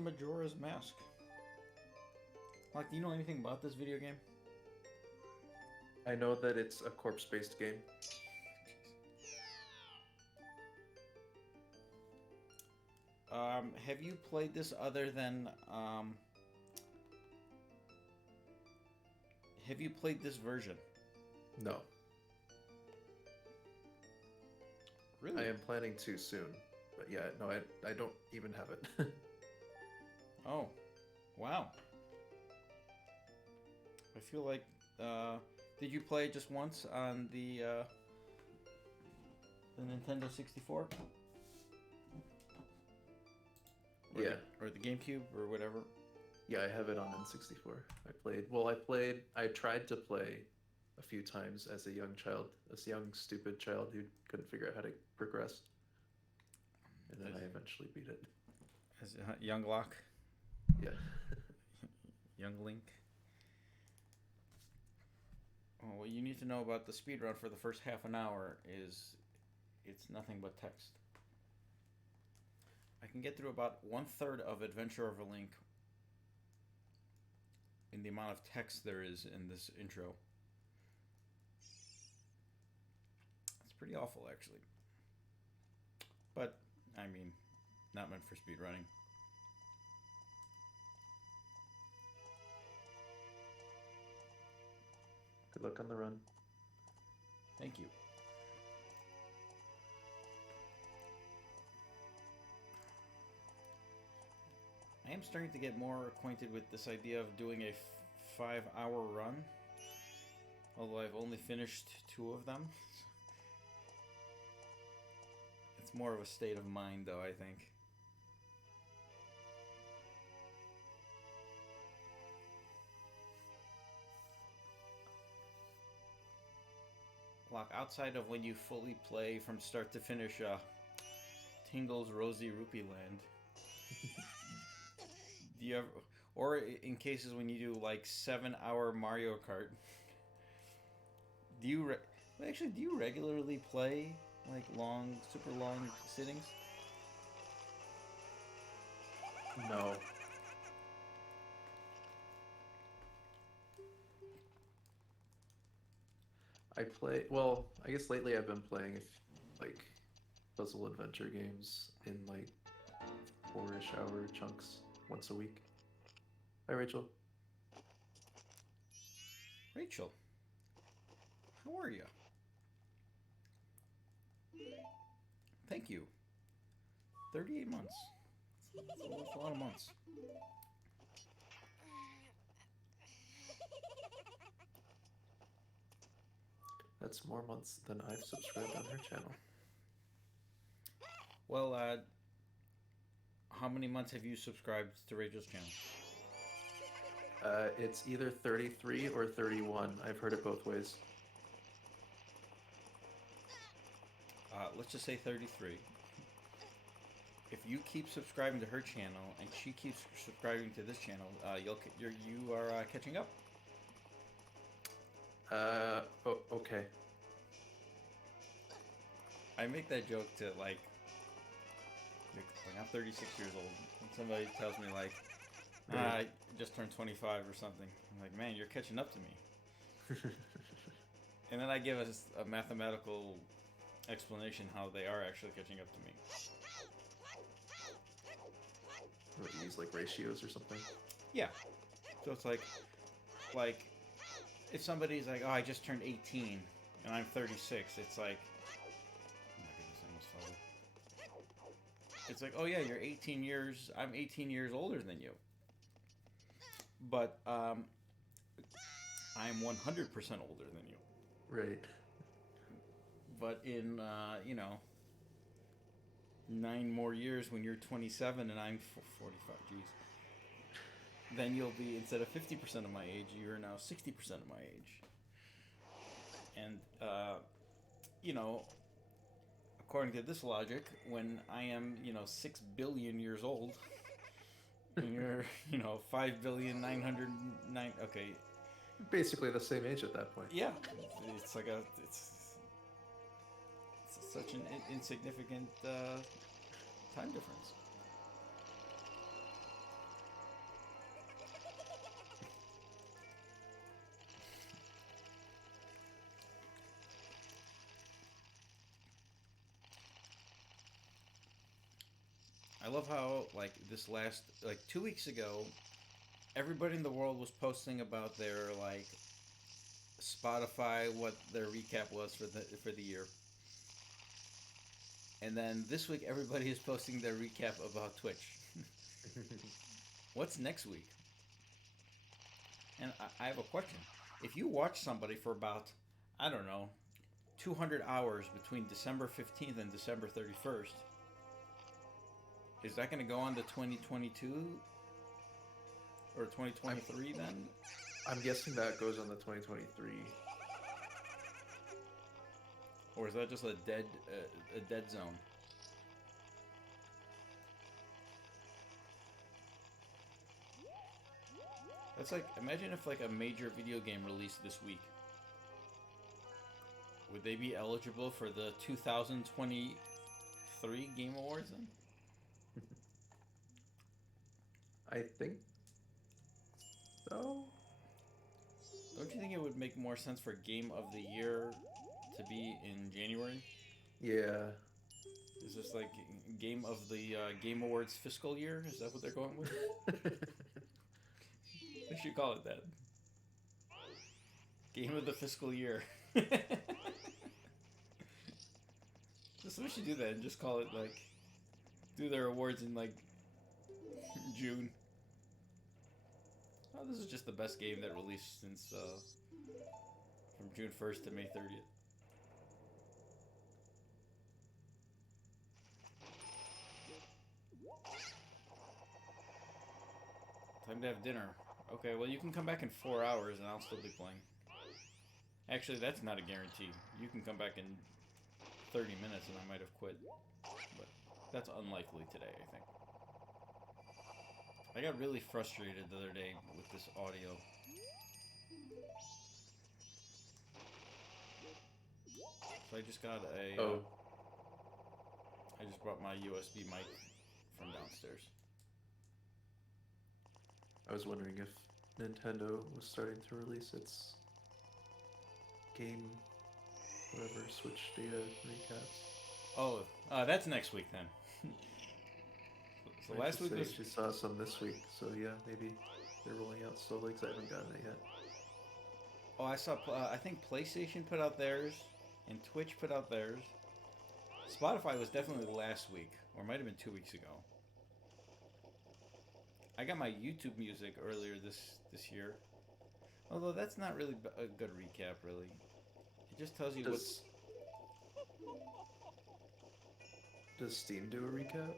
Majora's Mask? Like, do you know anything about this video game? I know that it's a corpse-based game. Have you played this other than have you played this version? No. Really? I am planning to soon. But yeah, no, I don't even have it. Oh, wow. I feel like, did you play it just once on the Nintendo 64? Yeah. Or the GameCube, or whatever? Yeah, I have it on N64. I tried to play a few times as a young child, as a young, stupid child who couldn't figure out how to progress. And then I eventually beat it. As Young Lock? Yeah. Young Link? Oh, what you need to know about the speedrun for the first half an hour is it's nothing but text. I can get through about 1/3 of Adventure of a Link in the amount of text there is in this intro. It's pretty awful, actually. But, I mean, not meant for speedrunning. Good luck on the run. Thank you. I am starting to get more acquainted with this idea of doing a 5-hour run. Although I've only finished 2 of them. It's more of a state of mind, though, I think. Like, outside of when you fully play from start to finish Tingle's Rosy Rupee Land. Do you ever, or in cases when you do like 7-hour Mario Kart, do you do you regularly play like long, super long sittings? No. Well, I guess lately I've been playing like puzzle adventure games in like 4-ish hour chunks once a week. Hi, Rachel. Rachel, how are you? Thank you. 38 months. That's a lot of months. That's more months than I've subscribed on her channel. Well, how many months have you subscribed to Rachel's channel? It's either 33 or 31. I've heard it both ways. Let's just say 33. If you keep subscribing to her channel and she keeps subscribing to this channel, you are catching up. Okay. I make that joke to like I'm 36 years old, and somebody tells me like, I just turned 25 or something. I'm like, man, you're catching up to me. And then I give us a mathematical explanation how they are actually catching up to me. What, you use like ratios or something? Yeah. So it's like if somebody's like, oh, I just turned 18 and I'm 36, it's like, oh my goodness, I almost fell. It's like, oh yeah, you're 18 years, I'm 18 years older than you. But I'm 100% older than you. Right. But in, 9 more years when you're 27 and I'm 45, geez. Then you'll be, instead of 50% of my age, you're now 60% of my age. And, according to this logic, when I am, 6 billion years old, and you're, 5,909,000,000, okay. Basically the same age at that point. Yeah. It's like it's such an insignificant time difference. love how like this last like 2 weeks ago, everybody in the world was posting about their like Spotify, what their recap was for the year. And then this week, everybody is posting their recap about Twitch. What's next week? And I have a question. If you watch somebody for about, I don't know, 200 hours between December 15th and December 31st, is that going to go on to 2022 or 2023 then? I'm guessing that goes on the 2023. Or is that just a dead zone? That's like, imagine if like a major video game released this week. Would they be eligible for the 2023 Game Awards then? I think so. Don't you think it would make more sense for Game of the Year to be in January? Yeah. Is this like Game of the Game Awards fiscal year? Is that what they're going with? They should call it that. Game of the fiscal year. We should do that and just call it like, do their awards in like June. Oh, this is just the best game that released since from June 1st to May 30th. Time to have dinner. Okay, well you can come back in 4 hours and I'll still be playing. Actually, that's not a guarantee. You can come back in 30 minutes and I might have quit. But that's unlikely today, I think. I got really frustrated the other day with this audio. So I just got a... I just brought my USB mic from downstairs. I was wondering if Nintendo was starting to release its game, whatever, Switch data recaps. Oh, that's next week then. So last week I was... actually saw some this week, so yeah, maybe they're rolling out slowly because I haven't gotten it yet. Oh, I saw, I think PlayStation put out theirs, and Twitch put out theirs. Spotify was definitely last week, or it might have been 2 weeks ago. I got my YouTube music earlier this year. Although that's not really a good recap, really. It just tells you what's... Does Steam do a recap?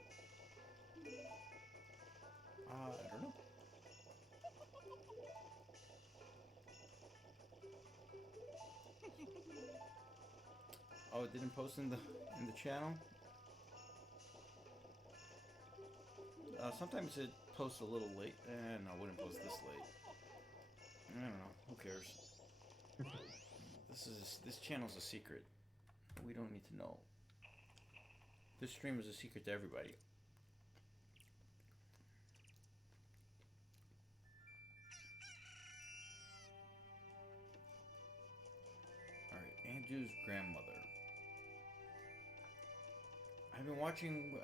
I don't know. Oh, it didn't post in the channel? Sometimes it posts a little late. No, it wouldn't post this late. I don't know. Who cares? This channel's a secret. We don't need to know. This stream is a secret to everybody. Alright, Andrew's grandmother. I've been watching,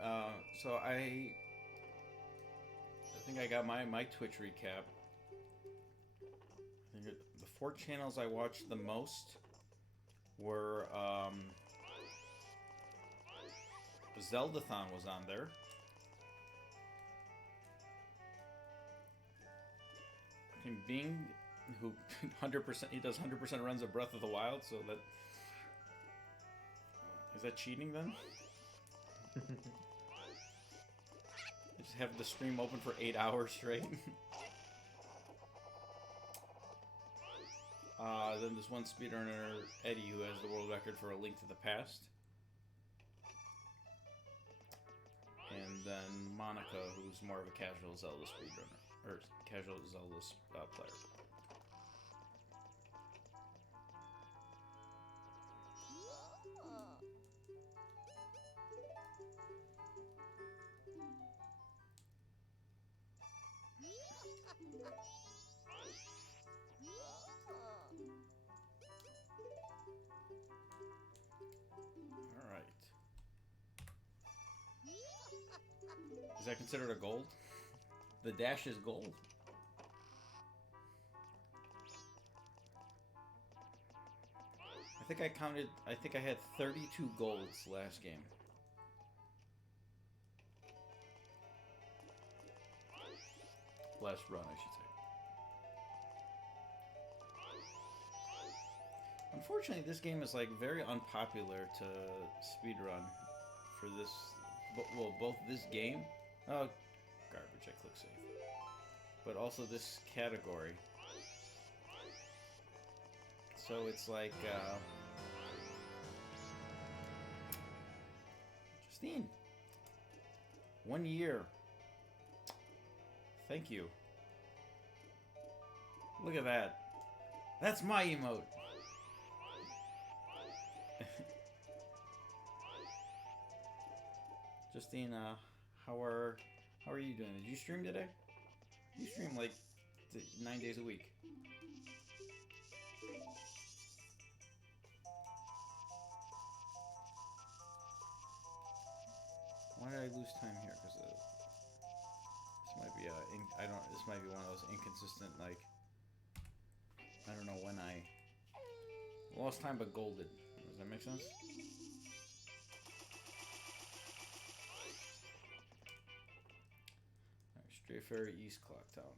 so I think I got my Twitch recap. I think the 4 channels I watched the most were, Zeldathon was on there. I think Bing, who 100%, he does 100% runs of Breath of the Wild, so that... Is that cheating then? Just have the stream open for 8 hours straight. Then there's one speedrunner, Eddie, who has the world record for A Link to the Past. And then Monica, who's more of a casual Zelda speedrunner, or casual Zelda player. Is that considered a gold? The dash is gold. I think I counted. I think I had 32 golds last game. Last run, I should say. Unfortunately, this game is like very unpopular to speedrun for this. Well, both this game. Oh, garbage! I click save. But also this category. So it's like, Justine, 1 year. Thank you. Look at that. That's my emote. Justine, how are you doing? Did you stream today? You stream like 9 days a week. Why did I lose time here? Because this might be this might be one of those inconsistent, like, I don't know when I lost time but golded. Does that make sense? Alright, Stray Ferry East Clock Town.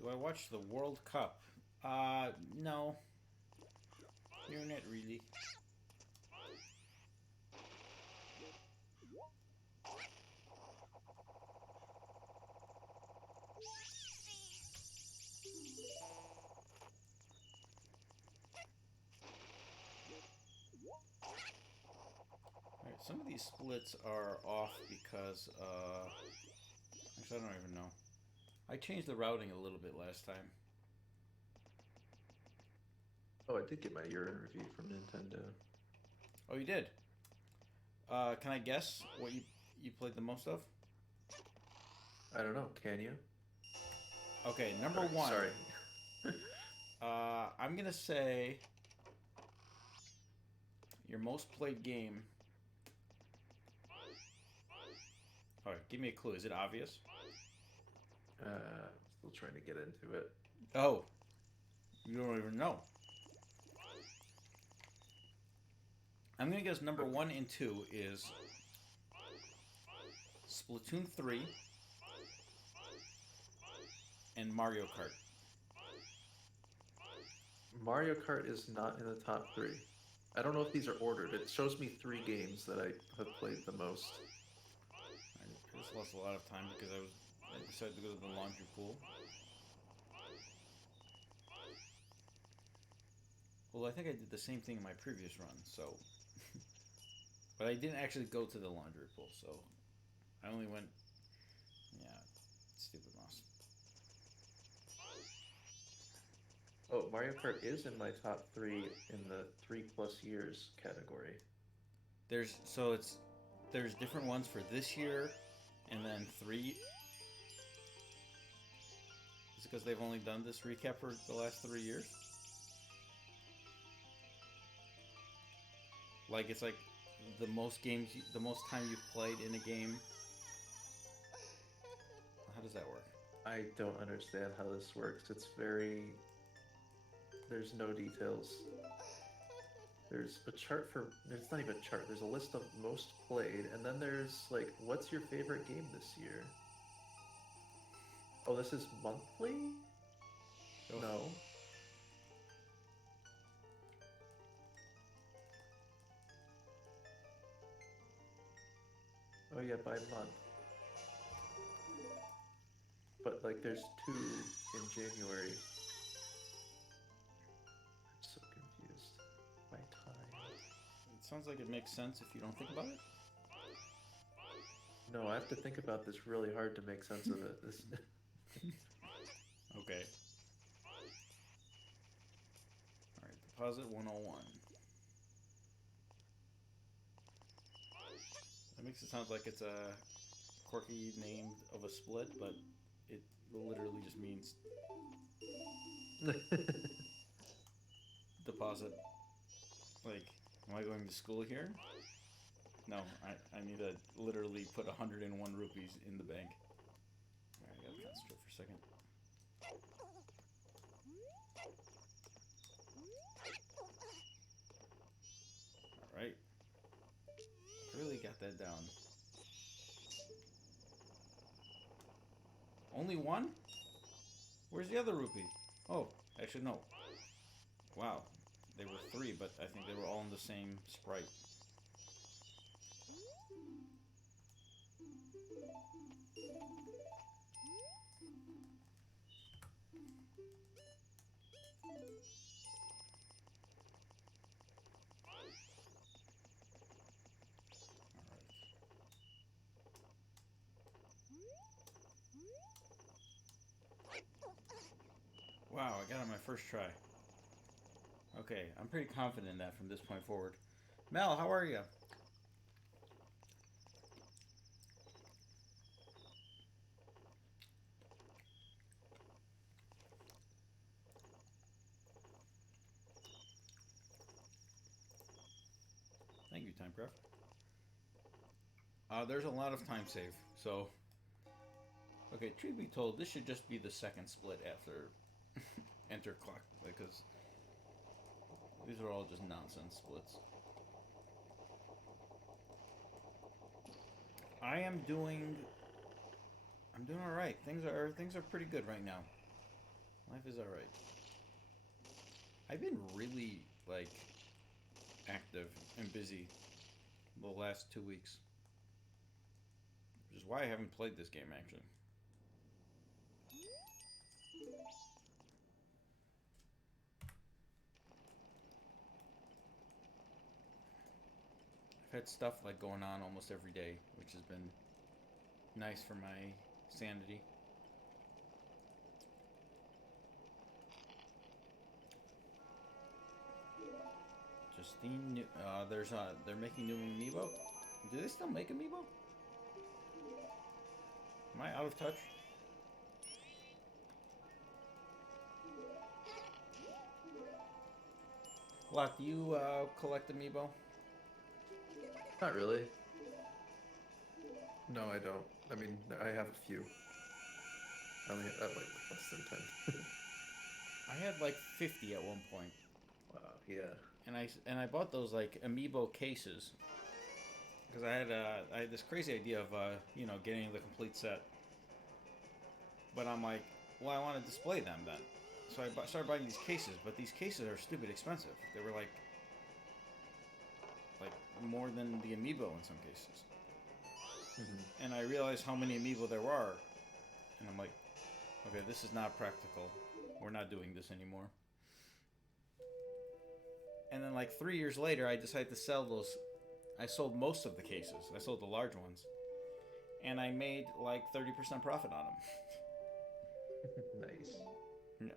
Do I watch the World Cup? No. You're not really. Alright, some of these splits are off because, actually I don't even know. I changed the routing a little bit last time. Oh, I did get my urine review from Nintendo. Oh, you did? Can I guess what you played the most of? I don't know. Can you? Okay, number one. Sorry. I'm gonna say your most played game. Alright, give me a clue. Is it obvious? Still trying to get into it. Oh, you don't even know. I'm gonna guess number 1 and 2 is Splatoon 3 and Mario Kart. Mario Kart is not in the top 3. I don't know if these are ordered. It shows me 3 games that I have played the most. I just lost a lot of time because I decided to go to the laundry pool. Well, I think I did the same thing in my previous run, so... But I didn't actually go to the laundry pool, so... I only went... Yeah, stupid mouse. Oh, Mario Kart is in my top 3 in the 3+ years category. There's different ones for this year, and then 3... Is it because they've only done this recap for the last 3 years? Like, it's like the most games, the most time you've played in a game. How does that work? I don't understand how this works. It's very... There's no details. There's a chart for... It's not even a chart. There's a list of most played, and then there's, like, what's your favorite game this year? Oh, this is monthly? Oh. No. Oh yeah, by month. But, like, there's 2 in January. I'm so confused. By time. It sounds like it makes sense if you don't think about it. No, I have to think about this really hard to make sense of it. This... Okay. Alright, deposit 101. makes it sound like it's a quirky name of a split, but it literally just means deposit. Like, am I going to school here? No, I need to literally put 101 rupees in the bank. Alright, I gotta concentrate for a second. Alright. Really got that down. Only one? Where's the other rupee? Oh, actually no. Wow. They were three, but I think they were all in the same sprite. Wow, I got it on my first try. Okay, I'm pretty confident in that from this point forward. Mel, how are you? Thank you, Timecraft. There's a lot of time save, so... Okay, truth be told, this should just be the second split after enter clock, because these are all just nonsense splits. I'm doing all right. Things are pretty good right now. Life is all right. I've been really like active and busy the last 2 weeks, which is why I haven't played this game actually. I've had stuff like going on almost every day, which has been nice for my sanity. Justine, they're making new amiibo. Do they still make amiibo? Am I out of touch? Lot, do you collect amiibo? Not really. No, I don't. I mean, I have a few. I only have like less than 10. I had like 50 at one point. Wow, yeah. And I bought those like amiibo cases because I had this crazy idea of getting the complete set. But I'm like, well, I want to display them then. So I started buying these cases, but these cases are stupid expensive. They were like more than the amiibo in some cases. Mm-hmm. And I realized how many amiibo there were, and I'm like, okay, this is not practical. We're not doing this anymore. And then like 3 years later, I decided to sell those. I sold most of the cases. I sold the large ones, and I made like 30% profit on them. Nice. Yeah.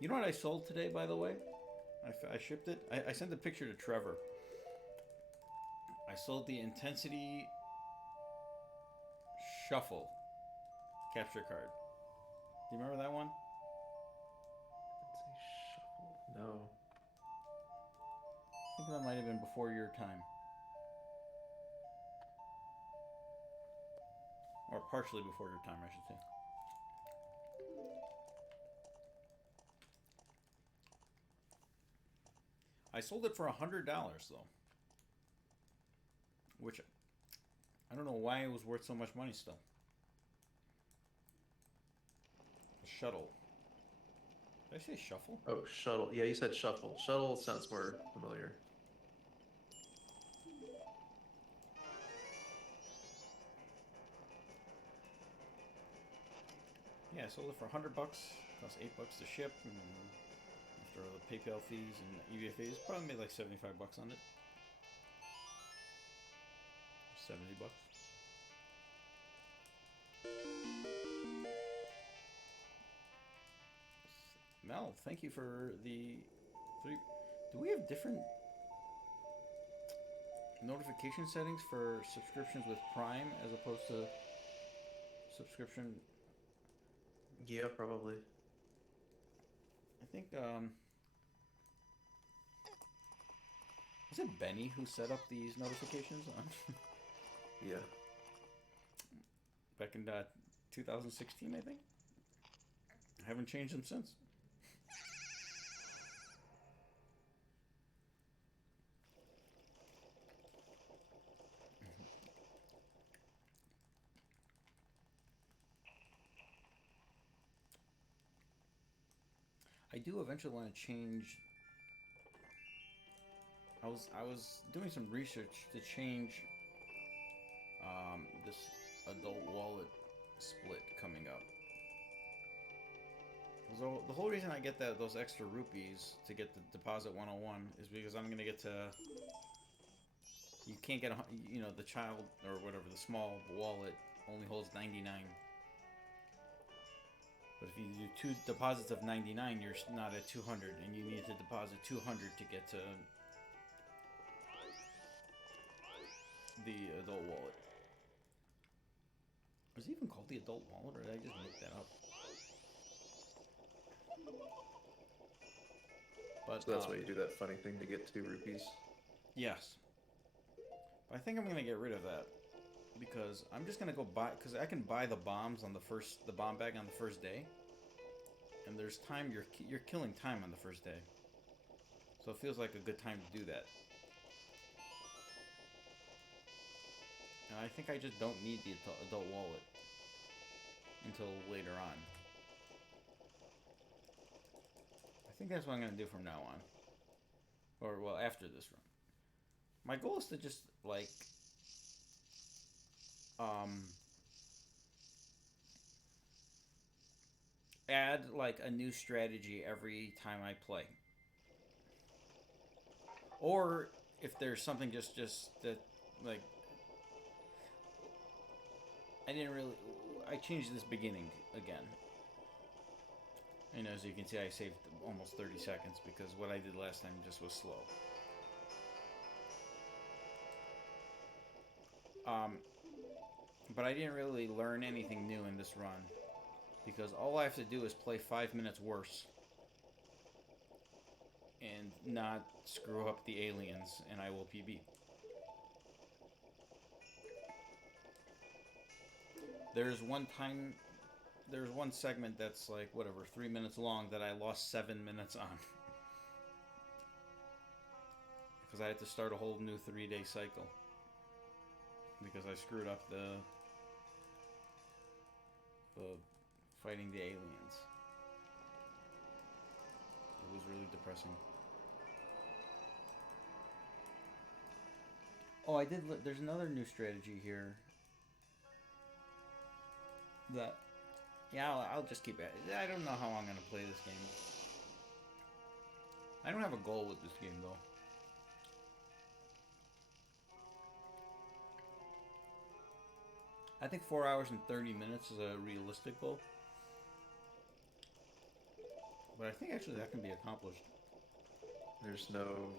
You know what I sold today, by the way? I shipped it. I sent a picture to Trevor. I sold the Intensity Shuffle capture card. Do you remember that one? Intensity Shuffle. No. I think that might have been before your time. Or partially before your time, I should say. I sold it for $100 though, which I don't know why it was worth so much money still. The shuttle. Did I say shuffle? Oh, shuttle. Yeah, you said shuffle. Shuttle sounds more familiar. Yeah, I sold it for $100. Cost $8 to ship, and after all the PayPal fees and EBA fees, probably made like $75 on it. $70. Mel, thank you for the 3. Do we have different? notification settings for subscriptions with Prime as opposed to subscription. Yeah, probably. I think was it Benny who set up these notifications Yeah. back in 2016, I think. I haven't changed them since. I do eventually want to change. I was doing some research to change this adult wallet split coming up. So the whole reason I get those extra rupees to get the deposit 101 is because I'm gonna get to. You can't get the child or whatever, the small wallet only holds 99. But if you do 2 deposits of 99, you're not at 200, and you need to deposit 200 to get to the adult wallet. Was it even called the adult wallet, or did I just make that up? But So that's why you do that funny thing to get 2 rupees. yes. But I think I'm gonna get rid of that because I'm just gonna go buy, because I can buy the bombs on the bomb bag on the first day, and there's time you're killing time on the first day, so it feels like a good time to do that. And I think I just don't need the adult wallet until later on. I think that's what I'm gonna do from now on, or well, after this run. My goal is to just like add like a new strategy every time I play. Or if there's something just that like I changed this beginning again. And as you can see, I saved almost 30 seconds because what I did last time just was slow. But I didn't really learn anything new in this run because all I have to do is play 5 minutes worse and not screw up the aliens, and I will PB. There's one segment that's like whatever 3 minutes long that I lost 7 minutes on because I had to start a whole new 3-day cycle because I screwed up the fighting the aliens. It was really depressing. Oh, there's another new strategy here that, yeah, I'll just keep it. I don't know how I'm gonna play this game. I don't have a goal with this game though. I think 4 hours and 30 minutes is a realistic goal. But I think actually that can be accomplished. There's no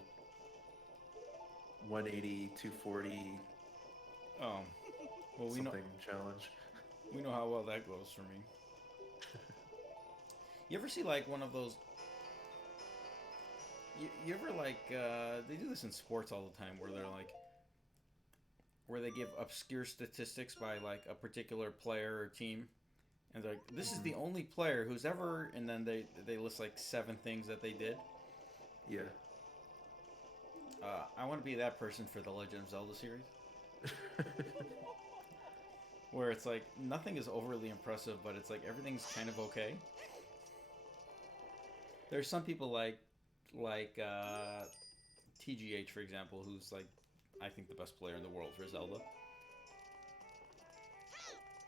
180, 240 Oh, well, we know challenge. We know how well that goes for me. You ever see like one of those? You ever like they do this in sports all the time where they're like where they give obscure statistics by like a particular player or team, and they're like, this is the only player who's ever, and then they list like 7 things that they did. Yeah. I want to be that person for the Legend of Zelda series. Where it's like nothing is overly impressive, but it's like everything's kind of okay. There's some people like TGH, for example, who's like I think the best player in the world for Zelda,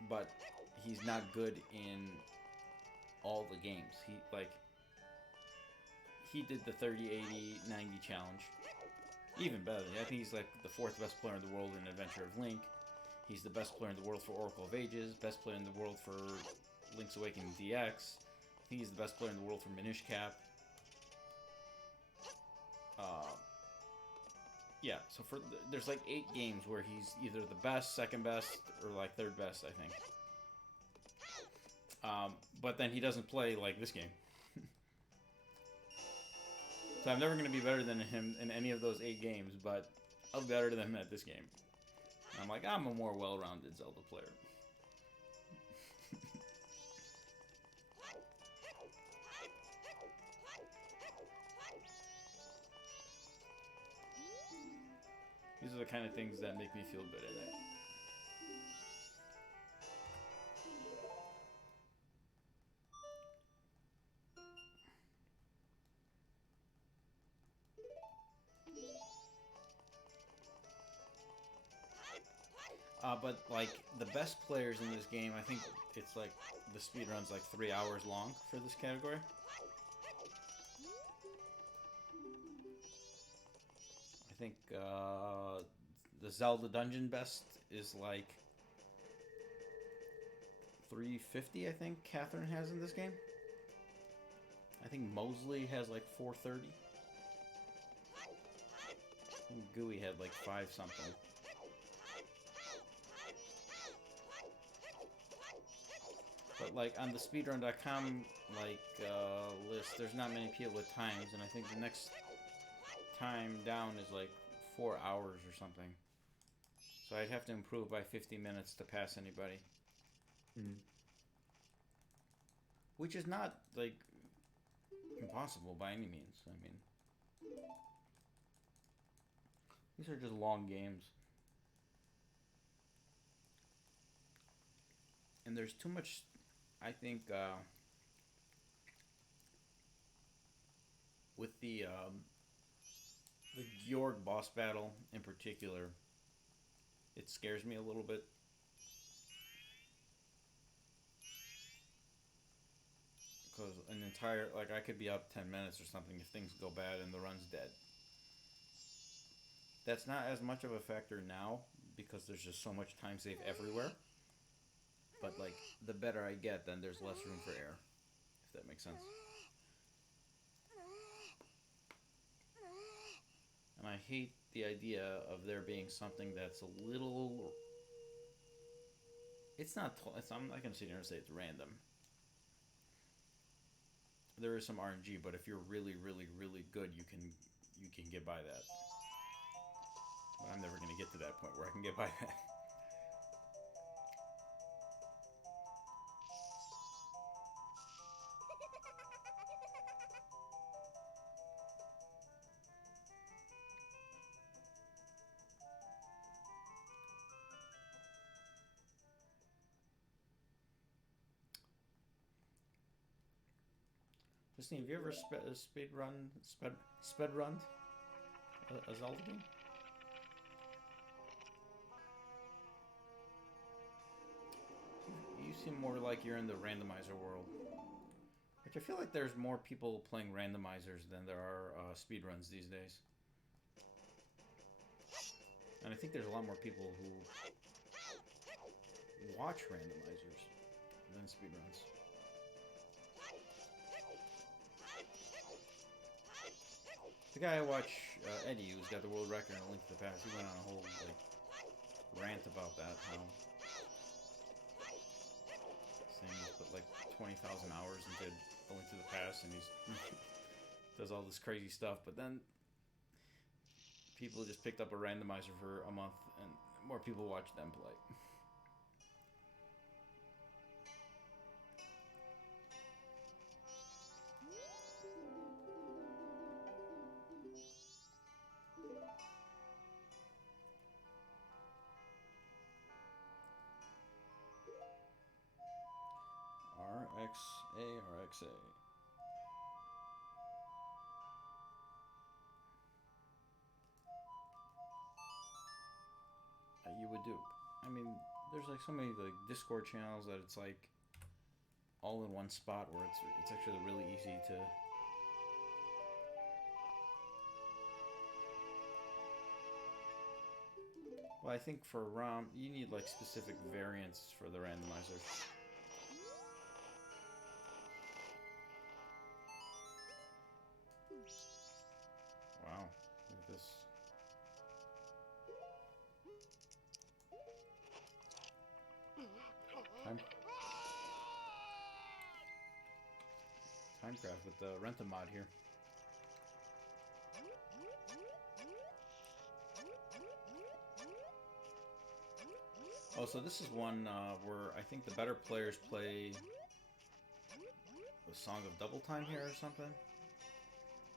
but he's not good in all the games. He did the 30, 80, 90 challenge. Even better. I think he's like the 4th best player in the world in Adventure of Link. He's the best player in the world for Oracle of Ages, best player in the world for Link's Awakening DX. I think he's the best player in the world for Minish Cap. Yeah, so there's like 8 games where he's either the best, second best, or like third best, I think. But then he doesn't play like this game. So I'm never going to be better than him in any of those 8 games, but I'll be better than him at this game. And I'm like, I'm a more well-rounded Zelda player. These are the kind of things that make me feel good at it. But like the best players in this game, I think it's like the speedrun's like 3 hours long for this category. I think the Zelda Dungeon best is like 350. I think Catherine has in this game. I think Mosley has like 430. I think Gooey had like 5 something. But like on the speedrun.com list, there's not many people with times, and I think the next time down is like 4 hours or something. So I'd have to improve by 50 minutes to pass anybody. Which is not like impossible by any means. I mean, these are just long games. And there's too much, I think, with the Georg boss battle in particular, it scares me a little bit. Because an entire, like, I could be up 10 minutes or something if things go bad and the run's dead. That's not as much of a factor now because there's just so much time save everywhere. But, like, the better I get, then there's less room for error, if that makes sense. And I hate the idea of there being something that's a little... It's not... I'm not going to sit here and say it's random. There is some RNG, but if you're really, really, really good, you can get by that. But I'm never going to get to that point where I can get by that. Justine, have you ever sped run a Zelda game? You seem more like you're in the randomizer world. Which I feel like there's more people playing randomizers than there are speedruns these days. And I think there's a lot more people who watch randomizers than speedruns. The guy I watch, Eddie, who's got the world record in A Link to the Past, he went on a whole rant about that, how saying he's put like 20,000 hours into A Link to the Past, and he's does all this crazy stuff, but then people just picked up a randomizer for a month, and more people watch them play. RXA, RXA. You would do. I mean, there's like so many like Discord channels that it's like all in one spot where it's actually really easy to. Well, I think for ROM, you need like specific variants for the randomizer. Wow, look at this. Minecraft with the rent-a-mod here. Oh, so this is one where I think the better players play the Song of Double Time here or something.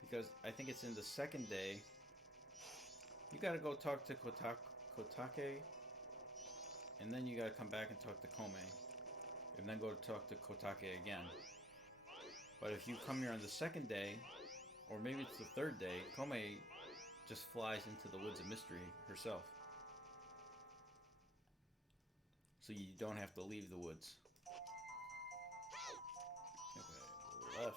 Because I think it's in the second day. You gotta go talk to Kotake, and then you gotta come back and talk to Kome, and then go talk to Kotake again. But if you come here on the second day, or maybe it's the third day, Kome just flies into the Woods of Mystery herself. So you don't have to leave the woods. Okay, left.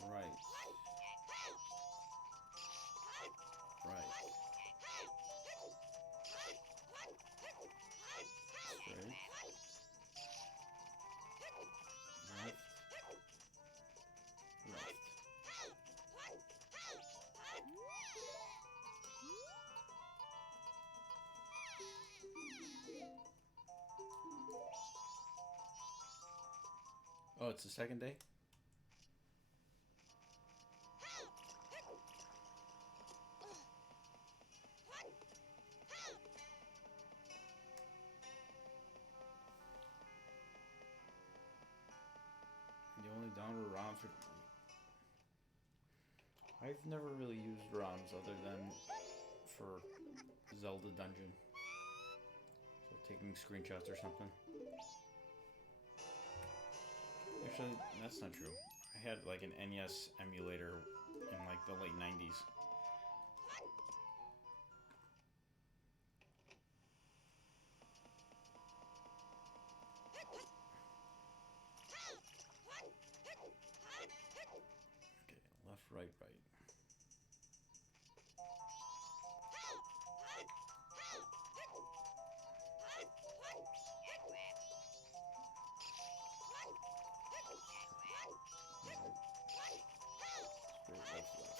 Right. Right. Straight. Left. Left. Oh, it's the second day? You only download ROMs for... I've never really used ROMs other than for Zelda Dungeon. So taking screenshots or something. Actually, that's not true. I had like an NES emulator in like the late 90s. Okay, left, right, right. Straight left, left.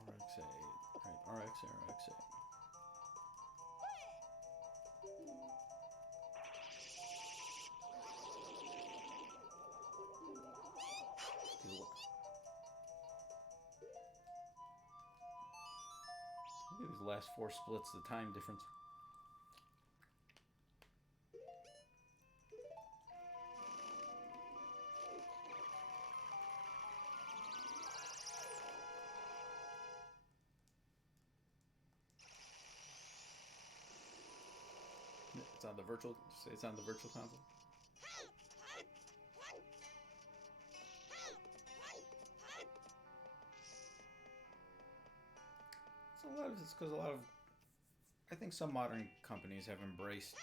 RXA, right, RXA, RXA. Maybe these last four splits the time difference. It's on the virtual. Say it's on the virtual console. So a lot of it's because a lot of, I think some modern companies have embraced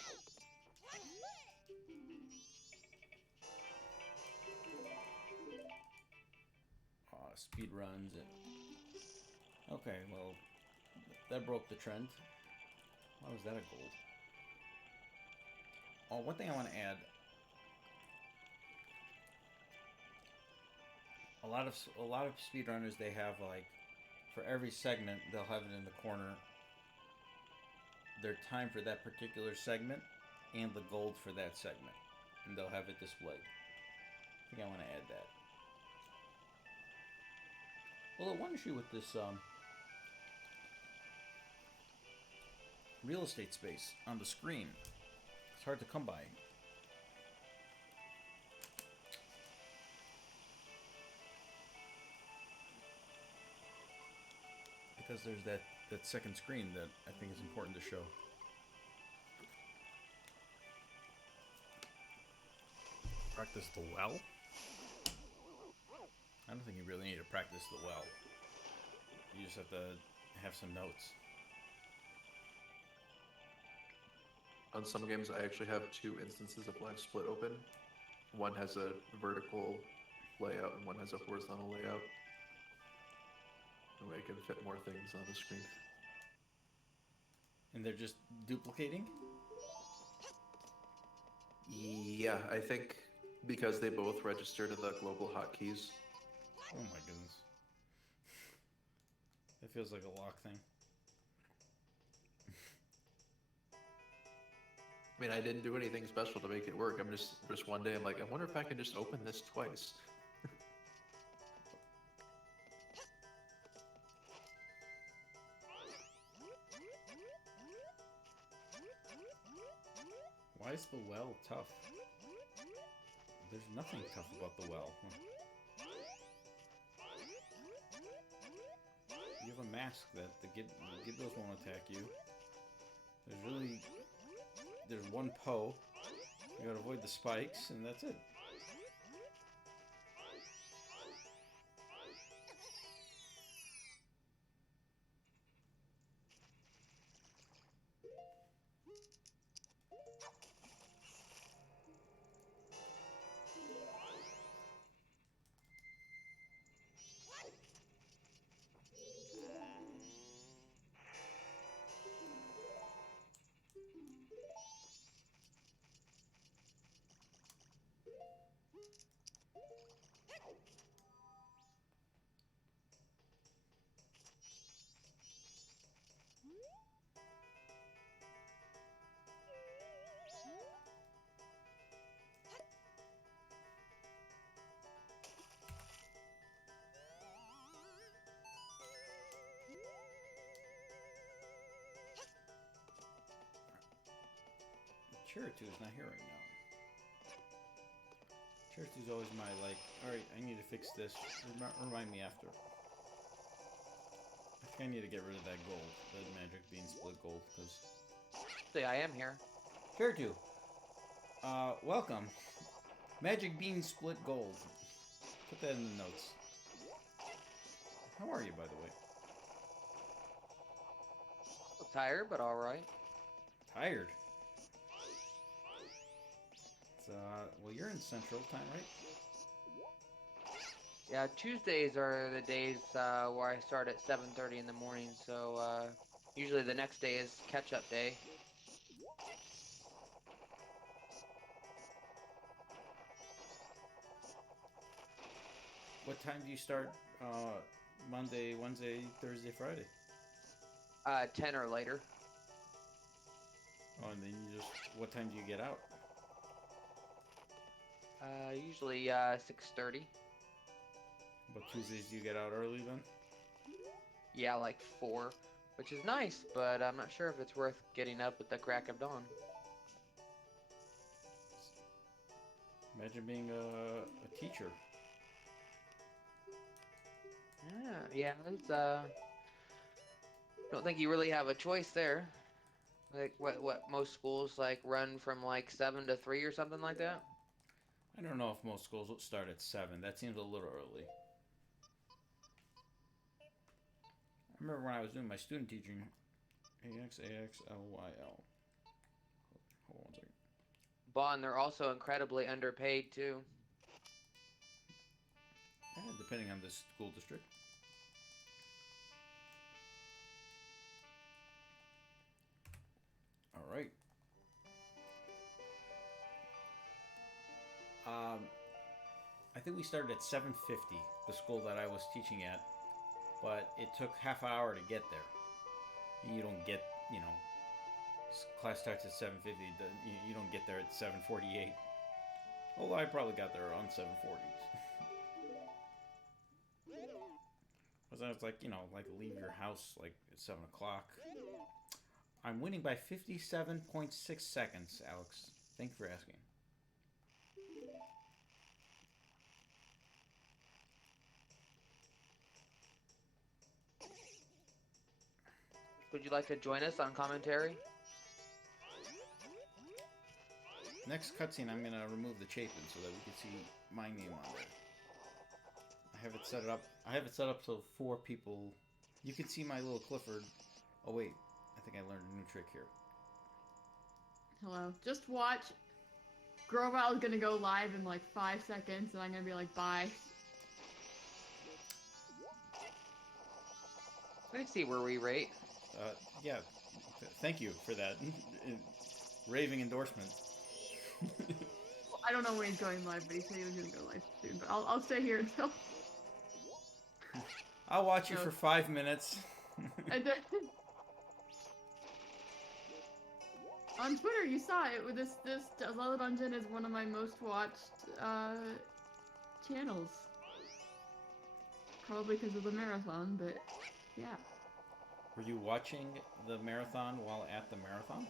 speed runs and. Okay, well, that broke the trend. Why was that a gold? Oh, one thing I want to add. A lot of speedrunners, they have like, for every segment they'll have it in the corner, their time for that particular segment and the gold for that segment, and they'll have it displayed. I think I want to add that. Well, the one issue with this real estate space on the screen, it's hard to come by. Because there's that second screen that I think is important to show. Practice the well? I don't think you really need to practice the well. You just have to have some notes. On some games, I actually have two instances of Live Split open. One has a vertical layout and one has a horizontal layout. That way I can fit more things on the screen. And they're just duplicating? Yeah, I think because they both register to the global hotkeys. Oh my goodness. That feels like a lock thing. I mean, I didn't do anything special to make it work. I'm just one day I'm like, I wonder if I can just open this twice. Why is the well tough? There's nothing tough about the well. You have a mask that the Gibdos won't attack you. There's one Poe. You gotta avoid the spikes, and that's it. Cheritu's not here right now. Cheritu's always my like, alright, I need to fix this. Remind me after. I think I need to get rid of that gold, the magic bean split gold, because... See, I am here. Cheritu, welcome. Magic bean split gold. Put that in the notes. How are you, by the way? Tired, but alright. Tired? Well, you're in Central Time, right? Yeah, Tuesdays are the days where I start at 7:30 in the morning, so usually the next day is catch-up day. What time do you start Monday, Wednesday, Thursday, Friday? 10 or later. Oh, and then you just... What time do you get out? Usually 6:30. But Tuesdays do you get out early then? Yeah, like 4, which is nice, but I'm not sure if it's worth getting up at the crack of dawn. Imagine being a teacher. Yeah, it's don't think you really have a choice there. Like what most schools like run from like 7 to 3 or something like that. I don't know if most schools will start at 7. That seems a little early. I remember when I was doing my student teaching, AXAXLYL. Hold on one second. Bond, they're also incredibly underpaid too. Depending on the school district. All right. I think we started at 7:50, the school that I was teaching at, but it took half an hour to get there. You don't get, class starts at 7:50. You don't get there at 7:48. Although I probably got there around 7:40. Because I was like, leave your house like at 7 o'clock. I'm winning by 57.6 seconds, Alex. Thank you for asking. Would you like to join us on commentary? Next cutscene, I'm gonna remove the Chapin so that we can see my name on there. I have it set up. I have it set up so 4 people. You can see my little Clifford. Oh wait, I think I learned a new trick here. Hello. Just watch. Grovile is gonna go live in like 5 seconds, and I'm gonna be like, bye. Let me see where we rate. Yeah. Thank you for that raving endorsement. I don't know when he's going live, but he said he was gonna go live soon. But I'll stay here until. I'll watch you So- for 5 minutes. And then, on Twitter, you saw it. With this Zelda Dungeon is one of my most watched channels. Probably because of the marathon, but yeah. Were you watching the marathon while at the marathon?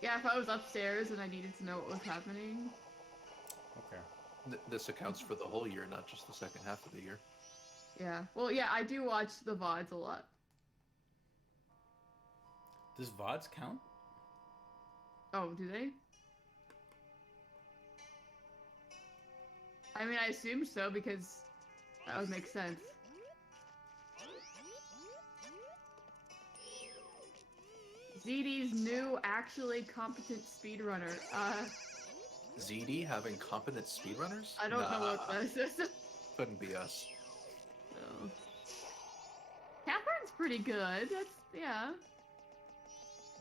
Yeah, if I was upstairs and I needed to know what was happening. Okay. This accounts for the whole year, not just the second half of the year. Yeah. Well, yeah, I do watch the VODs a lot. Does VODs count? Oh, do they? I mean, I assume so because that would make sense. ZD's new, actually competent speedrunner. ZD having competent speedrunners? I don't know what this is. Couldn't be us. No. Catherine's pretty good. That's, yeah.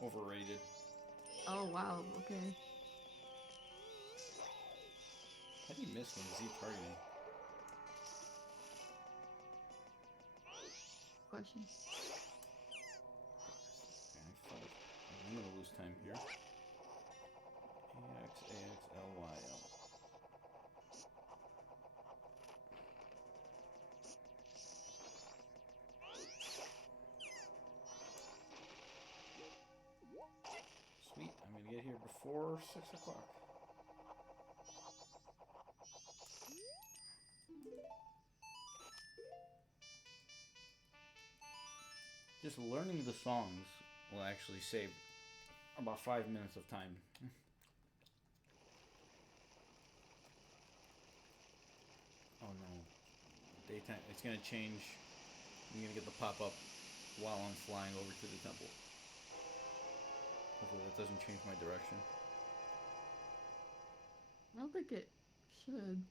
Overrated. Oh, wow. Okay. How do you miss when Z targeting? Question. Okay, I'm gonna lose time here. AX, AX, LY, L. Sweet, I'm gonna get here before 6 o'clock. Just learning the songs will actually save about 5 minutes of time. Oh no. Daytime. It's gonna change. I'm gonna get the pop-up while I'm flying over to the temple. Hopefully that doesn't change my direction. I don't think it should.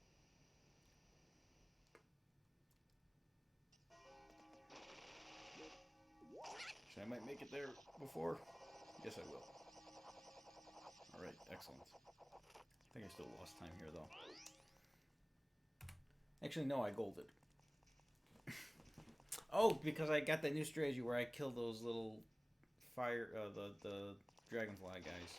I might make it there before. Yes, I will. Alright, excellent. I think I still lost time here, though. Actually, no, I golded. Oh, because I got that new strategy where I kill those little fire, the dragonfly guys.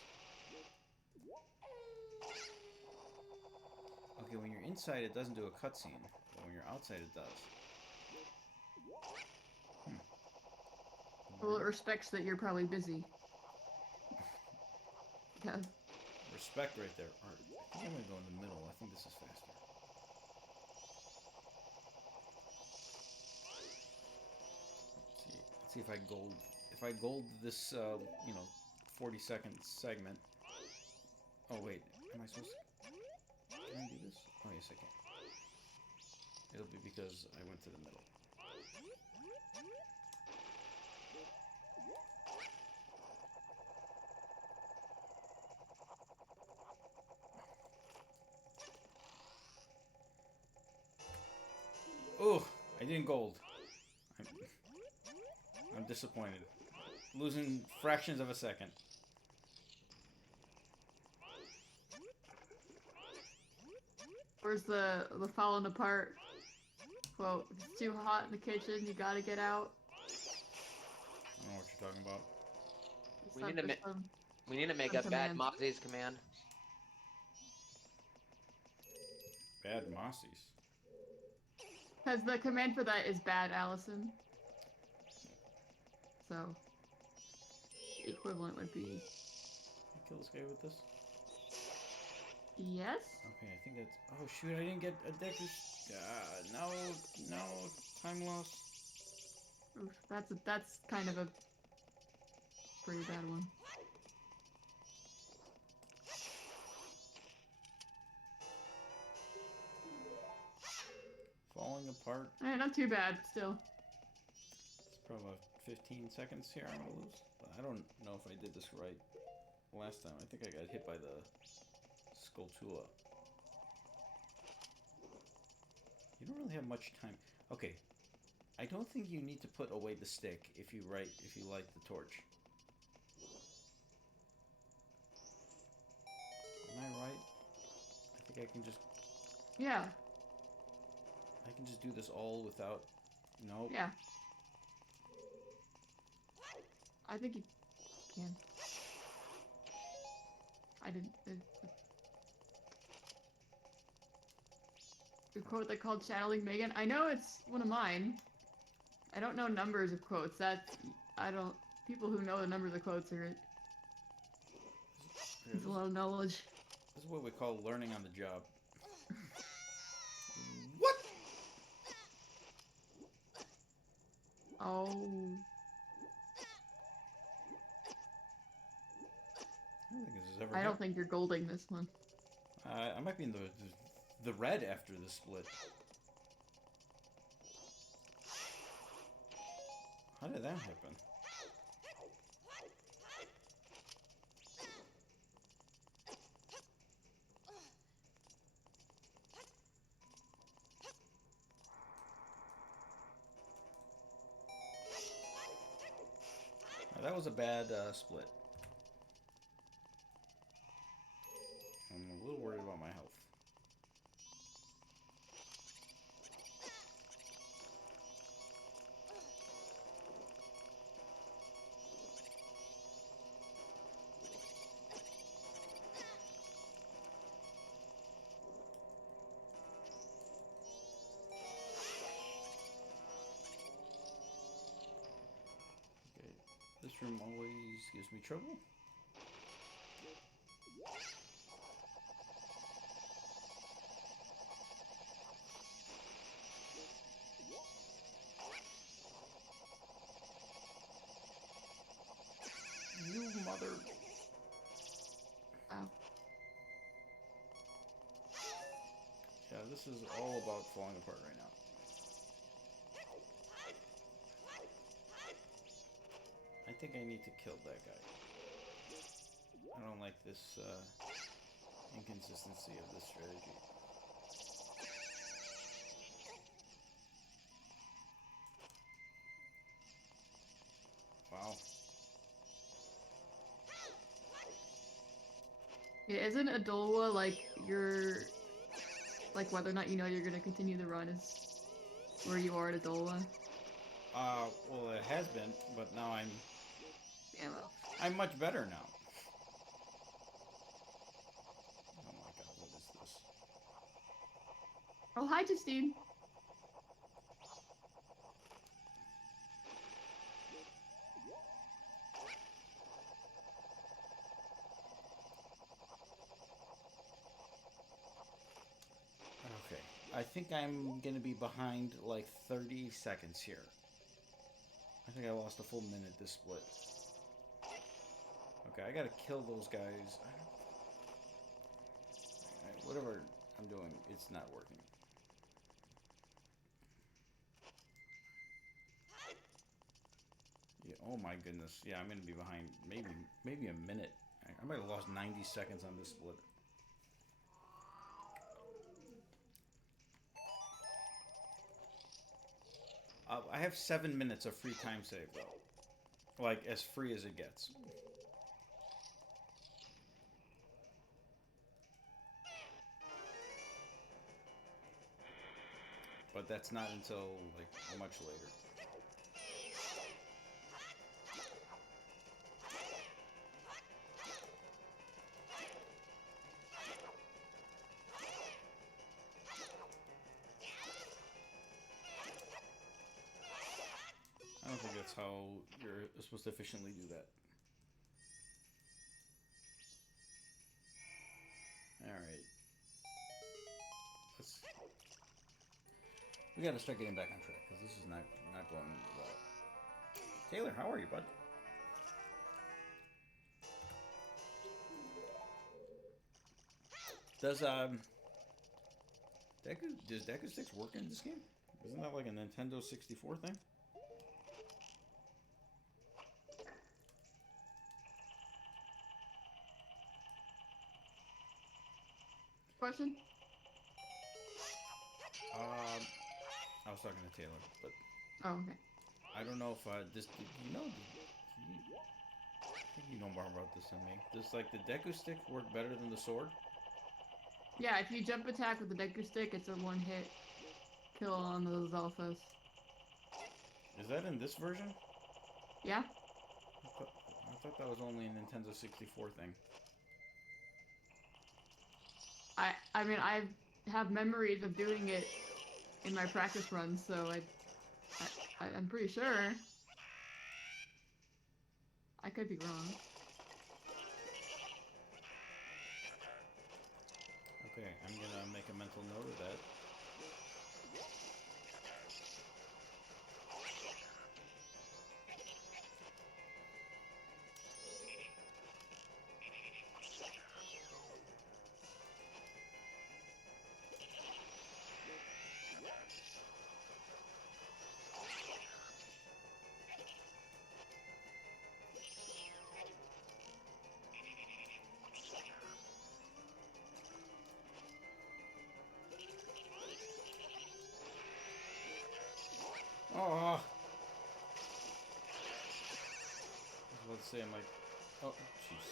Okay, when you're inside, it doesn't do a cutscene, but when you're outside, it does. Well, it respects that you're probably busy. Yeah. Respect right there. Alright, I think I'm gonna go in the middle. I think this is faster. Let's see if I gold. If I gold this, 40-second segment. Oh wait, am I supposed to? Can I do this? Oh yes, I can. It'll be because I went to the middle. Oh, I didn't gold. I'm disappointed. Losing fractions of a second. Where's the falling apart quote? If it's too hot in the kitchen, you gotta get out. I don't know what you're talking about. We need to make some a bad command. Mozzie's command. Bad Mossies. Because the command for that is bad, Allison. So, the equivalent would be Kill this guy with this? yes. Okay, I think that's... Oh shoot, I didn't get a deck. No, time loss. Oof, that's kind of a pretty bad one. Falling apart. Not too bad, but still. It's probably about 15 seconds here I'm gonna lose. But I don't know if I did this right last time. I think I got hit by the Skulltula. You don't really have much time. Okay. I don't think you need to put away the stick if you light the torch. Am I right? think I can just Yeah. do this all without. No. Yeah. I think you can. I didn't. The quote they called channeling Megan. I know it's one of mine. I don't know numbers of quotes. I don't. People who know the numbers of quotes are. It's a lot of knowledge. This is what we call learning on the job. What? Oh. I don't think this has ever. I don't think you're golding this one. I might be in the red after the split. How did that happen? Now, that was a bad split. I'm a little worried about my health. Okay, this room always gives me trouble. You mother. Wow. Yeah, this is all about falling apart right now. I think I need to kill that guy. I don't like this inconsistency of this strategy. Wow. Yeah, isn't Adolwa like like whether or not you know you're gonna continue the run is where you are at Adolwa? Well, it has been, but now Yeah, well. I'm much better now. Oh my god, what is this? Oh, hi, Justine. Okay, I think I'm gonna be behind like 30 seconds here. I think I lost a full minute this split. Okay, I gotta kill those guys. Whatever I'm doing, it's not working. Yeah, oh my goodness. Yeah, I'm gonna be behind maybe a minute. I might have lost 90 seconds on this split. I have 7 minutes of free time save though. Like as free as it gets. But that's not until like much later. I don't think that's how you're supposed to efficiently do that. Alright. We gotta start getting back on track, because this is not going well. Taylor, how are you, bud? Does Deku Sticks work in this game? Isn't that like a Nintendo 64 thing? Question? I was talking to Taylor, but Oh, okay. I don't know if this. You know, I think you know more about this than me. Does like the Deku Stick work better than the sword? Yeah, if you jump attack with the Deku Stick, it's a one-hit kill on those alphas. Is that in this version? Yeah? I thought that was only a Nintendo 64 thing. I mean, I have memories of doing it in my practice runs, so I'm pretty sure. I could be wrong. Okay, I'm gonna make a mental note of that. Oh! I was about to say, I'm like, oh, jeez.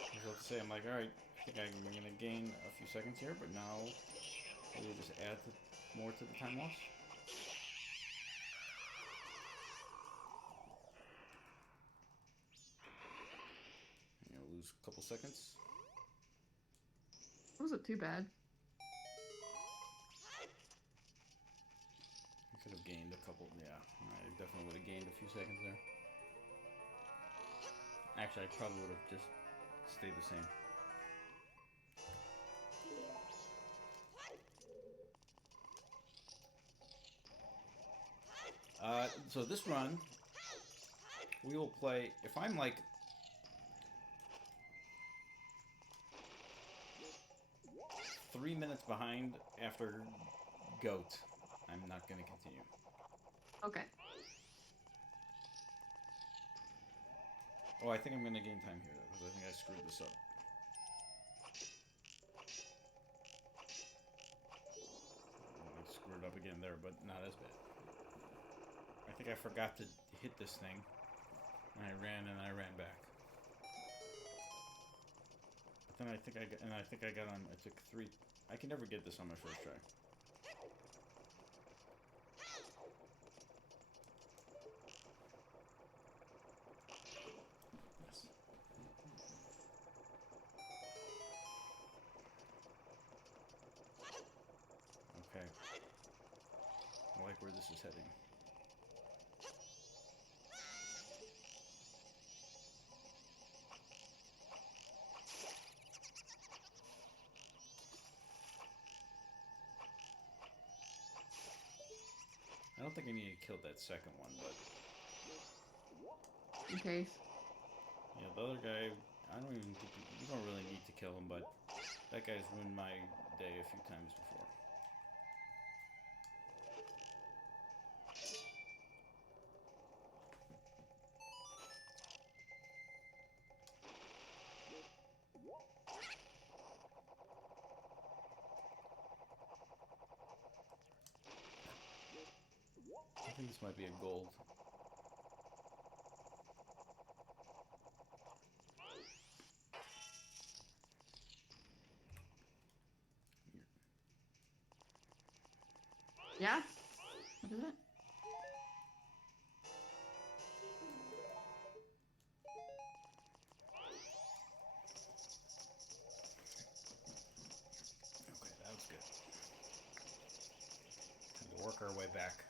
I was about to say, I'm like, alright, I think I'm gonna gain a few seconds here, but now we'll just add more to the time loss. I'm gonna lose a couple seconds. Wasn't too bad. I could have gained a couple, yeah. I definitely would have gained a few seconds there. Actually, I probably would have just stayed the same. So this run, we will play, if I'm like 3 minutes behind after GOAT, I'm not going to continue. Okay. Oh, I think I'm going to gain time here, because I think I screwed this up. I screwed up again there, but not as bad. I think I forgot to hit this thing, and I ran back. But then I think I got on, I took 3, I can never get this on my first try. Yes. Okay. I like where this is heading. I don't think I need to kill that second one, but In case. yeah, the other guy, I don't even think you don't really need to kill him, but that guy's ruined my day a few times before. I think this might be a gold. Yeah? What is it? Okay, that was good. Time to work our way back.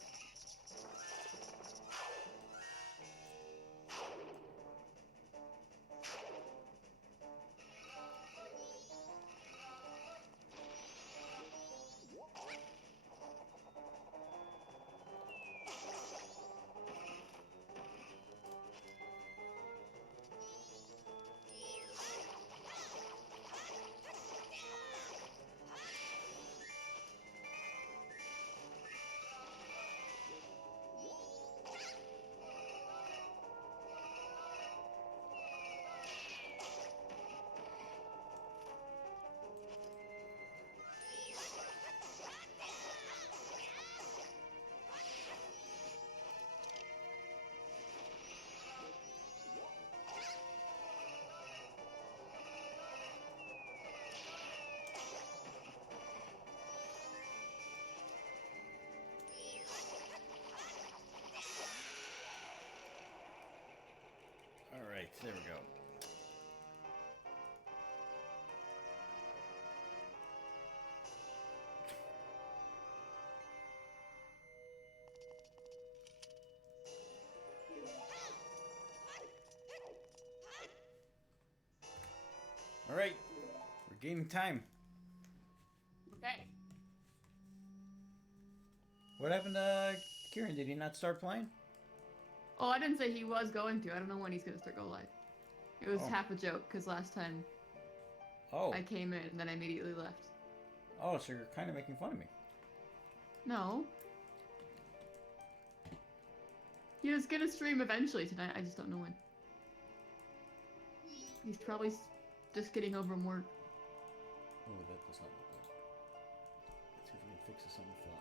gaining time. Okay. What happened to Kieran? Did he not start playing? Oh, I didn't say he was going to. I don't know when he's gonna start Go Live. It was Oh. half a joke because last time Oh. I came in and then I immediately left. Oh, so you're kind of making fun of me. No. He was gonna stream eventually tonight. I just don't know when. He's probably just getting over from work. Oh, that does not look good. Let's see if we can fix this on the fly.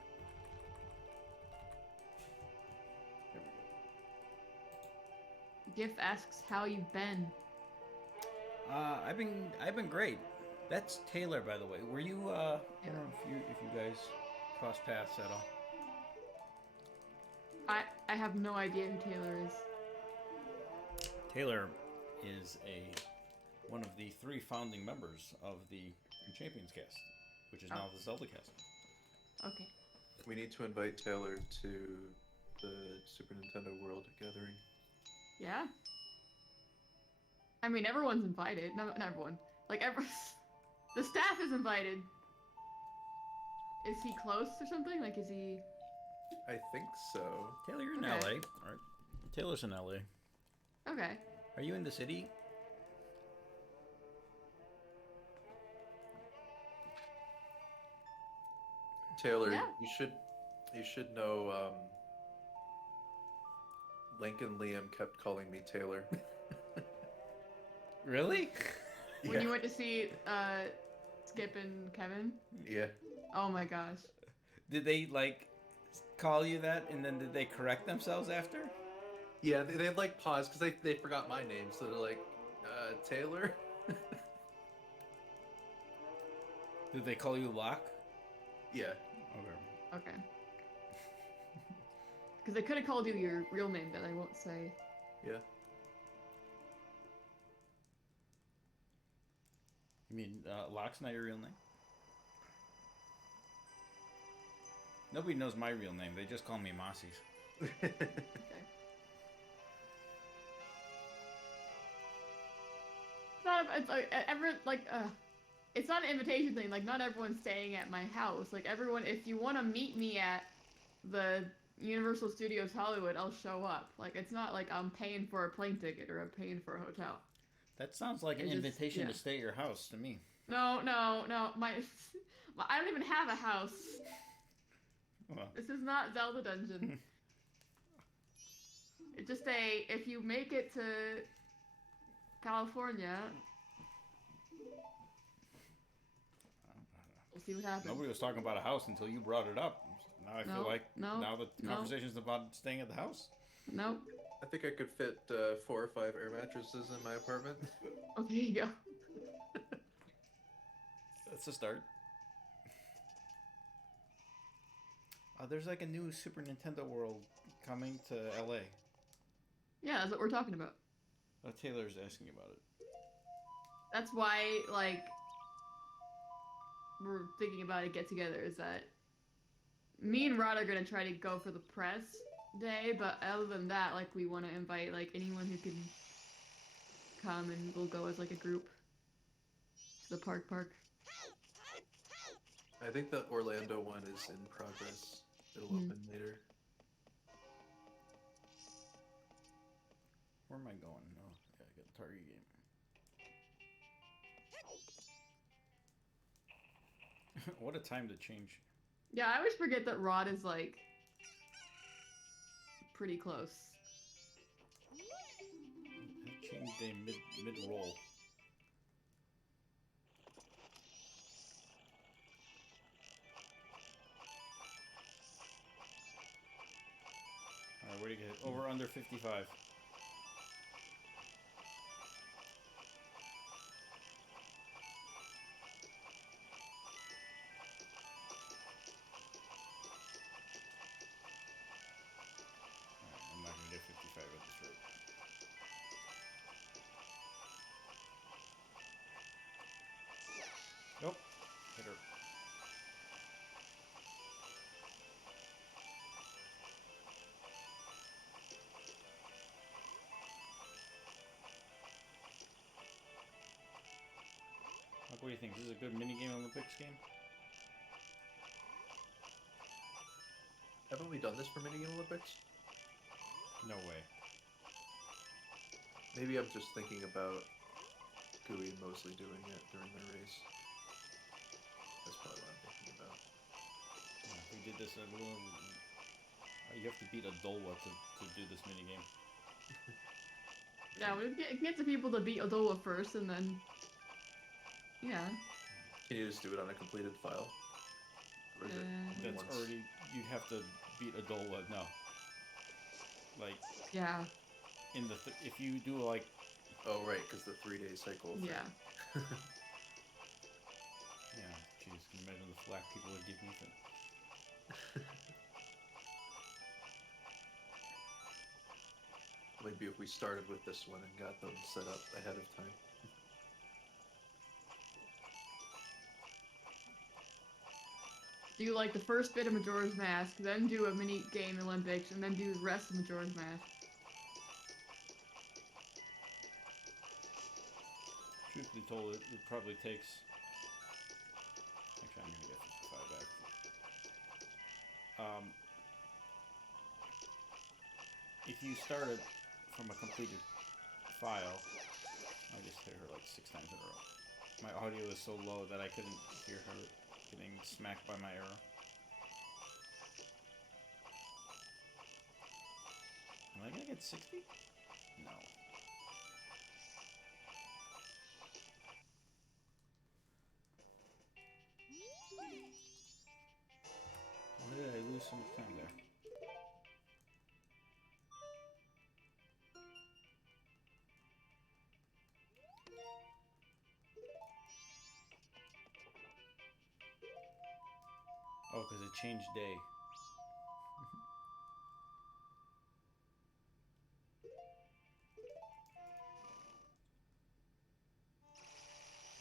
There we go. GIF asks how you've been. I've been great. That's Taylor, by the way. Were you I don't know if you guys crossed paths at all. I have no idea who Taylor is. Taylor is one of the 3 founding members of the Champions cast, which is now the Zelda cast. Okay. We need to invite Taylor to the Super Nintendo World Gathering. Yeah. I mean, everyone's invited. No, not everyone. Like, the staff is invited. Is he close or something? Like, is he... I think so. Taylor, you're in Okay. LA. All right. Taylor's in LA. Okay. Are you in the city? Taylor, Yeah. you should know. Link and Liam kept calling me Taylor. Really? When you went to see Skip and Kevin? Yeah. Oh my gosh. Did they call you that, and then did they correct themselves after? Yeah, they like paused because they forgot my name, so they're like, Taylor? Did they call you Locke? Yeah. Okay. Okay. Because they could have called you your real name that I won't say. Yeah. You mean Locke's not your real name? Nobody knows my real name. They just call me Mossies. Okay. It's not an invitation thing. Like, not everyone's staying at my house. Like, everyone, if you want to meet me at the Universal Studios Hollywood, I'll show up. Like, it's not like I'm paying for a plane ticket or I'm paying for a hotel. That sounds like an It's just- invitation yeah. to stay at your house to me. No. I don't even have a house. Well, This is not Zelda Dungeon. It's just if you make it to California, we'll see what happens. nobody was talking about a house until you brought it up. Now I feel like now the conversation's about staying at the house. Nope. I think I could fit 4 or 5 air mattresses in my apartment. Oh, there you go. That's a start. There's like a new Super Nintendo World coming to LA. Yeah, that's what we're talking about. Taylor's asking about it. That's why, like, we're thinking about a get-together, is that me and Rod are gonna try to go for the press day, but other than that, like, we want to invite, like, anyone who can come, and we'll go as, like, a group to the park. I think the Orlando one is in progress. It'll open later. Where am I going? Oh, yeah, I got the Target game. What a time to change. Yeah, I always forget that Rod is, like, pretty close. I changed a mid roll. Alright, where do you get? Over under 55. I'm not gonna get 55 at this rate. Nope. Hit her. Is this a good minigame Olympics game? Haven't we done this for Minigame Olympics? No way. Maybe I'm just thinking about Gooey and Mosley doing it during their race. That's probably what I'm thinking about. Yeah, we did this a little. You have to beat a Dolwa to do this minigame. Yeah, we get the people to beat Odola first, and then yeah. Can you just do it on a completed file? Or is it That's once? already. You have to beat a Dolwa. No. Like Yeah. in the if you do like. Oh right, because the 3-day cycle. Thing. Yeah. Yeah, jeez, can you imagine the flack people would give me for. Maybe if we started with this one and got them set up ahead of time. Do like the first bit of Majora's Mask, then do a mini game Olympics, and then do the rest of Majora's Mask. Truth be told, it probably takes. Actually, I'm gonna get 55 back. If you start it from a completed file, I just hit her like 6 times in a row. My audio is so low that I couldn't hear her getting smacked by my arrow. Am I gonna get 60? No. Why did I lose so much time there? Oh, because it changed day.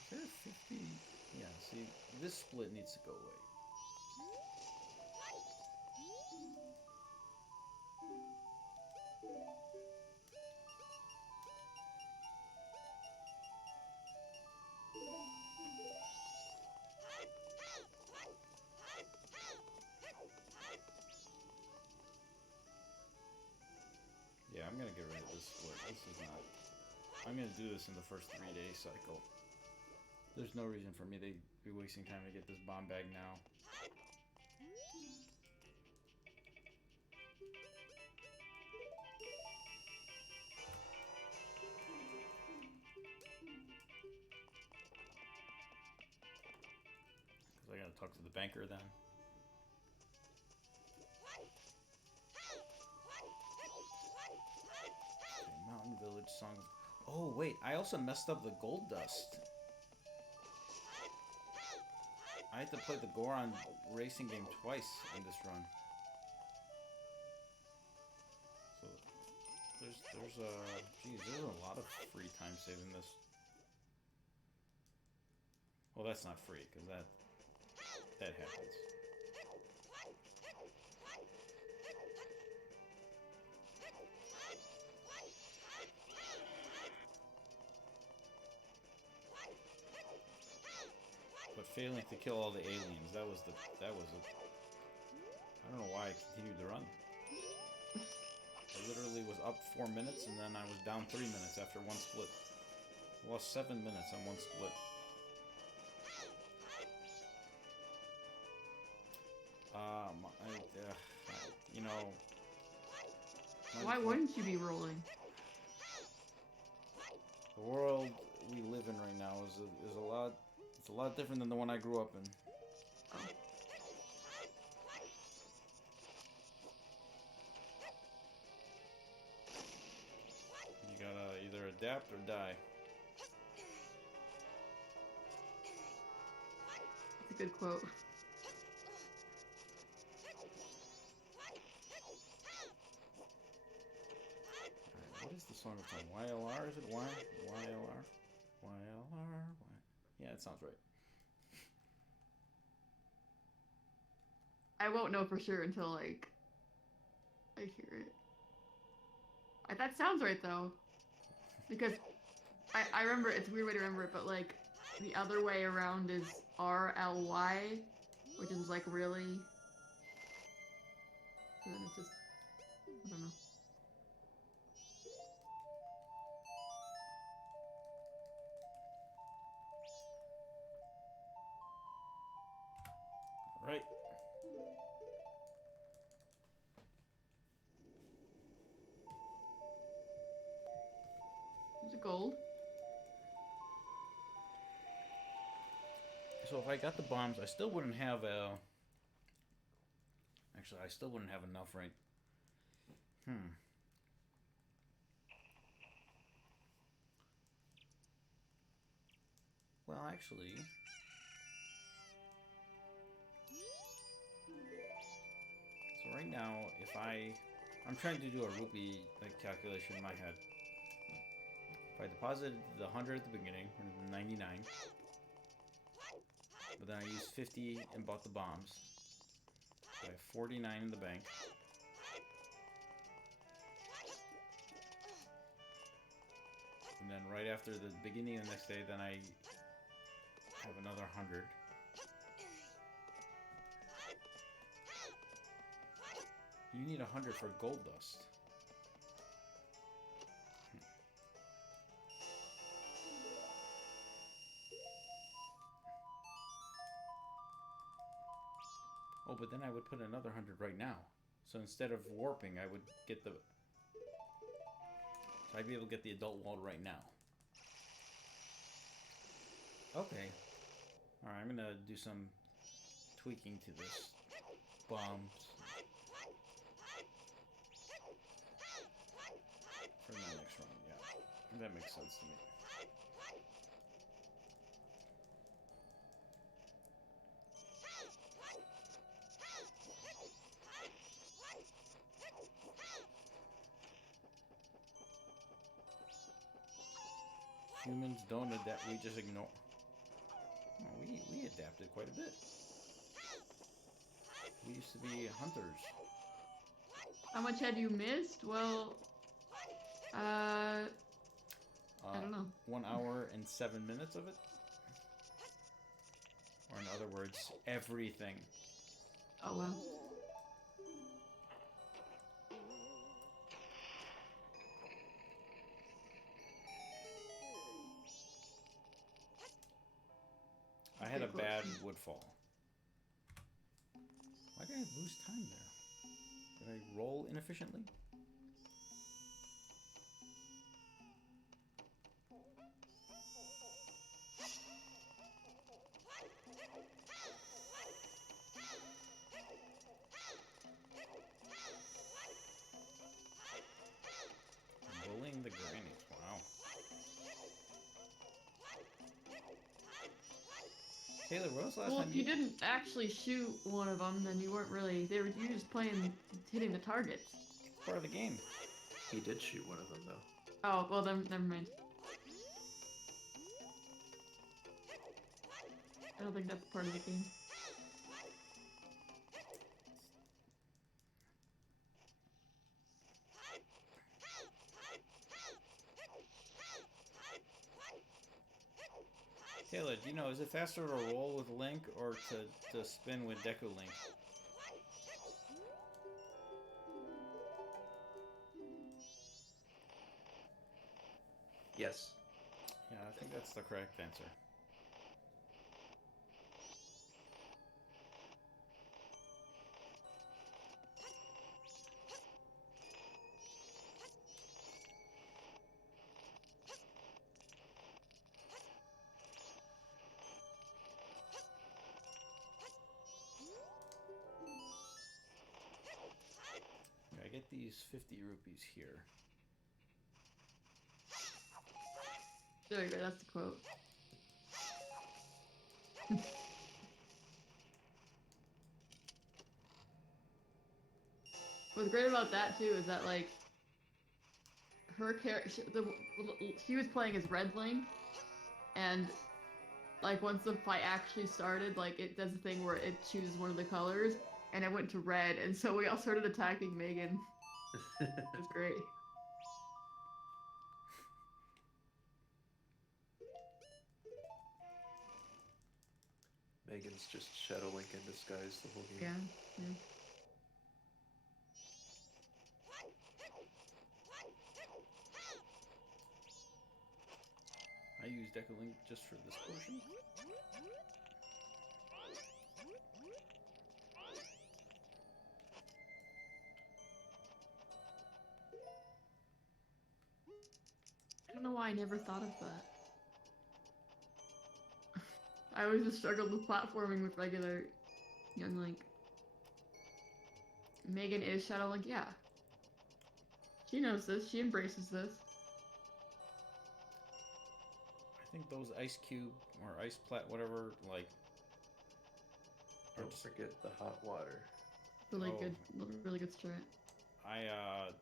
Is there a 50? Yeah, see, this split needs to go away. Yeah, I'm gonna get rid of this split. This is not. I'm gonna do this in the first 3-day cycle. There's no reason for me to be wasting time to get this bomb bag now. Because I gotta talk to the banker then. Okay, Mountain Village Song. Oh wait, I also messed up the gold dust. I had to play the Goron racing game twice in this run. So there's there's a lot of free time saving this. Well, that's not free because that happens. But failing to kill all the aliens, that was a. I don't know why I continued to run. I literally was up 4 minutes and then I was down 3 minutes after one split. I lost 7 minutes on one split. You know. Why wouldn't you be rolling? The world we live in right now is a lot. It's a lot different than the one I grew up in. Oh. You gotta either adapt or die. That's a good quote. What is the song of time? YLR? Is it Y? YLR? YLR? Yeah, it sounds right. I won't know for sure until like I hear it. That sounds right though, because I remember it's a weird way to remember it, but like the other way around is RLY, which is like really. And then it's just, I don't know. Right. There's a gold. So if I got the bombs, I still wouldn't have Actually, I still wouldn't have enough, right? Well, actually... So right now, if I'm trying to do a rupee calculation in my head. If I deposited the 100 at the beginning, or the 99, but then I used 50 and bought the bombs, I have 49 in the bank. And then right after the beginning of the next day, then I have another 100. You need 100 for gold dust. Oh, but then I would put another 100 right now. So instead of warping, I would get the... So I'd be able to get the adult world right now. Okay. Alright, I'm gonna do some tweaking to this. Bombs. For my next run, yeah. That makes sense to me. Humans don't adapt, we just ignore. Oh, we adapted quite a bit. We used to be hunters. How much had you missed? Well, I don't know. 1 hour and 7 minutes of it? Or in other words, everything. Oh, wow. I had a bad woodfall. Why did I lose time there? Did I roll inefficiently? Bullying the grannies, wow. Taylor, what was the last Well, time if you didn't actually shoot one of them, then you weren't really. You were just playing, hitting the targets. Part of the game. He did shoot one of them though. Oh, well then, never mind. I don't think that's part of the game. Taylor, do you know, is it faster to roll with Link or to spin with Deku Link? Yes. Yeah, I think that's the correct answer. Okay, I get these 50 rupees here. There you go, that's the quote. What's great about that too is that like her character, she was playing as Red Link, and like once the fight actually started, like it does the thing where it chooses one of the colors, and it went to red, and so we all started attacking Megan. It was great. Megan's just Shadow Link in disguise the whole game. Yeah. Yeah. I use Decalink just for this portion. I don't know why I never thought of that. I always just struggled with platforming with regular Young Link. Megan is Shadow Link, yeah. She knows this. She embraces this. I think those Ice Cube or Ice Plat, whatever, like. Don't forget the hot water. Really Oh. good, really good strat. I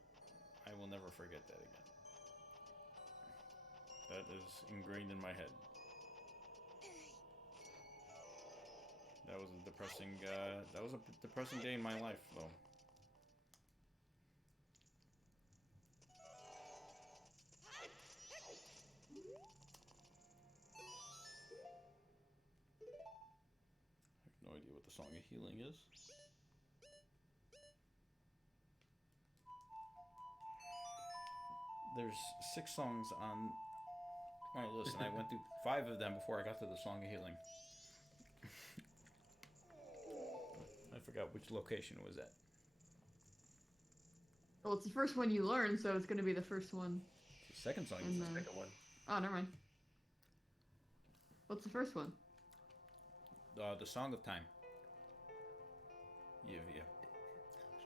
will never forget that again. That is ingrained in my head. That was a depressing day in my life, though. I have no idea what the Song of Healing is. There's 6 songs on my list, and I went through 5 of them before I got to the Song of Healing. I forgot which location it was at. Well, it's the first one you learn, so it's gonna be the first one. The second song And is The second one. Oh, never mind. What's the first one? the Song of Time. Yeah.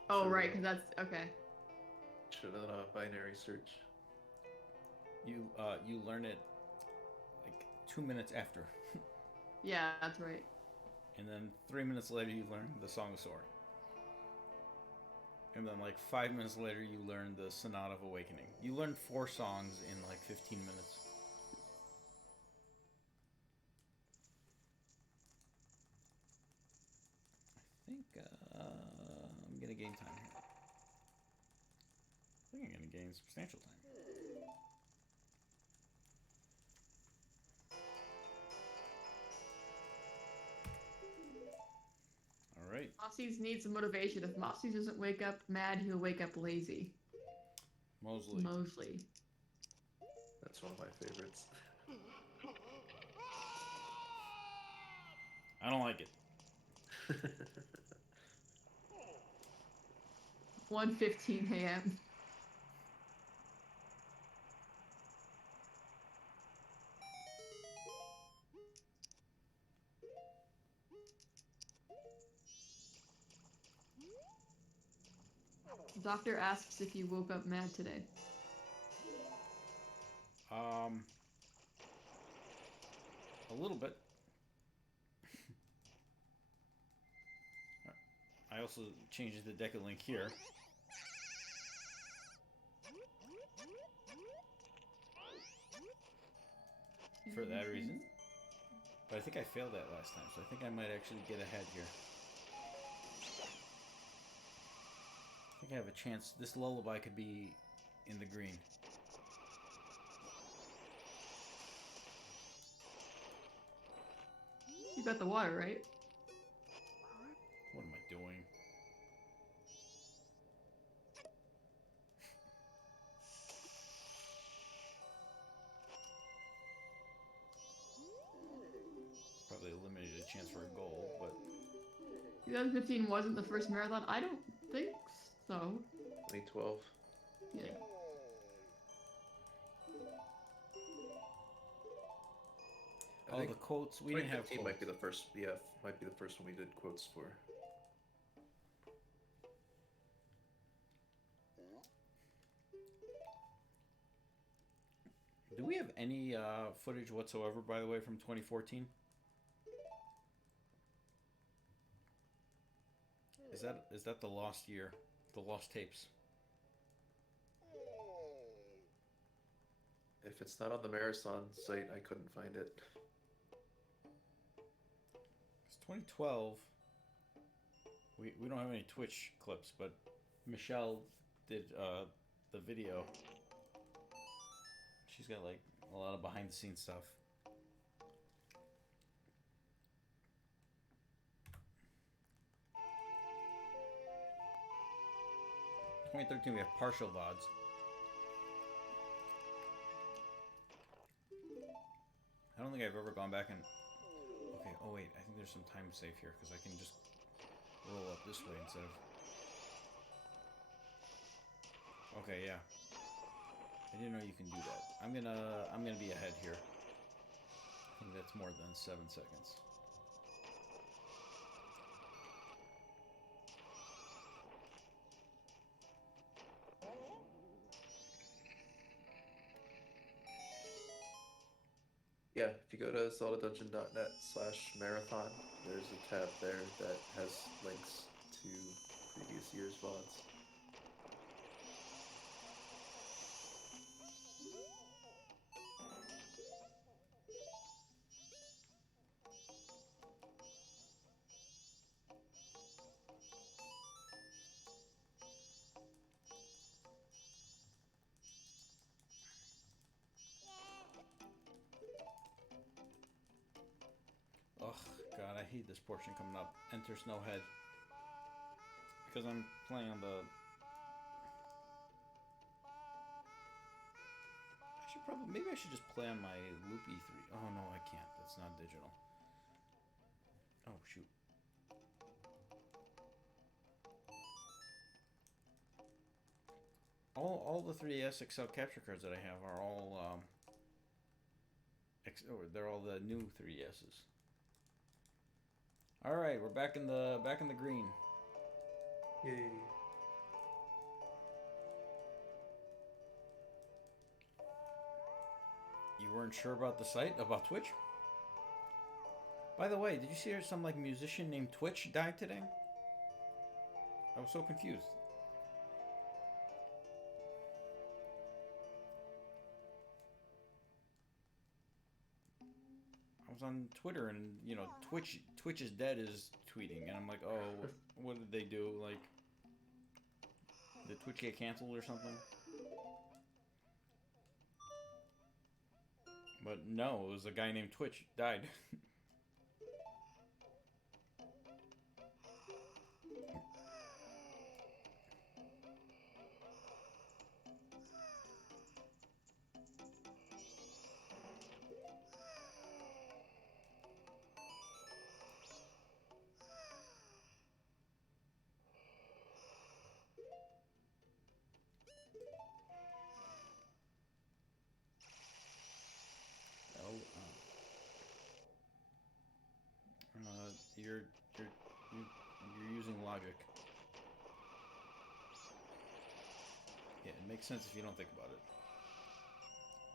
Oh, Should've right, done- because that's okay. Should have done a binary search. You learn it like 2 minutes after, Yeah, that's right. and then 3 minutes later you learn the Song of Sword, and then like 5 minutes later you learn the Sonata of Awakening. You learn 4 songs in like 15 minutes. I think I'm gonna gain time here. I think I'm gonna gain substantial time. All right. Mossies needs some motivation. If Mossies doesn't wake up mad, he'll wake up lazy. Mosley. Mosley. That's one of my favorites. I don't like it. 1:15 a.m. Doctor asks if you woke up mad today. A little bit. I also changed the Decalink here. For that reason. But I think I failed that last time, so I think I might actually get ahead here. I think I have a chance. This lullaby could be in the green. You got the water, right? What am I doing? Probably eliminated a chance for a goal, but 2015 wasn't the first marathon? I don't think so. 2012. Yeah. I oh, think the quotes we didn't have 2015 quotes. might be the first. Yeah, might be the first one we did quotes for. Do we have any footage whatsoever, by the way, from 2014? Is that the lost year, the lost tapes? If it's not on the marathon site, I couldn't find it. It's 2012. We don't have any Twitch clips, but Michelle did the video. She's got like a lot of behind the scenes stuff. 2013 we have partial VODs. I don't think I've ever gone back and... Okay, oh wait, I think there's some time save here, because I can just roll up this way instead of... Okay, yeah. I didn't know you can do that. I'm gonna be ahead here. I think that's more than 7 seconds. Yeah, if you go to zeldadungeon.net/marathon, there's a tab there that has links to previous year's VODs. Ugh, God, I hate this portion coming up. Enter Snowhead. Because I'm playing on the... Maybe I should just play on my Loopy 3. Oh, no, I can't. That's not digital. Oh, shoot. All the 3DS XL capture cards that I have are all, they're all the new 3DSs. All right, we're back in the green. Yay. You weren't sure about the site, about Twitch? By the way, did you see there's some like musician named Twitch died today? I was so confused. I was on Twitter and, you know, Twitch is dead is tweeting, and I'm like, oh, what did they do? Like, did Twitch get canceled or something? But no, it was a guy named Twitch died. You're using logic. Yeah, it makes sense if you don't think about it.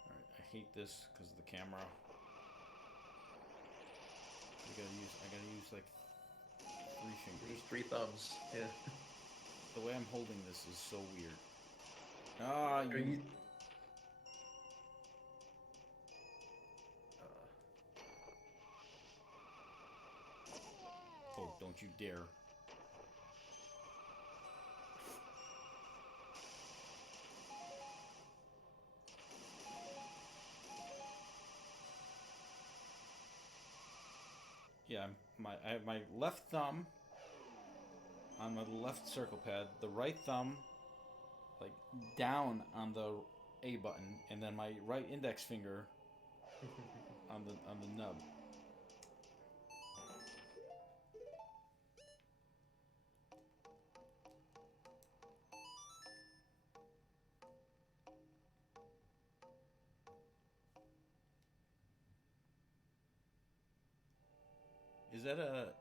Alright, I hate this because of the camera. I gotta use like 3 fingers. Use 3 thumbs. Yeah. The way I'm holding this is so weird. Ah, you... Oh, don't you dare. Yeah, I have my left thumb on the left circle pad, the right thumb like down on the A button, and then my right index finger on the nub. Is that a...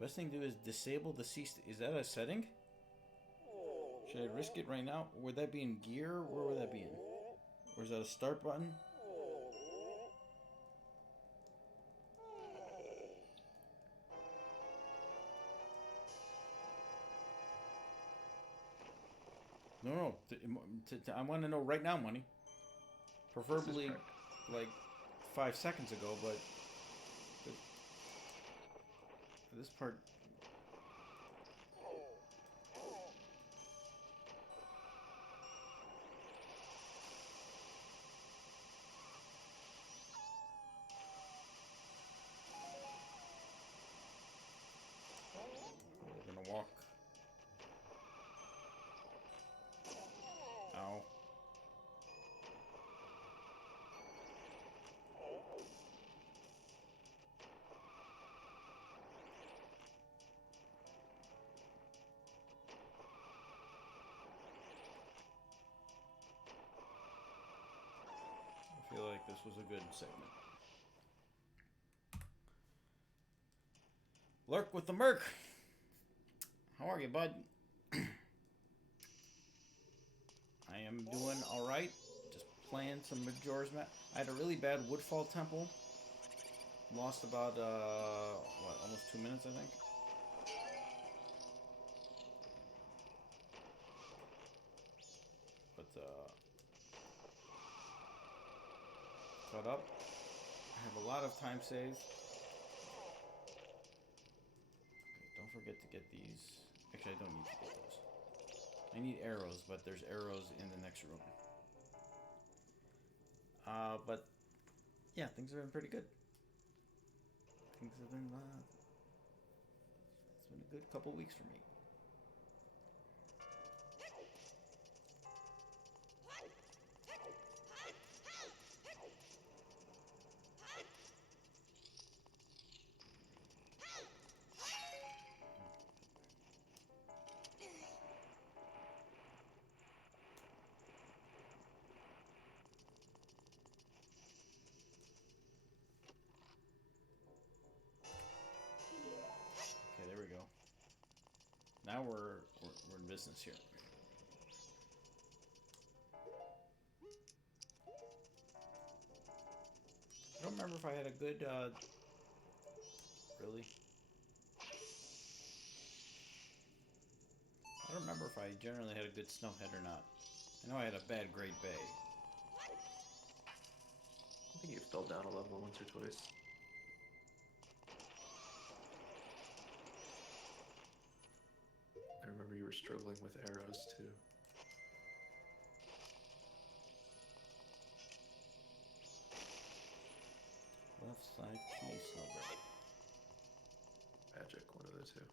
Best thing to do is disable the cease... Is that a setting? Should I risk it right now? Would that be in gear? Where would that be in? Or is that a start button? No. I want to know right now, Money. Preferably like 5 seconds ago, but this part... We're gonna walk. this was a good segment. Lurk with the Merc. How are you, bud? I am doing alright. Just playing some Majora's Mask. I had a really bad Woodfall Temple. Lost about, almost 2 minutes, I think. But, caught up. I have a lot of time saves. Okay, don't forget to get these. Actually, I don't need to get those. I need arrows, but there's arrows in the next room. But, yeah, things have been pretty good. Things have been, it's been a good couple weeks for me. Okay, there we go. Now we're in business here. I don't remember if I had a good, really? I don't remember if I generally had a good Snowhead or not. I know I had a bad Great Bay. I think you fell down a level once or twice. I remember you were struggling with arrows too. Left side key, Snowbird. Magic, one of the two.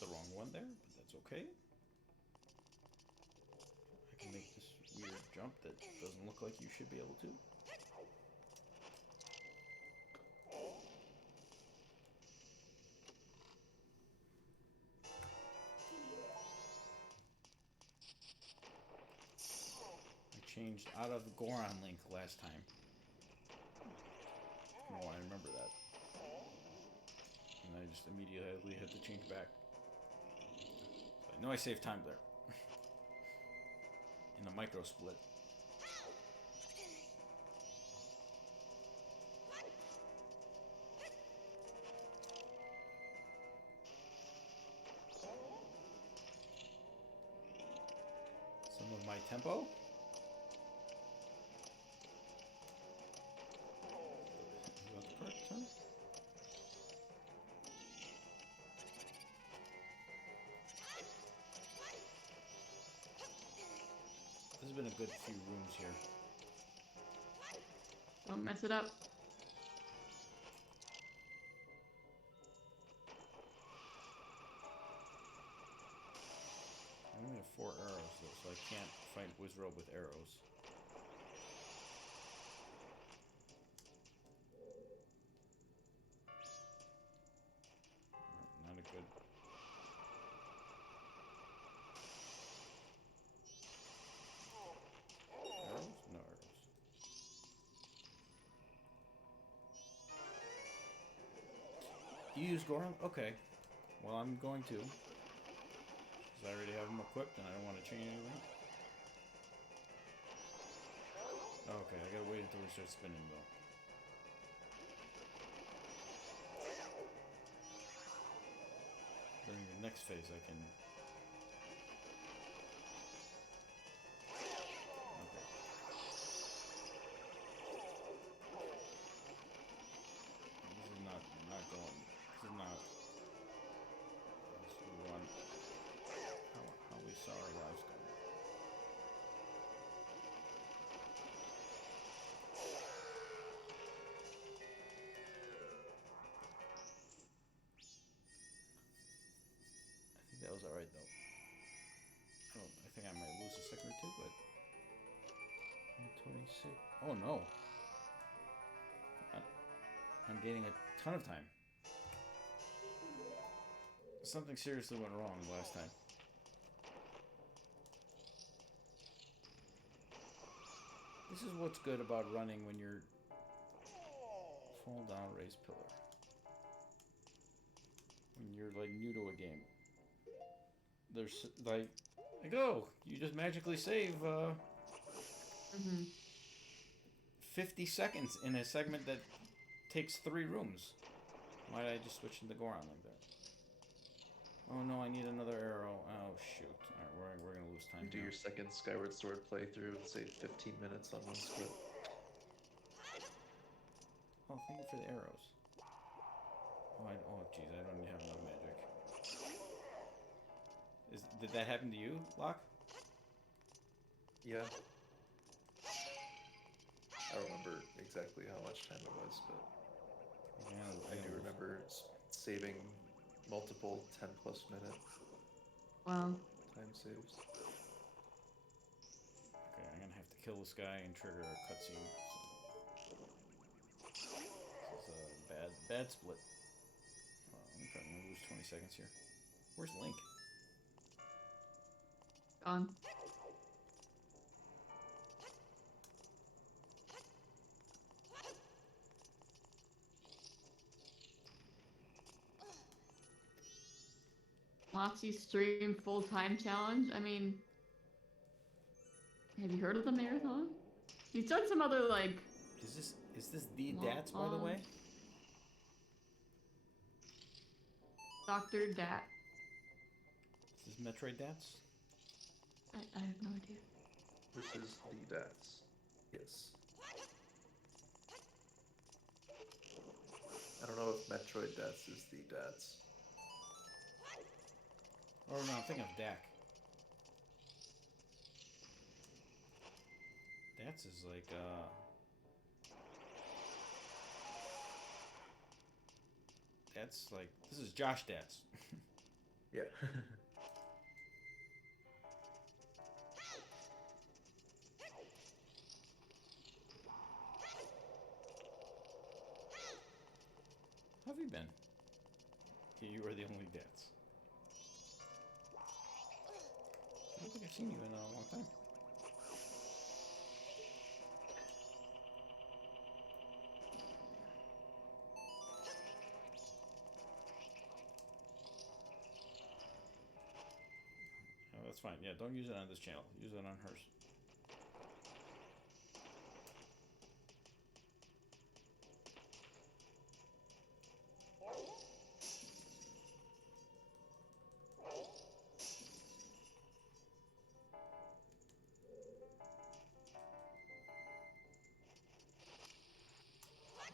The wrong one there, but that's okay. I can make this weird jump that doesn't look like you should be able to. I changed out of Goron Link last time. Oh, I remember that. And I just immediately had to change back. But I know I saved time there. In the micro split. Some of my tempo. Is that the correct term? This has been a good few rooms here. Don't mess it up. I only have 4 arrows though, so I can't fight Wizrobe with arrows. Not a good. Arrows? No arrows. You use Goron? Okay. Well, I'm going to. Because I already have them equipped and I don't want to change anything. Okay, I gotta wait until we start spinning though. During the next phase I can... Okay. This is not going... This is not... This is one... How we saw our lives go. I think that was alright though. Oh, I think I might lose a second or two, but 126. Oh no! I'm gaining a ton of time. something seriously went wrong last time. This is what's good about running when you're fall down, raise pillar. When you're like new to a game. There's like, oh, you just magically save 50 seconds in a segment that takes 3 rooms. Why did I just switch into Goron like that? Oh no, I need another arrow. Oh shoot. Alright, we're gonna lose time. Do your second Skyward Sword playthrough and save 15 minutes on one split. Oh, thank you for the arrows. Oh jeez, I don't have enough magic. Did that happen to you, Locke? Yeah. I don't remember exactly how much time it was, but I do remember saving multiple 10+ minute Wow. time saves. Okay, I'm gonna have to kill this guy and trigger a cutscene. So. This is a bad split. Okay, I'm gonna lose 20 seconds here. Where's Link? Gone. Moxie stream full-time challenge. I mean, have you heard of the marathon? He's done some other like. Is this the Dats, by the way? Dr. Dat. Is this Metroid Dats? I have no idea. This is the Dats. Yes. I don't know if Metroid Dats is the Dats. Oh no, I'm thinking of Dak. Dats is like That's like, this is Josh Dats. Yeah. How have you been? You are the only Dats. I don't think I've seen you in a long time. Oh, that's fine. Yeah, don't use it on this channel. Use it on hers.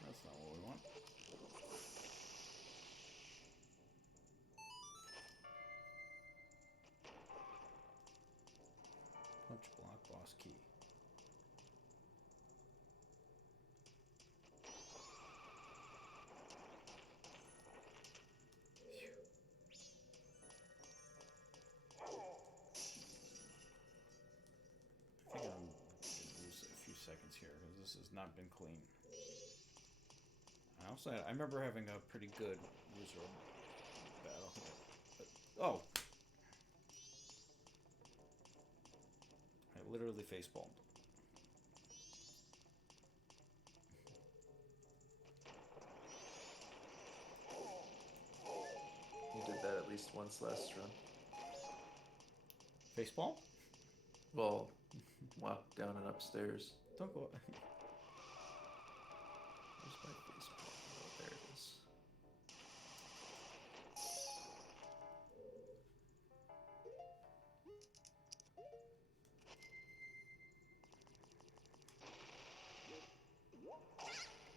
That's not what we want. Punch block boss key. Phew. I think I'm gonna lose a few seconds here because this has not been clean. I remember having a pretty good Wizard battle here. But, oh! I literally facepalmed. You did that at least once last run. Facepalm? Well, walk down and upstairs. Don't go. Where's my baseball? Oh, there it is.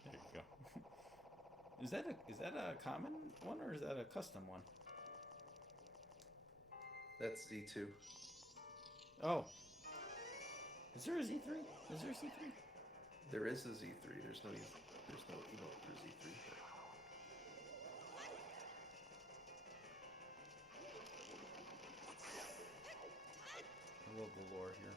There you go. Is that a common one or is that a custom one? That's Z2. Oh. Is there a Z3? Is there a Z3? There is a Z3. There's no emote for Z3. I love the lore here.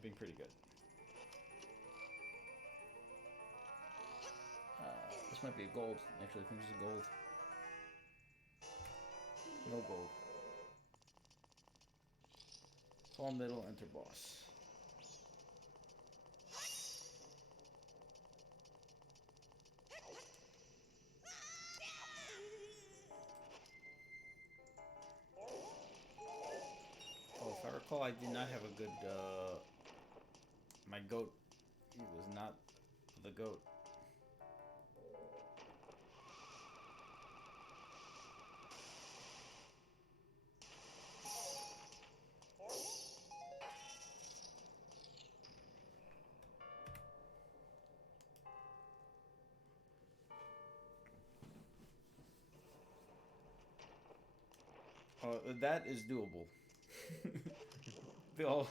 up being pretty good. This might be a gold. Actually, I think this is gold. No gold. Fall middle, enter boss. Oh, if I recall, I did not have a good, my goat, he was not the goat. That is doable. Oh,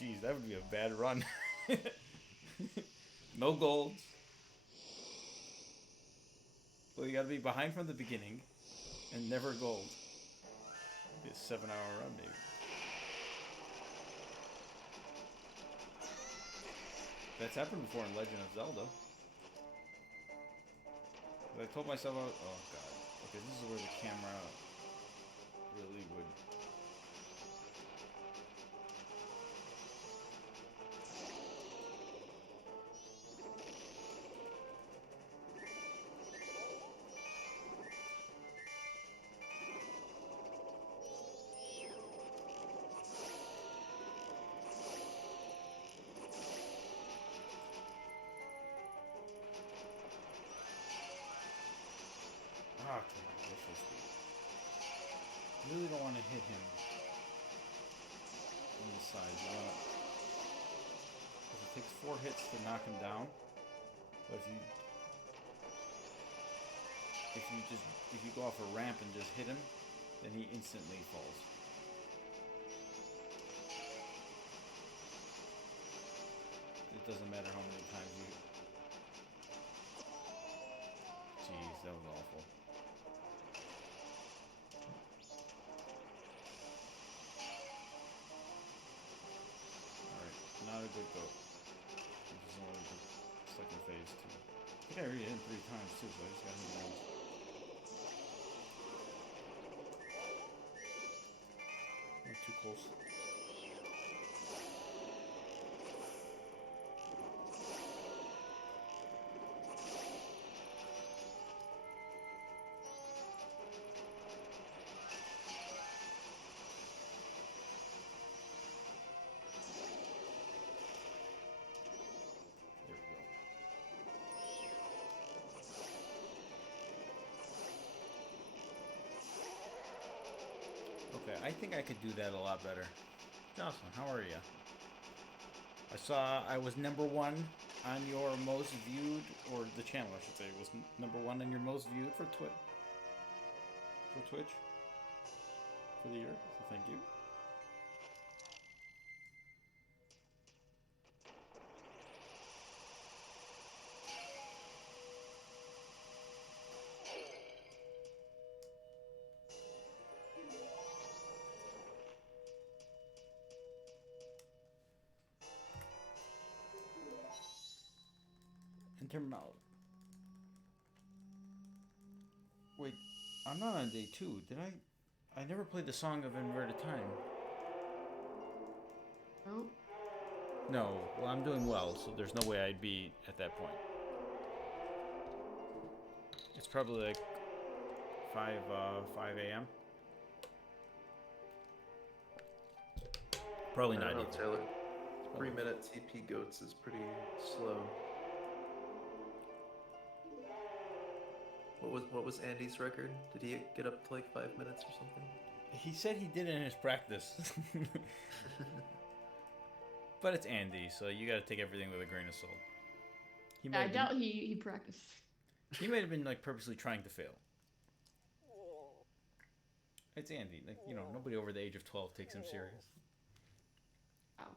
jeez, that would be a bad run. No golds. Well, you gotta be behind from the beginning and never gold. Be a 7-hour run, maybe. That's happened before in Legend of Zelda. But I told myself, oh god, okay, this is where the camera really would. Ah, come on, go full speed. You really don't want to hit him on the side. You want to. It takes 4 hits to knock him down, but if you go off a ramp and just hit him, then he instantly falls. It doesn't matter how many times you. Jeez, that was awful. Not a good goat. This is only the second phase too. I think I already hit him 3 times too, so I just got him once. Not too close. Okay, I think I could do that a lot better. Jocelyn, how are you? I saw I was number 1 on your most viewed, or the channel I should say, was number 1 on your most viewed for Twitch. For Twitch. For the year, so thank you. Intermount. Wait, I'm not on day 2. Did I? I never played the Song of Inverted Time. Nope. No, well, I'm doing well, so there's no way I'd be at that point. It's probably like 5 a.m. Probably I not don't know, either. Taylor. 3-minute TP goats is pretty slow. What was Andy's record? Did he get up to like 5 minutes or something? He said he did it in his practice. But it's Andy, so you gotta take everything with a grain of salt. Yeah, I doubt he practiced. He might have been like purposely trying to fail. It's Andy. Like, you know, nobody over the age of 12 takes him serious. Wow.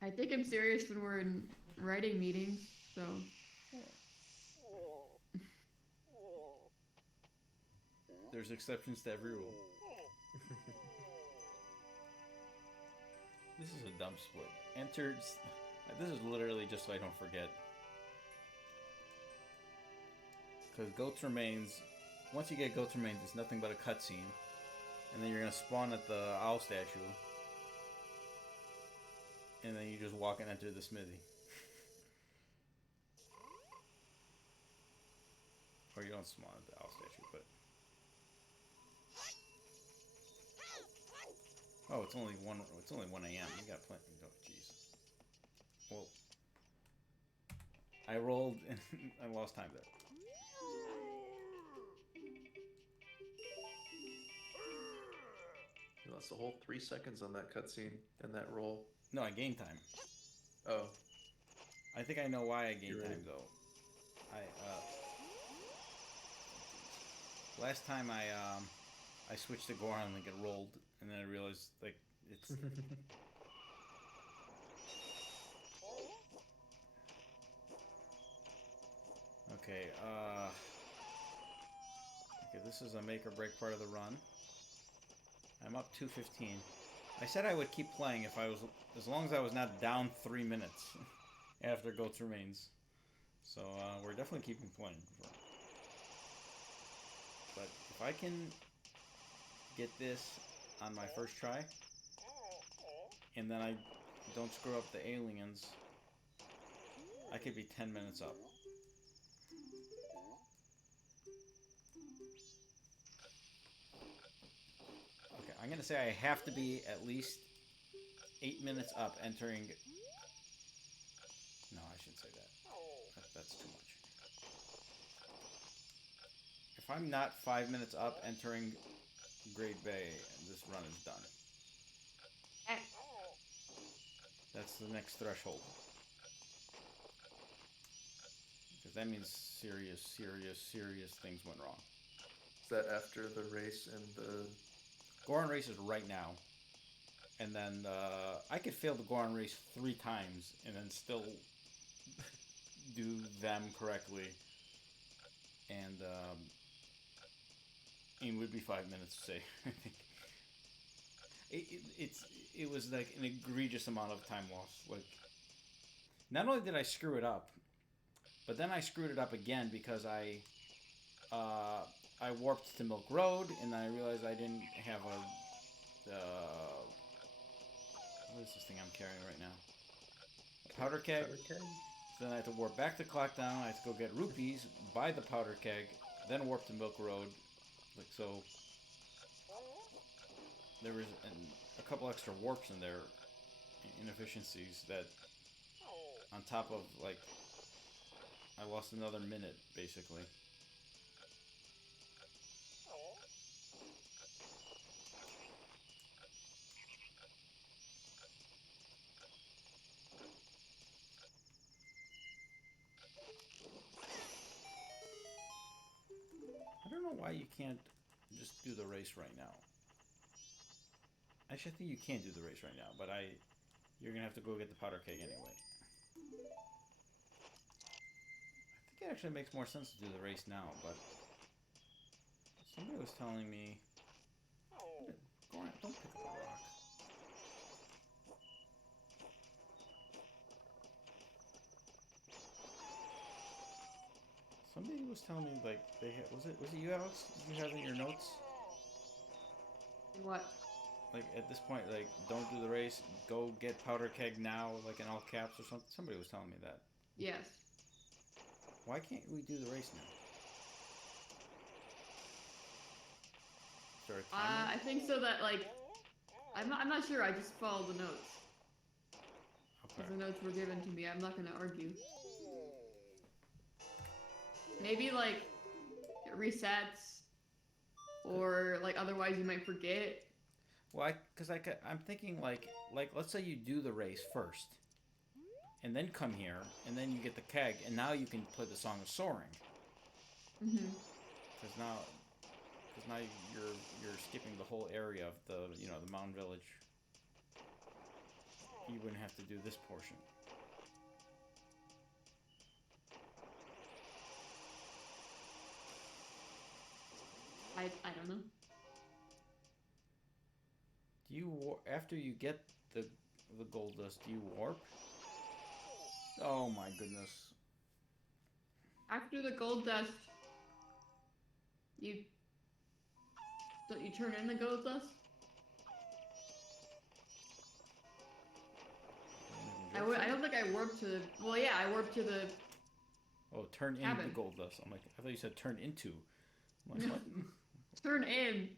I take him serious when we're in writing meetings, so. There's exceptions to every rule. This is a dumb split. Entered. This is literally just so I don't forget. Because Goat's Remains, once you get Goat's Remains, it's nothing but a cutscene. And then you're going to spawn at the owl statue. And then you just walk and enter the smithy. Or you don't spawn at the owl statue, but... Oh, it's only 1 a.m. You got plenty. Oh, jeez. Well, I rolled and I lost time there. You lost a whole 3 seconds on that cutscene and that roll. No, I gained time. Oh. I think I know why I gained You're right. time though. Last time I switched to Goron and it rolled, and then I realized like it's. Okay. Okay, this is a make or break part of the run. I'm up 2:15. I said I would keep playing if I was, as long as I was not down 3 minutes after Goat's Remains. So we're definitely keeping playing. But if I can get this on my first try, and then I don't screw up the aliens, I could be 10 minutes up. Okay, I'm gonna say I have to be at least 8 minutes up entering... No, I shouldn't say that. That's too much. If I'm not 5 minutes up entering Great Bay, this run is done. That's the next threshold. Because that means serious things went wrong. Is that after the race and the... Goron race is right now. And then I could fail the Goron race 3 times and then still do them correctly. And it would be 5 minutes to say, I think. It was like an egregious amount of time loss. Like, not only did I screw it up, but then I screwed it up again because I warped to Milk Road, and I realized I didn't have a what is this thing I'm carrying right now? A powder keg. So then I had to warp back to Clockdown. I had to go get rupees, buy the powder keg, then warp to Milk Road. Like, so there was a couple extra warps in there, inefficiencies that, on top of, like, I lost another minute, basically. I don't know why you can't just do the race right now. Actually, I think you can't do the race right now, but you're gonna have to go get the powder keg anyway. I think it actually makes more sense to do the race now, but somebody was telling me, Goran, don't pick up a rock. Somebody was telling me, like, they had, was it you, Alex? Did you have in your notes? What? Like, at this point, like, don't do the race, go get powder keg now, like in all caps or something. Somebody was telling me that. Yes. Why can't we do the race now? Is there a timer? I think so that, like, I'm not sure, I just followed the notes. Okay. Because the notes were given to me, I'm not gonna argue. Maybe, like, it resets, or, like, otherwise you might forget. Well, I'm thinking, like, let's say you do the race first, and then come here, and then you get the keg, and now you can play the Song of Soaring. Mm-hmm. Because now you're skipping the whole area of the mountain village. You wouldn't have to do this portion. I don't know. Do you after you get the gold dust, do you warp? Oh my goodness. After the gold dust, you don't you turn in the gold dust? I don't think I warped to the. Well, yeah, I warped to the. Oh, turn in cabin. the gold dust. I'm like, I thought you said turn into. I'm like, what? Turn in.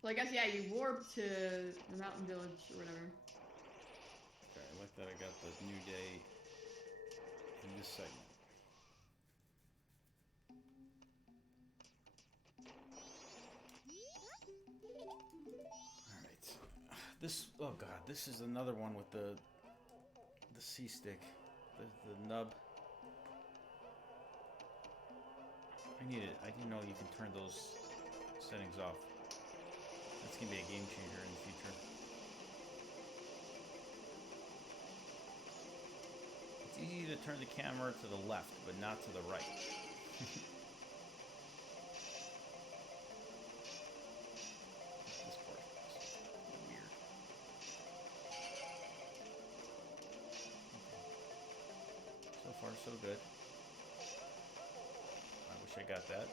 So I guess yeah, you warp to the mountain village or whatever. Okay, I like that I got the new day in this segment. Alright. This, oh god, this is another one with the C stick. The nub. I need it. I didn't know you can turn those settings off. That's gonna be a game changer in the future. It's easy to turn the camera to the left, but not to the right. This part is weird. So far, so good. I wish I got that.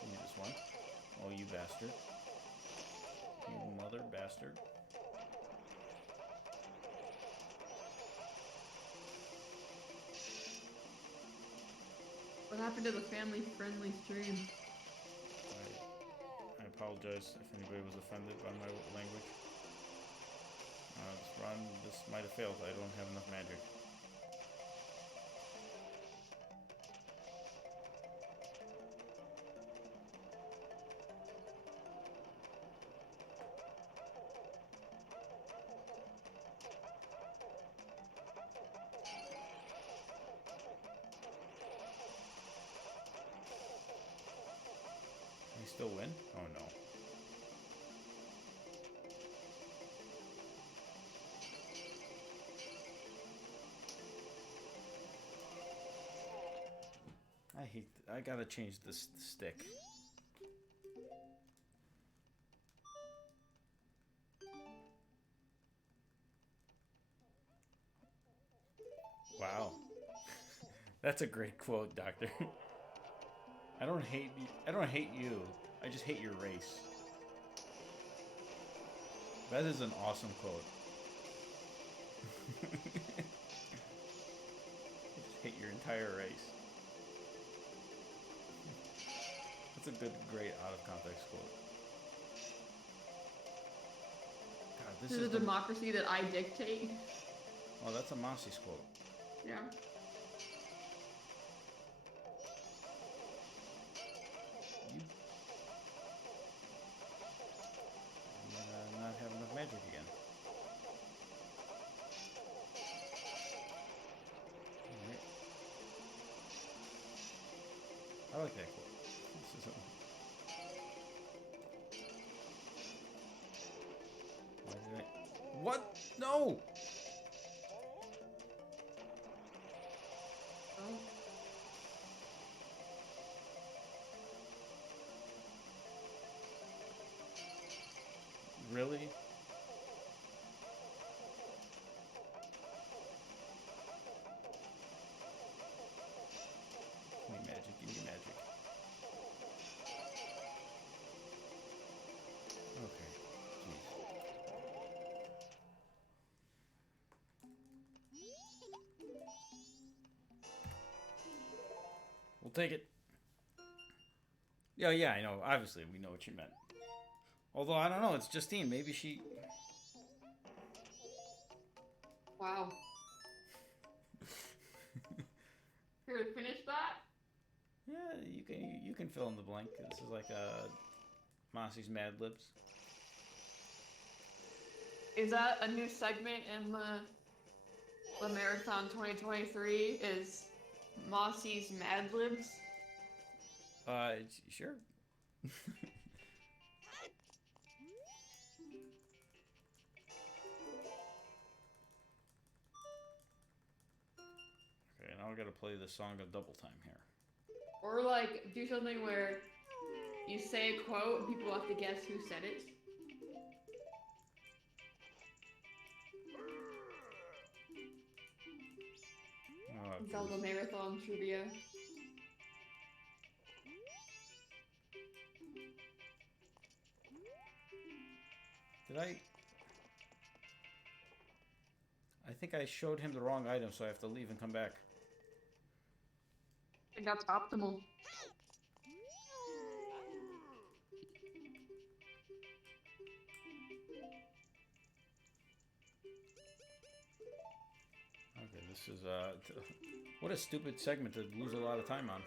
Give me this one. Oh, you bastard. You mother bastard. What happened to the family-friendly stream? I apologize if anybody was offended by my language. This run, this might have failed. I don't have enough magic. Can I still win? Oh no. I gotta change this stick. Wow. That's a great quote, Doctor. I don't hate you. I just hate your race. That is an awesome quote. I just hate your entire race. That's a good, great out of context quote. God, this is a democracy that I dictate. Oh, that's a Mossy's quote. Yeah. I'm not have enough magic again. Alright. I like that quote. This is a... Why did I... What? No! Oh. Really? Give me magic, give me magic. Okay, jeez. We'll take it. Yeah, I know. Obviously, we know what you meant. Although, I don't know. It's Justine. Maybe she... Wow. Here to finish that? Yeah, you can fill in the blank. This is like Mossy's Mad Libs. Is that a new segment in the Marathon 2023? Is Mossy's Mad Libs? Sure. Okay, now I gotta play the song of double time here. Or like do something where you say a quote and people have to guess who said it. Oh, Zelda geez. Marathon Trivia. Did I think I showed him the wrong item, so I have to leave and come back. I think that's optimal. Okay, this is what a stupid segment to lose a lot of time on.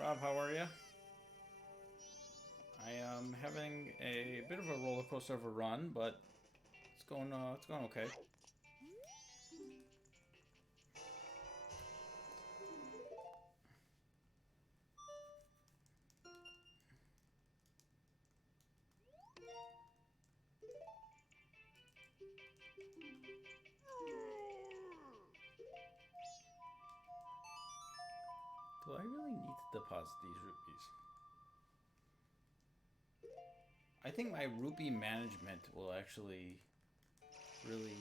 Rob, how are you? I am having a bit of a roller coaster of a run, but it's going okay. Do I really need to deposit these rupees? I think my rupee management will actually really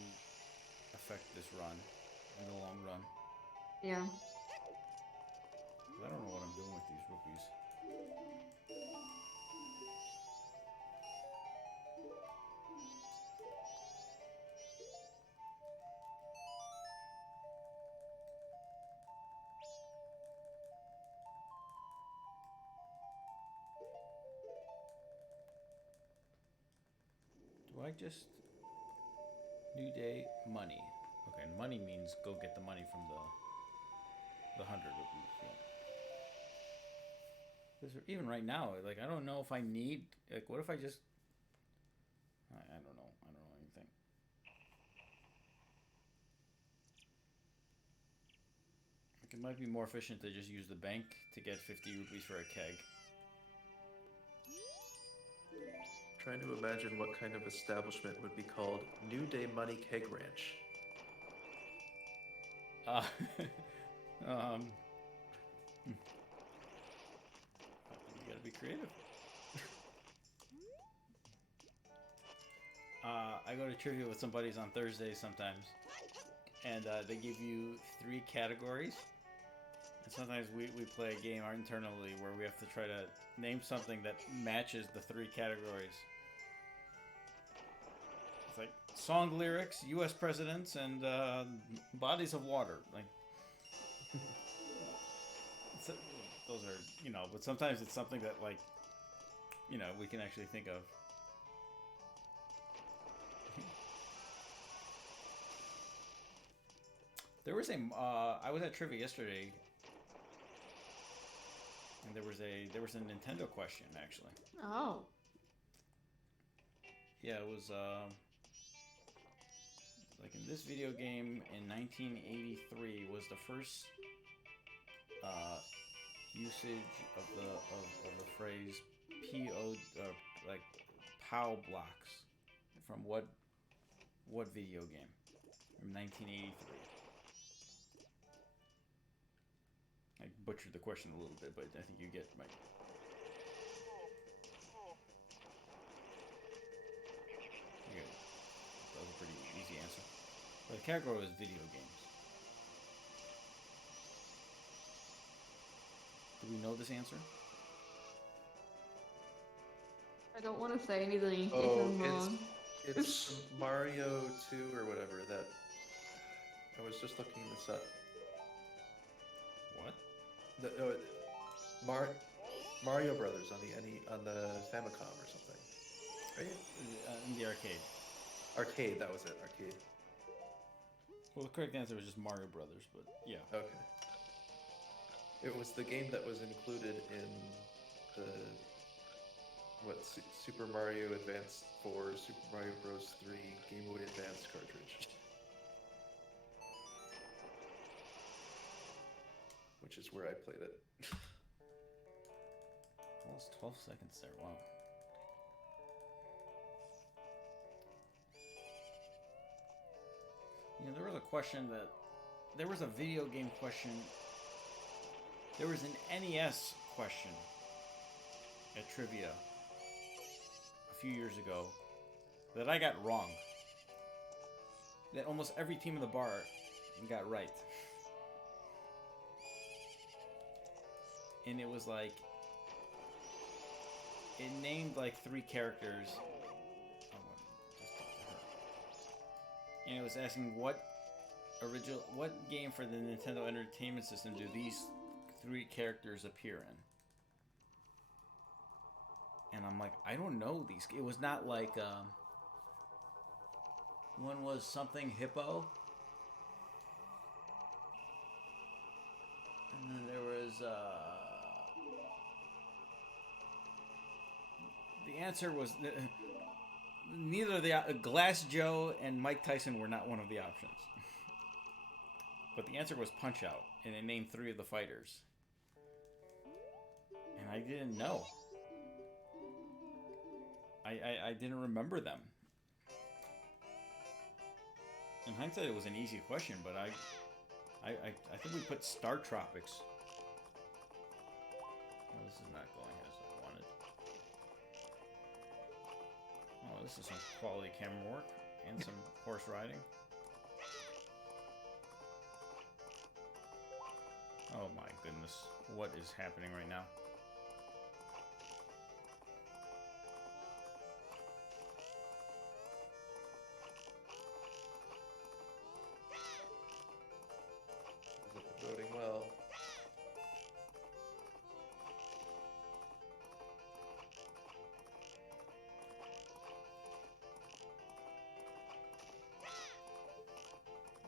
affect this run in the long run. Yeah. I don't know what I'm doing with these rupees. Do I just new day money? Okay, money means go get the money from the 100 rupees. Yeah. 'Cause even right now, like I don't know if I need like what if I just I don't know. I don't know anything. Like, it might be more efficient to just use the bank to get 50 rupees for a keg. Trying to imagine what kind of establishment would be called New Day Money Keg Ranch. Uh, um, you gotta be creative. I go to trivia with some buddies on Thursdays sometimes, and they give you 3 categories. And sometimes we play a game internally where we have to try to name something that matches the 3 categories. It's like song lyrics, U.S. presidents, and bodies of water. Like, those are, but sometimes it's something that, like, we can actually think of. There was I was at trivia yesterday, and there was a Nintendo question actually. Oh. Yeah, it was like in this video game in 1983 was the first usage of the phrase PO like POW blocks from what video game from 1983. I butchered the question a little bit, but I think you get my. Okay. That was a pretty easy answer. But the category was video games. Do we know this answer? I don't want to say anything in case Oh, I'm wrong. it's Mario 2 or whatever that. I was just looking this up. What? Mario Brothers on the Famicom or something, right? In the arcade. Arcade, that was it. Arcade. Well, the correct answer was just Mario Brothers, but yeah. Okay. It was the game that was included in the Super Mario Advance 4, Super Mario Bros. 3, Game Boy Advance cartridge. Which is where I played it. Almost 12 seconds there. Wow. You know, there was a question that there was a video game question. There was an NES question at trivia a few years ago that I got wrong. That almost every team in the bar got right. And it was like, it named like 3 characters. And it was asking what game for the Nintendo Entertainment System do these 3 characters appear in? And I'm like, I don't know these. It was not like one was something hippo, and then there was the answer was neither the Glass Joe and Mike Tyson were not one of the options. But the answer was Punch Out, and it named 3 of the fighters. And I didn't know. I didn't remember them. In hindsight, it was an easy question, but I think we put Star Tropics. Oh, this is not going as I wanted. Oh, this is some quality camera work and some horse riding. Oh my goodness, what is happening right now? Voting well.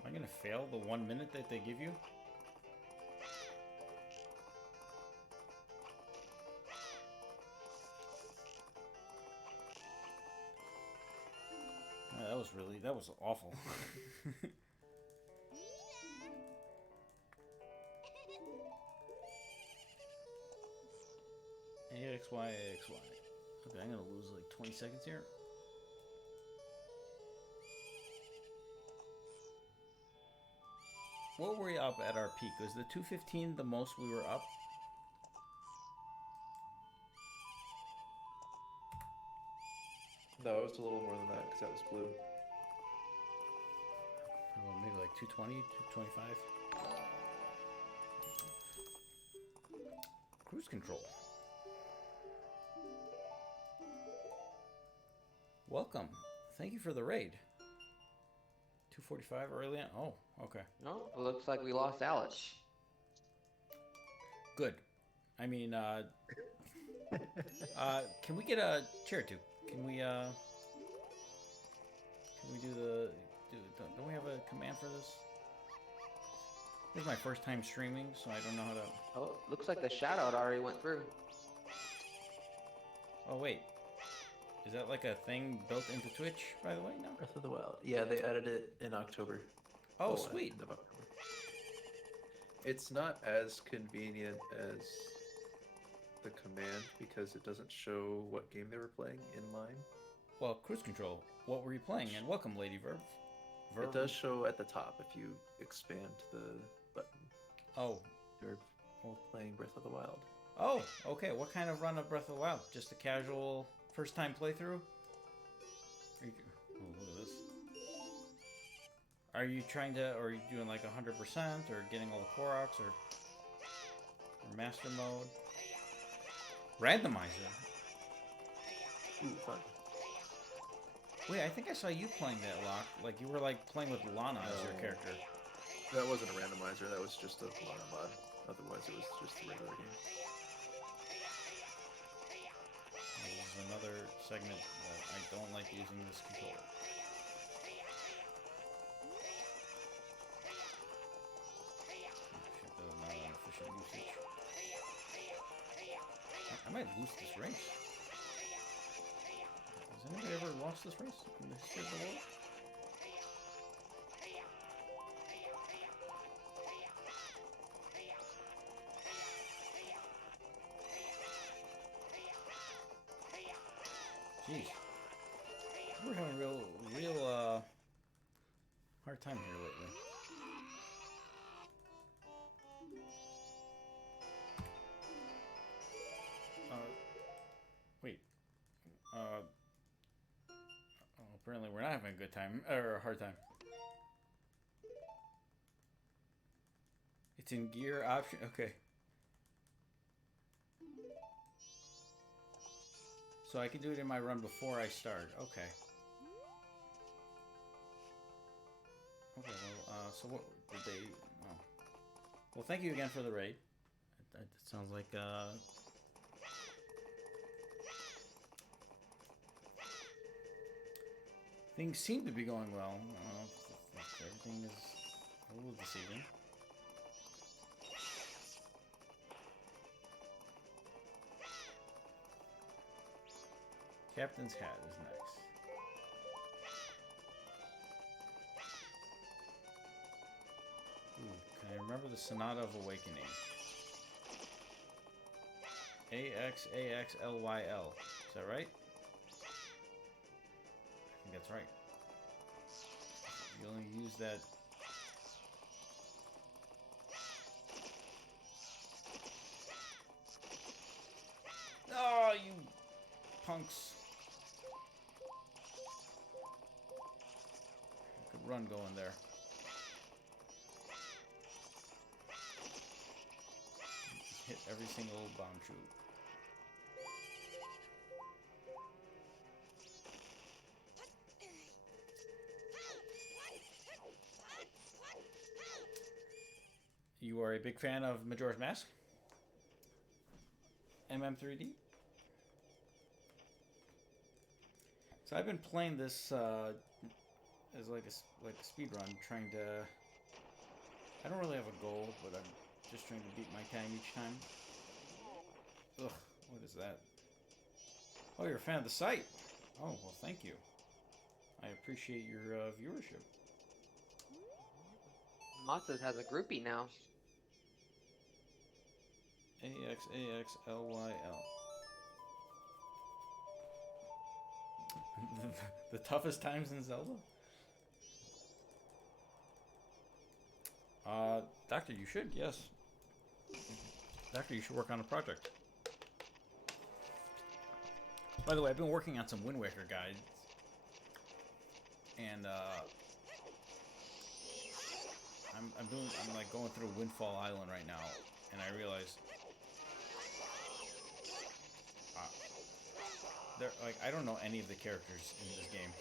Am I gonna fail the 1 minute that they give you? That was awful. AXY, AXY. Okay, I'm gonna lose like 20 seconds here. What were we up at our peak? Was the 215 the most we were up? No, it was a little more than that because that was blue. Oh, maybe like 220, 225. Cruise control. Welcome. Thank you for the raid. 245 early on? Oh, okay. No, it looks like we lost Alex. Good. I mean, can we get a chair too? Can we don't we have a command for this? This is my first time streaming, so I don't know how to... Oh, looks like the shout out already went through. Oh, wait. Is that like a thing built into Twitch, by the way? No? Breath of the Wild. Yeah, they added it in October. Oh, Well, sweet. end of October. It's not as convenient as the command because it doesn't show what game they were playing in line. Well, cruise control. What were you playing? And welcome, Lady Verve. It does show at the top if you expand the button. Oh. You're playing Breath of the Wild. Oh, okay. What kind of run of Breath of the Wild? Just a casual first-time playthrough? Oh, look at this. Are you trying to, or are you doing like 100% or getting all the Koroks or master mode? Randomizer. Ooh, fun. Wait, I think I saw you playing that, Locke. Like you were like playing with Lana as your character. That wasn't a randomizer, that was just a Lana mod. Otherwise it was just a regular game. This is another segment that I don't like using this controller. Oh, shit, that was not an efficient usage. I'm might lose this race. Has anybody ever lost this race in the history of the world? Jeez. We're having real hard time here lately. Wait. Apparently we're not having a good time, or a hard time. It's in gear option, okay. So I can do it in my run before I start, okay. Okay, well, so what did they, oh. Well, thank you again for the raid. That sounds like, things seem to be going well. Everything is a little deceiving. Captain's hat is next. Ooh, can I remember the Sonata of Awakening? AXAXLYL. Is that right? I think that's right. You only use that. Oh, you punks. Good run going there. Hit every single bomb troop. You are a big fan of Majora's Mask? MM3D? So I've been playing this as like a speed run, trying to. I don't really have a goal, but I'm just trying to beat my time each time. Ugh, what is that? Oh, you're a fan of the site. Oh, well, thank you. I appreciate your viewership. Matzos has a groupie now. AXAXLYL. The toughest times in Zelda? Doctor, you should, yes. Doctor, you should work on a project. By the way, I've been working on some Wind Waker guides. And, I'm like going through Windfall Island right now, and I realize I don't know any of the characters in this game.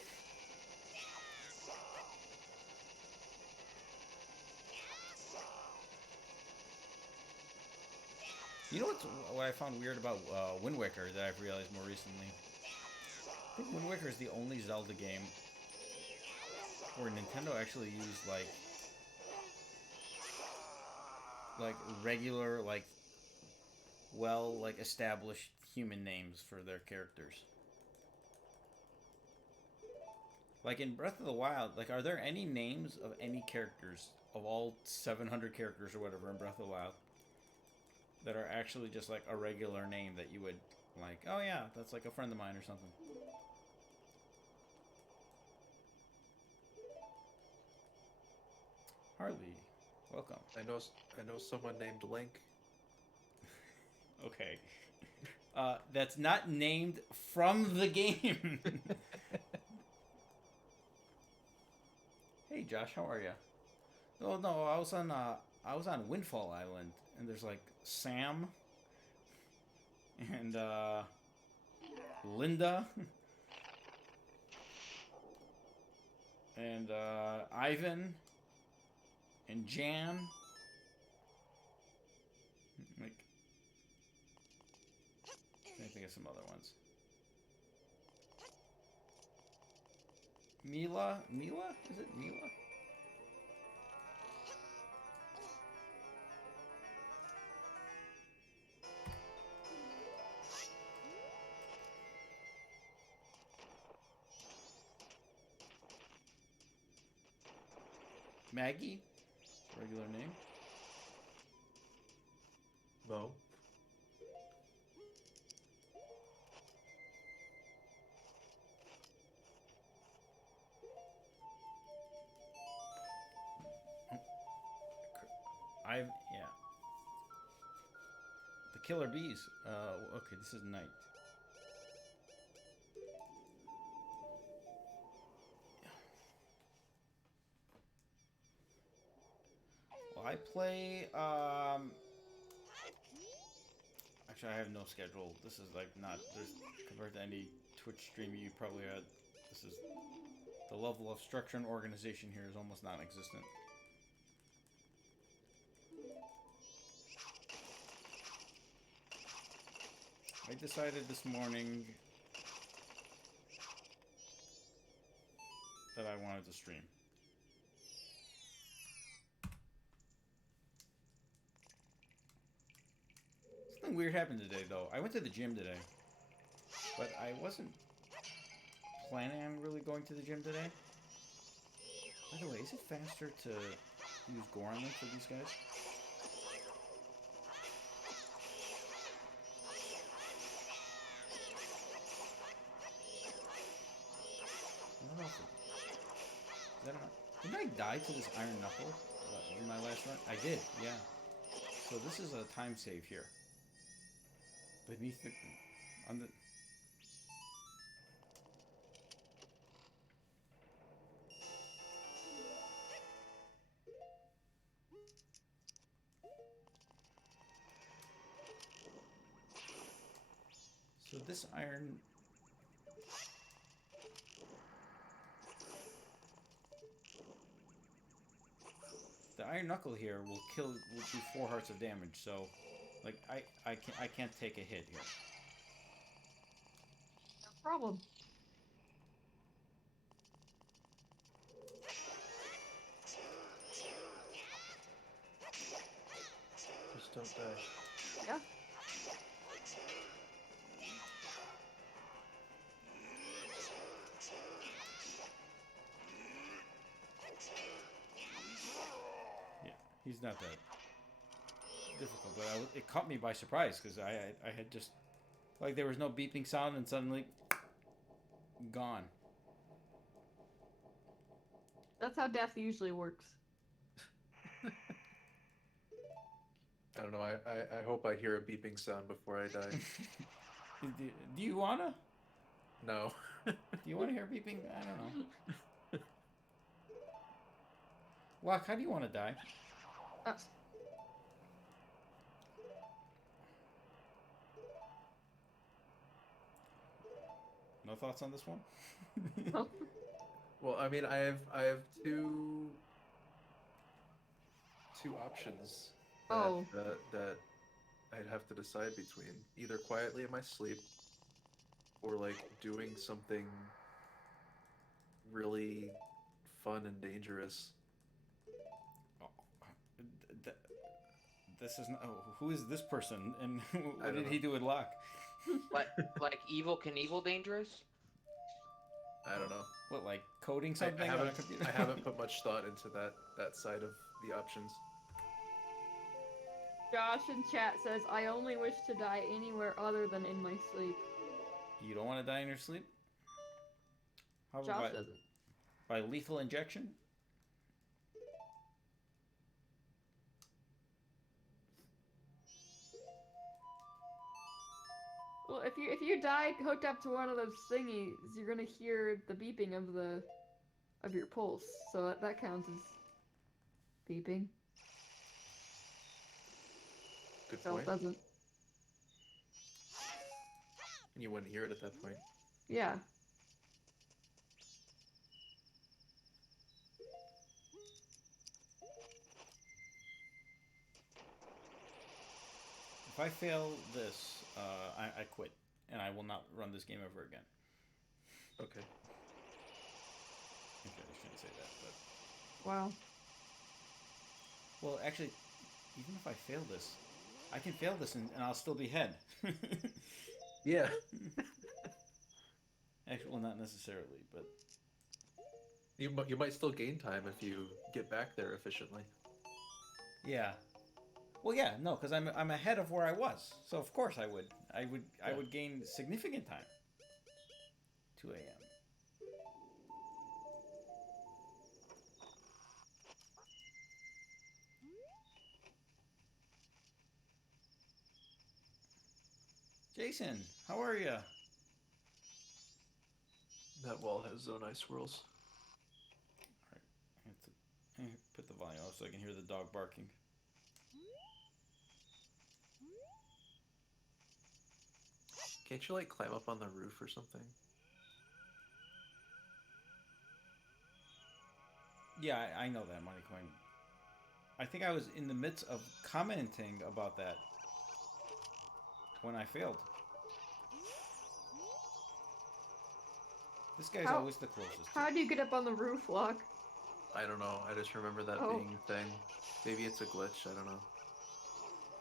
You know what I found weird about Wind Waker that I've realized more recently? I think Wind Waker is the only Zelda game where Nintendo actually used like regular, like established human names for their characters. Like in Breath of the Wild, like are there any names of any characters of all 700 characters or whatever in Breath of the Wild that are actually just like a regular name that you would like, oh yeah, that's like a friend of mine or something? Harley, welcome. I know someone named Link. Okay. That's not named from the game. Hey Josh, how are you? Oh no, I was on Windfall Island, and there's like Sam and Linda and Ivan and Jan. Like, I think of some other ones. Mila? Is it Mila? Maggie, regular name. Mo. Yeah. The killer bees. Okay, this is night. Well, I play. Actually, I have no schedule. This is like not. There's compared to any Twitch stream you probably had. This is the level of structure and organization here is almost non-existent. I decided this morning that I wanted to stream. Something weird happened today, though. I went to the gym today, but I wasn't planning on really going to the gym today. By the way, is it faster to use Goron Link for these guys? I don't know if is that didn't I die to this Iron Knuckle in my last run? I did, yeah. So this is a time save here. Beneath the... on the... So this iron... The Iron Knuckle here will do 4 hearts of damage, so like I can't take a hit here. No problem. Just don't die. Yeah. Yeah, he's not that difficult, but it caught me by surprise because I had just like there was no beeping sound and suddenly gone. That's how death usually works. I don't know. I hope I hear a beeping sound before I die. Do you wanna? No. Do you want to hear beeping? I don't know. Locke, how do you want to die? No thoughts on this one? Well, I mean, I have two options that I'd have to decide between. Either quietly in my sleep or like doing something really fun and dangerous. Oh, this is not. Oh, who is this person, and what did he do with Locke? Like Evil Knievel dangerous? I don't know. What, like coding something on a computer? I haven't put much thought into that side of the options. Josh in chat says, I only wish to die anywhere other than in my sleep. You don't want to die in your sleep? How Josh about doesn't. by lethal injection? Well, if you die hooked up to one of those thingies, you're gonna hear the beeping of your pulse, so that counts as beeping. Good So point. it doesn't. You wouldn't hear it at that point. Yeah. If I fail this, I quit, and I will not run this game ever again. Okay. Actually, I shouldn't say that, but... Wow. Well, actually, even if I fail this, I can fail this and I'll still be head. Yeah. Actually, well, not necessarily, but... You might still gain time if you get back there efficiently. Yeah. Well, yeah, no, because I'm ahead of where I was, so of course I would Yeah. gain significant time. 2 a.m. Jason, how are you? That wall has zone ice swirls. I have to put the volume up so I can hear the dog barking. Can't you like climb up on the roof or something? Yeah, I know that, Money Coin. I think I was in the midst of commenting about that when I failed. This guy's How- always the closest. How do you get up on the roof, Locke? I don't know. I just remember that Oh. being a thing. Maybe it's a glitch. I don't know.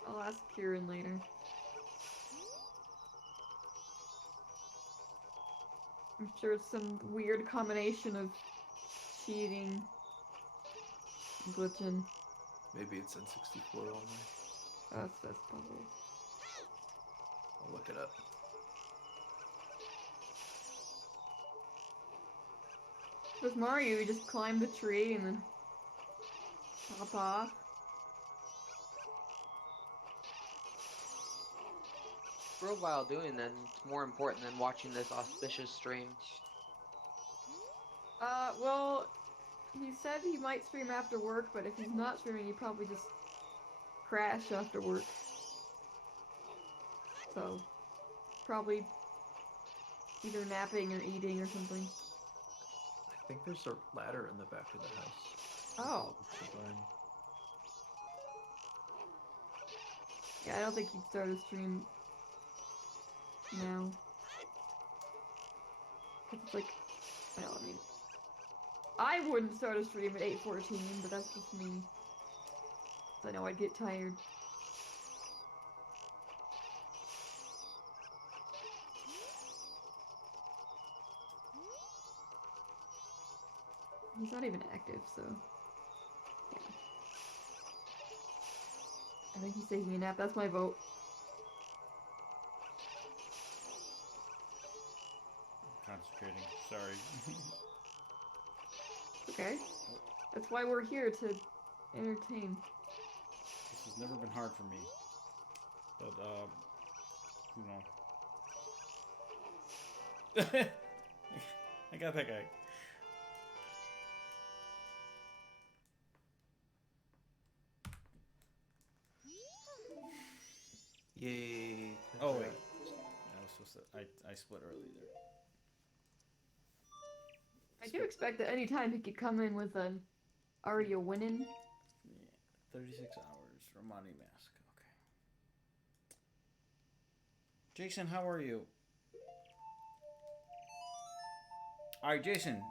I'll ask Kieran later. I'm sure it's some weird combination of cheating, glitching. Maybe it's N64 only. That's probably. I'll look it up. With Mario, you just climb the tree and then hop off. For a while doing that, it's more important than watching this auspicious stream. Well, he said he might stream after work, but if he's not streaming, he probably just crash after work. So, probably either napping or eating or something. I think there's a ladder in the back of the house. Oh. Combine. Yeah, I don't think he'd start a stream now. 'Cause it's like, well, I mean, I wouldn't start a stream at 8:14, but that's just me. I know I'd get tired. He's not even active, so yeah. I think he's taking a nap. That's my vote. Concentrating. Sorry. Okay. That's why we're here, to entertain. This has never been hard for me. But, you know. I got that guy. Yay. Oh, wait. I was supposed to. I split early there. I do expect that any time he could come in with an Aria winning. Yeah. 36 hours. Romani Mask. Okay. Jason, how are you? Alright, Jason.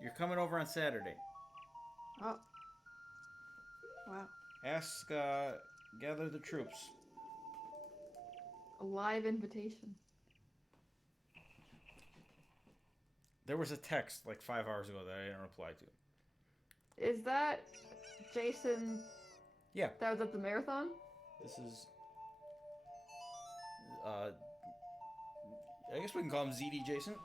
You're coming over on Saturday. Oh. Wow. Ask, gather the troops. A live invitation. There was a text like 5 hours ago that I didn't reply to. Is that Jason? Yeah. That was at the marathon? This is, I guess we can call him ZD Jason.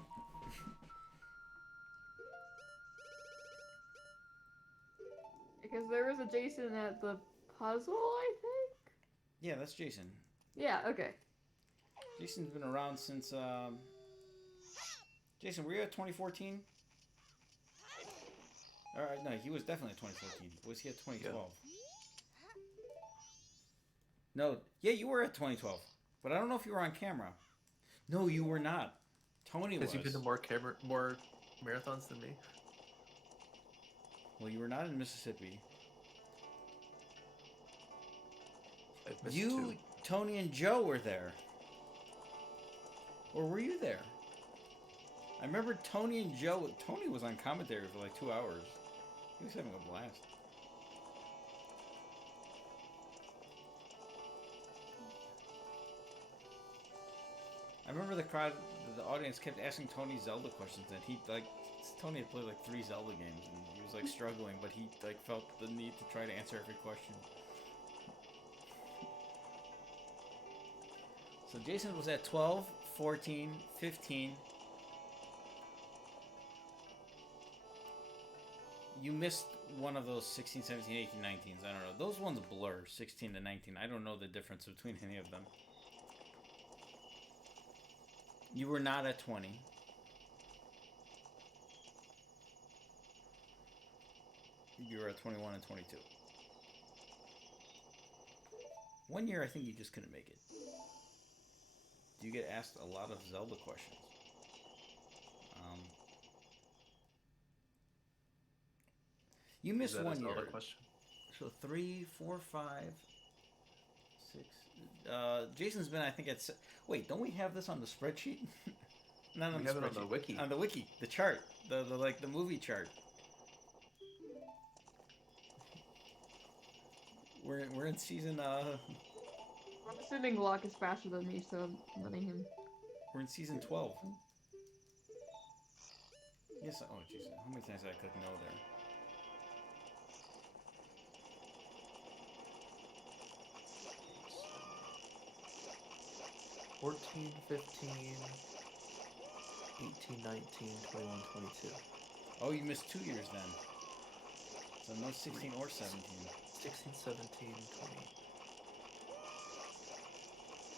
Because there was a Jason at the puzzle, I think? Yeah, that's Jason. Yeah, okay. Jason's been around since, Jason, were you at 2014? Alright, no, he was definitely at 2014. Was he at 2012? Yeah. No, yeah, you were at 2012. But I don't know if you were on camera. No, you were not. Tony was. Because you've been to more marathons than me. Well, you were not in Mississippi. I've missed You, two. Tony, and Joe were there. Or were you there? I remember Tony and Joe. Tony was on commentary for like 2 hours. He was having a blast. I remember the crowd. the audience kept asking Tony Zelda questions, and Tony had played like 3 Zelda games, and he was like struggling, but he like felt the need to try to answer every question. So Jason was at 12, 14, 15. You missed one of those 16, 17, 18, 19s. I don't know. Those ones blur, 16 to 19. I don't know the difference between any of them. You were not at 20. You were at 21 and 22. One year, I think you just couldn't make it. You get asked a lot of Zelda questions. You missed one year. Question? So 3, 4, 5, 6. Jason's been, I think, at. Wait, don't we have this on the spreadsheet? Not on We the have it spreadsheet. on the wiki. On the wiki, the chart, the like the movie chart. We're in season. I'm assuming Locke is faster than me, so I'm letting him. We're in season 12. Yes. Oh, jeez. How many times did I click no there? – 14, 15, 18, 19, 21, 22. Oh, you missed 2 years then. So no 16 or 17. 16, 17,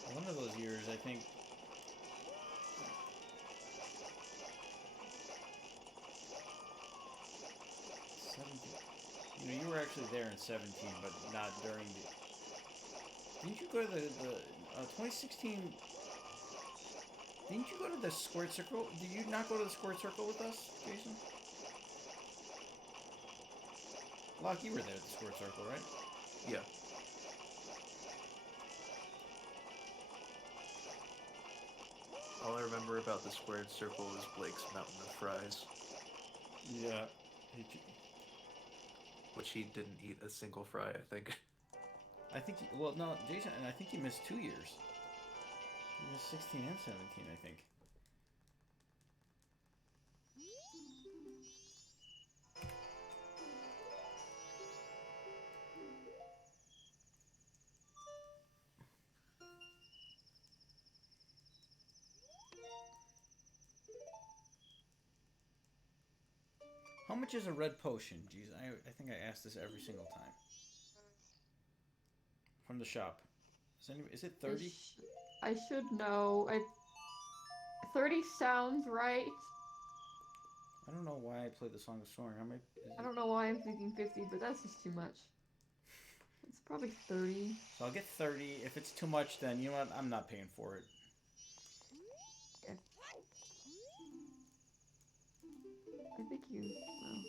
20. One of those years, I think. 17. You were actually there in 17, but not during the. Didn't you go to the 2016? Didn't you go to the squared circle? Did you not go to the squared circle with us, Jason? Locke, you were there at the squared circle, right? Yeah. All I remember about the squared circle is Blake's mountain of fries. Yeah. Which he didn't eat a single fry, I think. I think, well, no, Jason, and I think you missed 2 years. You missed 16 and 17, I think. How much is a red potion? Jeez, I think I asked this every single time. From the shop. Is it 30? I should know. 30 sounds right. I don't know why I played the Song of Soaring. I don't know why I'm thinking 50, but that's just too much. It's probably 30. So I'll get 30. If it's too much, then you know what? I'm not paying for it. Okay. I think you. Oh,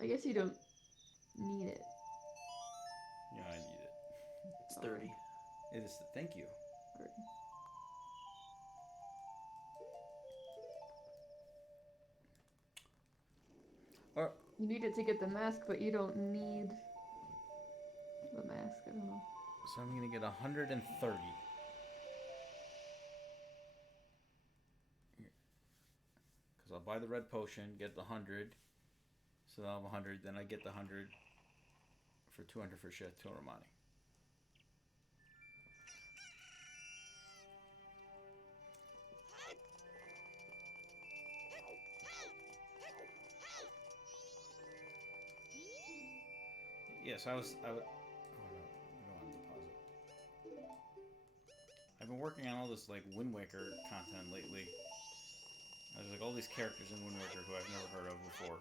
okay. I guess you don't need it. Yeah, I need it. It's 30. It is. Thank you. 30. Or you need it to get the mask, but you don't need the mask. I don't know. so I'm gonna get 130. Because I'll buy the red potion, get the 100. So then I'll have 100. Then I get the 100 for 200 for Chateau Romani. Yes, I was. Oh no, we don't want to deposit. I've been working on all this like Wind Waker content lately. There's like all these characters in Wind Waker who I've never heard of before.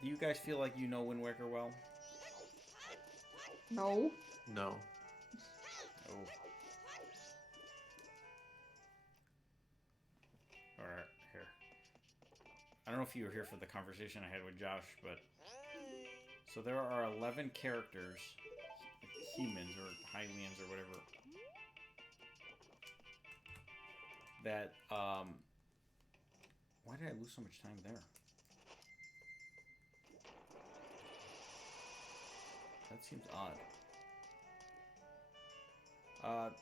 Do you guys feel like you know Wind Waker well? No. No. Oh. Alright, here. I don't know if you were here for the conversation I had with Josh, but... So there are 11 characters, humans or Hylians or whatever, that, why did I lose so much time there? That seems odd.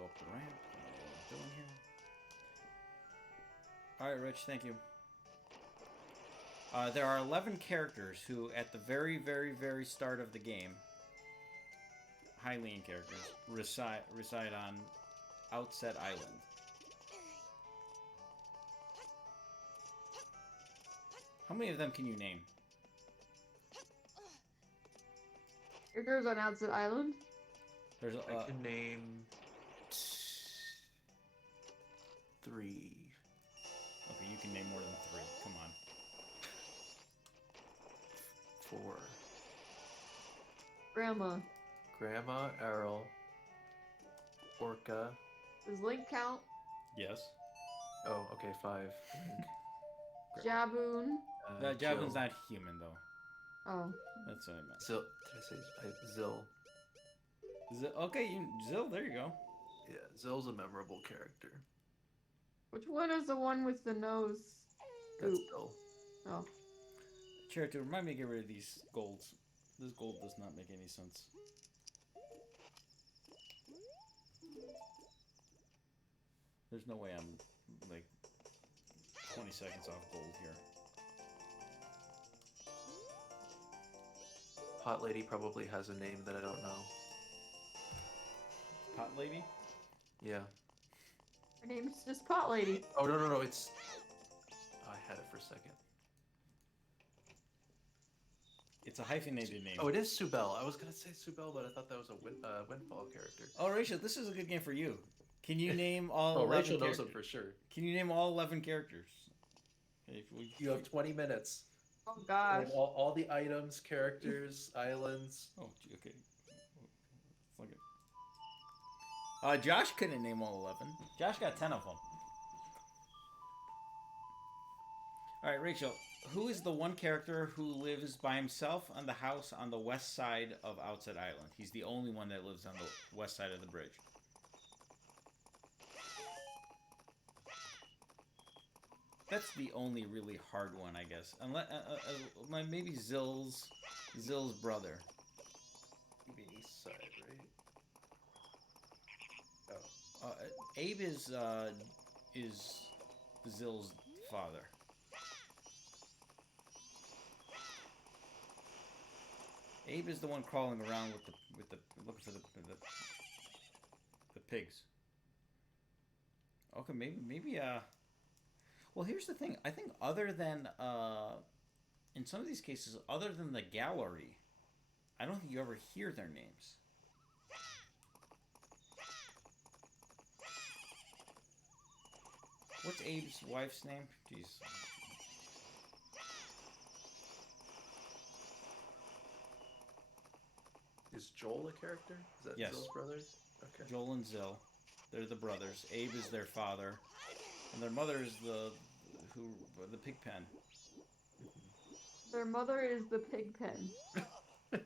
go up the ramp. I don't know what I'm doing here. Alright, Rich, thank you. There are 11 characters who, at the very, very, very start of the game, Hylian characters, reside on Outset Island. How many of them can you name? Characters on Outset Island? There's I can name 3. Okay, you can name more than 3. Come on. 4. Grandma. Errol. Orca. Does Link count? Yes. Oh, okay, 5. Jaboon. Javin's Jill. not human, though. Oh. That's what I meant. Zil. Did I say Zil? Okay, Zill, there you go. Yeah, Zill's a memorable character. Which one is the one with the nose? That's Goop. Zil. Oh. Charity, remind me to get rid of these golds. This gold does not make any sense. There's no way I'm, like, 20 seconds off gold here. Pot Lady probably has a name that I don't know. Pot lady? Yeah. Her name's just Pot Lady. Oh, no, it's... Oh, I had it for a second. It's a hyphenated name. Oh, it is Subel. I was gonna say Subel, but I thought that was a Windfall character. Oh, Rachel, this is a good game for you. Can you name all Oh, 11 Rachel knows characters? them for sure. Can you name all 11 characters? If we... You have 20 minutes. Oh gosh. And all the items, characters, islands. Oh, okay. Let's look at... Josh couldn't name all 11. Josh got 10 of them. Alright, Rachel, who is the one character who lives by himself on the house on the west side of Outset Island? He's the only one that lives on the west side of the bridge. That's the only really hard one, I guess. Unless, maybe Zill's brother. Even east side, right? Oh. Abe is Zill's father. Abe is the one crawling around with the looking for the pigs. Okay, maybe well, here's the thing. I think other than in some of these cases, other than the gallery, I don't think you ever hear their names. What's Abe's wife's name? Jeez. Is Joel a character? Is that Yes. Zill's brother? Okay. Joel and Zill. They're the brothers. Abe is their father. And their mother is the pig pen. Their mother is the pig pen. I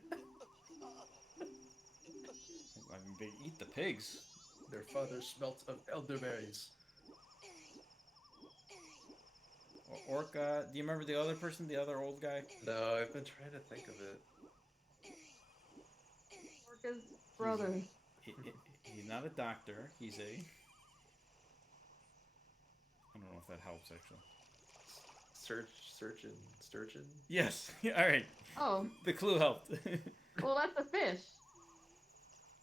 mean, they eat the pigs. Their father smelt of elderberries. Orca. Do you remember the other person? The other old guy? No, I've been trying to think of it. Orca's brother. He's not a doctor. He's a... I don't know if that helps, actually. Sturgeon? Yes. All right. Oh. The clue helped. Well, that's a fish.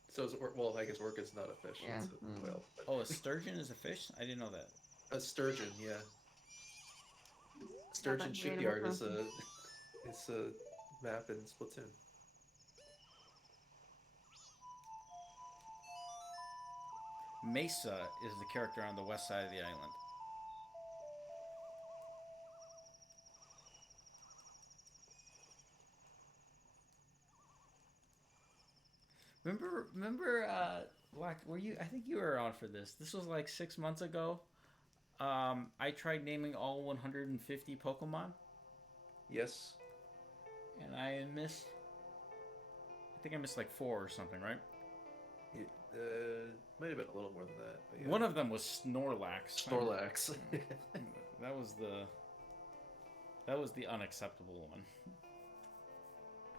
So, well, I guess Orca's not a fish. Yeah. It's a whale. but- Oh, a sturgeon is a fish? I didn't know that. A sturgeon, yeah. Sturgeon that Shipyard is Animal a map in Splatoon. Mesa is the character on the west side of the island. Remember, Black, were you, I think you were on for this. This was like 6 months ago. I tried naming all 150 Pokemon, Yes. and I missed, I think I missed like 4 or something, right? It, might have been a little more than that. But yeah. One of them was Snorlax. Snorlax. That was the unacceptable one.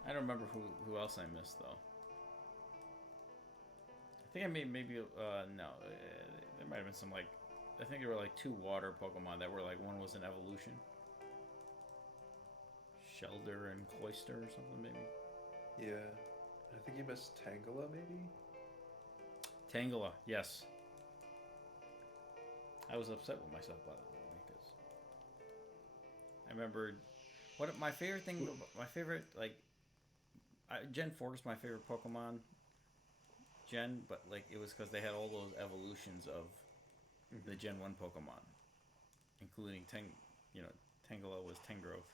I don't remember who else I missed though. I think I made maybe no. There might have been some like I think there were like 2 water Pokemon that were like one was an evolution. Shelder and Cloyster or something maybe. Yeah. I think you missed Tangela, maybe? Tangela, yes. I was upset with myself by the way because I remembered what my favorite thing. My favorite like Gen 4 is my favorite Pokemon Gen, but like it was because they had all those evolutions of the Gen 1 Pokemon, including Tangela was Tangrowth.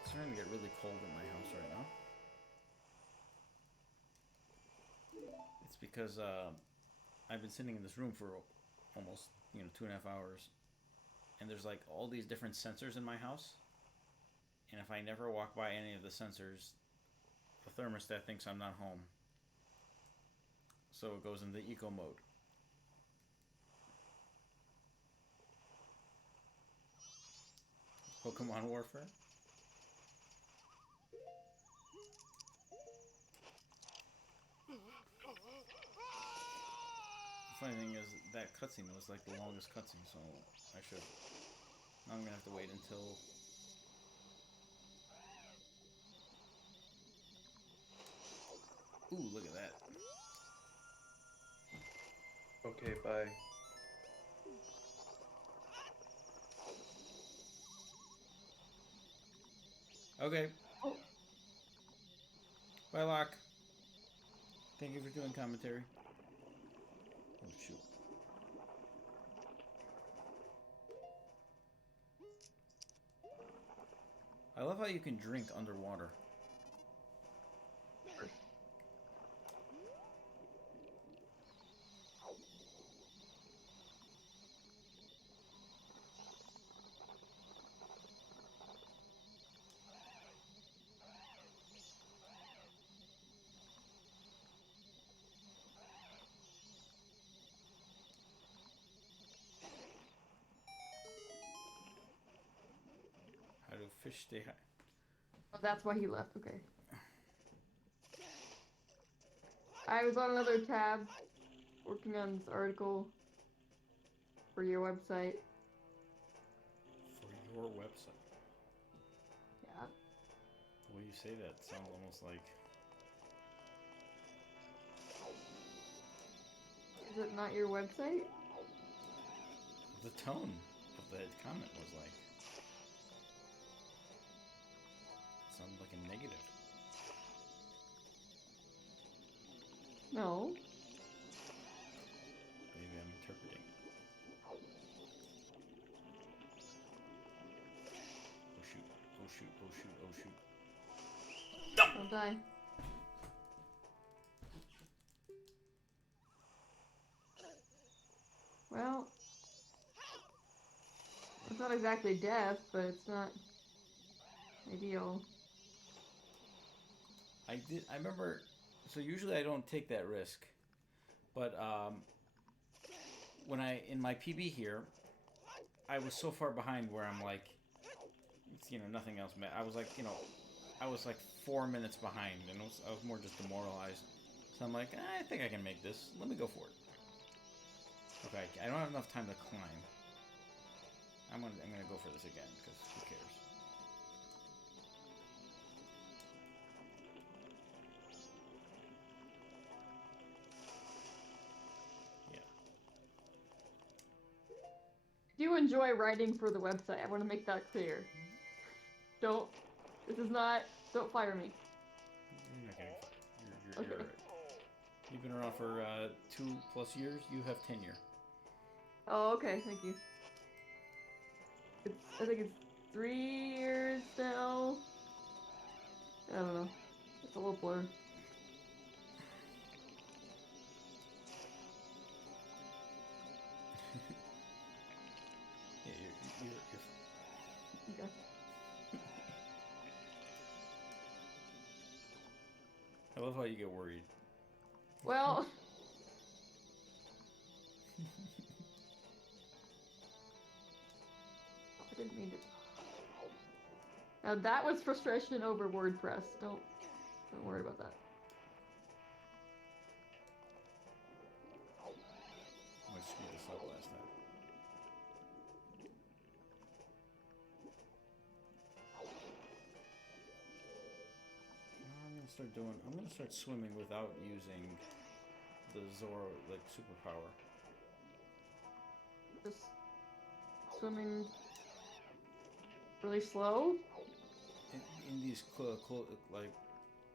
It's starting to get really cold in my house right now. It's because I've been sitting in this room for almost 2.5 hours, and there's like all these different sensors in my house, and if I never walk by any of the sensors, the thermostat thinks I'm not home, so it goes into eco mode. Pokemon Warfare. The funny thing is that cutscene was like the longest cutscene, so I should. Now I'm gonna have to wait until. Ooh, look at that. Okay, bye. Okay. Oh. Bye, Locke. Thank you for doing commentary. Oh, shoot. I love how you can drink underwater. How do fish stay high? Oh, that's why he left. Okay. I was on another tab working on this article for your website. For your website. Yeah. The way you say that sounds almost like. Is it not your website? The tone of the comment was like. It sounded like a negative. No. Maybe I'm interpreting. Oh shoot, oh shoot, oh shoot, oh shoot. Don't die. Well, it's not exactly death, but it's not ideal. I remember. So usually I don't take that risk, but when in my PB here, I was so far behind where I'm like, nothing else. I was like, I was like 4 minutes behind, and I was more just demoralized. So I'm like, I think I can make this. Let me go for it. Okay, I don't have enough time to climb. I'm gonna go for this again because who cares? Yeah. Do you enjoy writing for the website? I want to make that clear. Don't. This is not. Don't fire me. You're not getting fired. Okay. You're right. You've been around for 2+ years. You have tenure. Oh, okay. Thank you. I think it's 3 years now. I don't know. It's a little blur. Yeah, you're Okay. I love how you get worried. Well. I didn't mean to. That was frustration over WordPress. Don't worry about that. I screwed this up last time. I'm gonna start swimming without using the Zoro like superpower. Just swimming really slow. In these like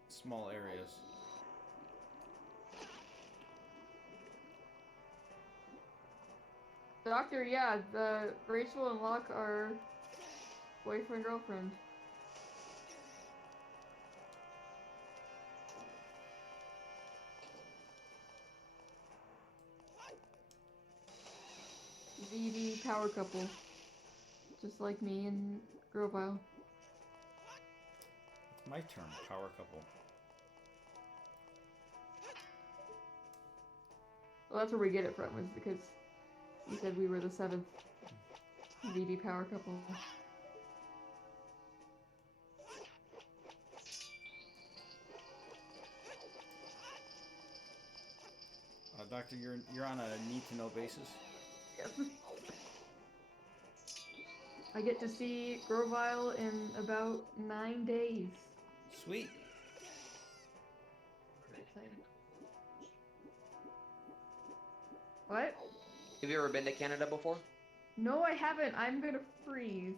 small areas. Doctor, yeah, the Rachel and Locke are boyfriend girlfriend. ZD power couple. Just like me and Grovile. It's my turn, power couple. Well, that's where we get it from, was because you said we were the 7th ZD power couple. Doctor, you're on a need to know basis. Yep. I get to see Grovile in about 9 days. Sweet. Pretty excited. What? Have you ever been to Canada before? No, I haven't. I'm gonna freeze.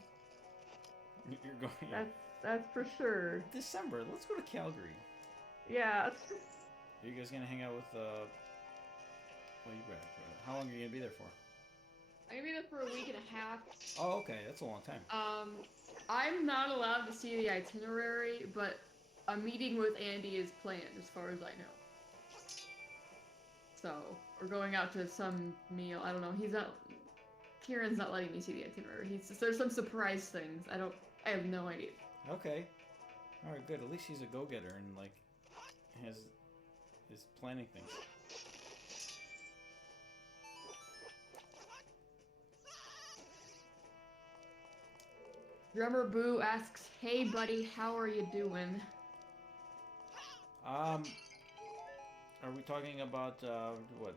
You're going. That's for sure. December. Let's go to Calgary. Yeah. Are you guys gonna hang out with Well, you better. How long are you gonna be there for? I'm gonna be there for a week and a half. Oh, okay. That's a long time. I'm not allowed to see the itinerary, but a meeting with Andy is planned, as far as I know. So we're going out to some meal. I don't know. Kieran's not letting me see the itinerary. There's some surprise things. I have no idea. Okay. All right. Good. At least he's a go-getter and like is planning things. Drummer Boo asks, "Hey buddy, how are you doing?" Are we talking about what?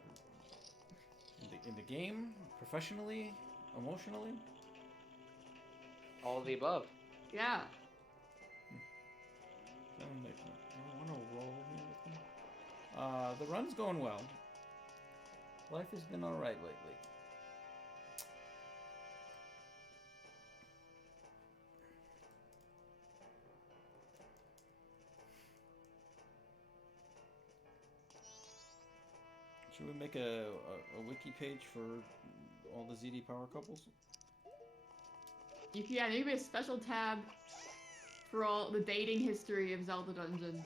In the game, professionally, emotionally? All of the above. Yeah. Do you want to roll here with me? The run's going well. Life has been all right lately. Should we make a wiki page for all the ZD power couples? Yeah, maybe a special tab for all the dating history of Zelda Dungeon.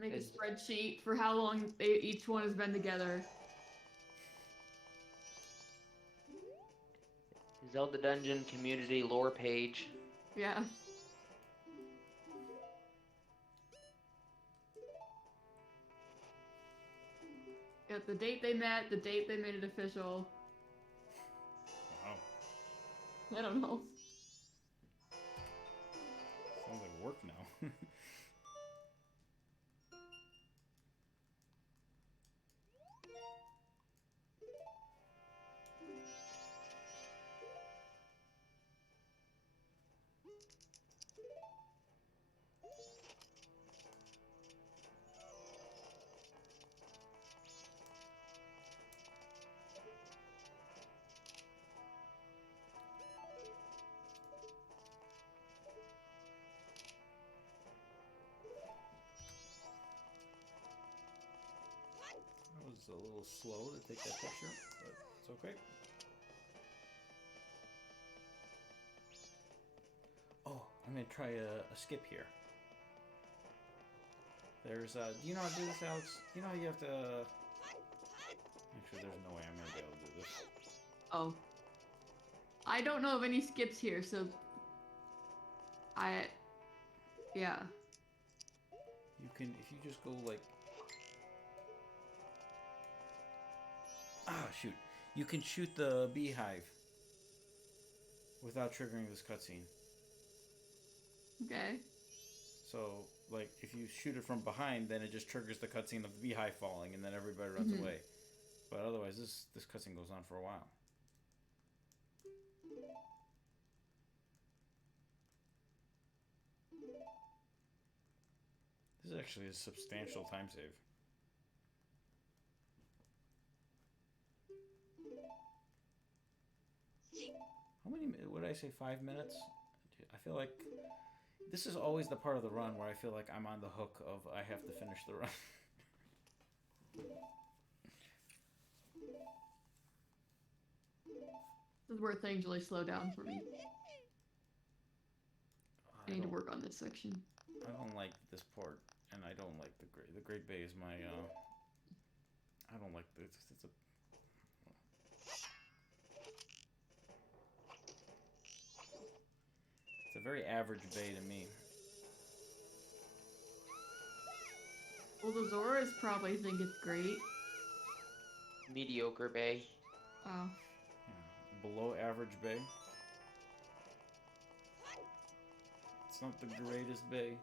Make a spreadsheet for how long each one has been together. Zelda Dungeon community lore page. Yeah. Got the date they met, the date they made it official. Wow. I don't know. Sounds like work now. A little slow to take that picture, but it's okay. Oh, I'm gonna try a skip here. There's do you know how to do this, Alex? You know how you have to actually there's no way I'm gonna be able to do this. Oh. I don't know of any skips here, so yeah. You can if you just go like ah, shoot. You can shoot the beehive. without triggering this cutscene. Okay. So, like, if you shoot it from behind, then it just triggers the cutscene of the beehive falling, and then everybody runs Mhm. away. But otherwise, this cutscene goes on for a while. This is actually a substantial time save. How many? What did I say? 5 minutes? I feel like this is always the part of the run where I feel like I'm on the hook of I have to finish the run. This is where things really slow down for me. I need to don't- work on this section. I don't like this part, and I don't like the Great. The Great Bay is my. I don't like this. It's a. It's a very average bay to me. Well, the Zoras probably think it's great. Mediocre bay. Oh. Below average bay. It's not the greatest bay.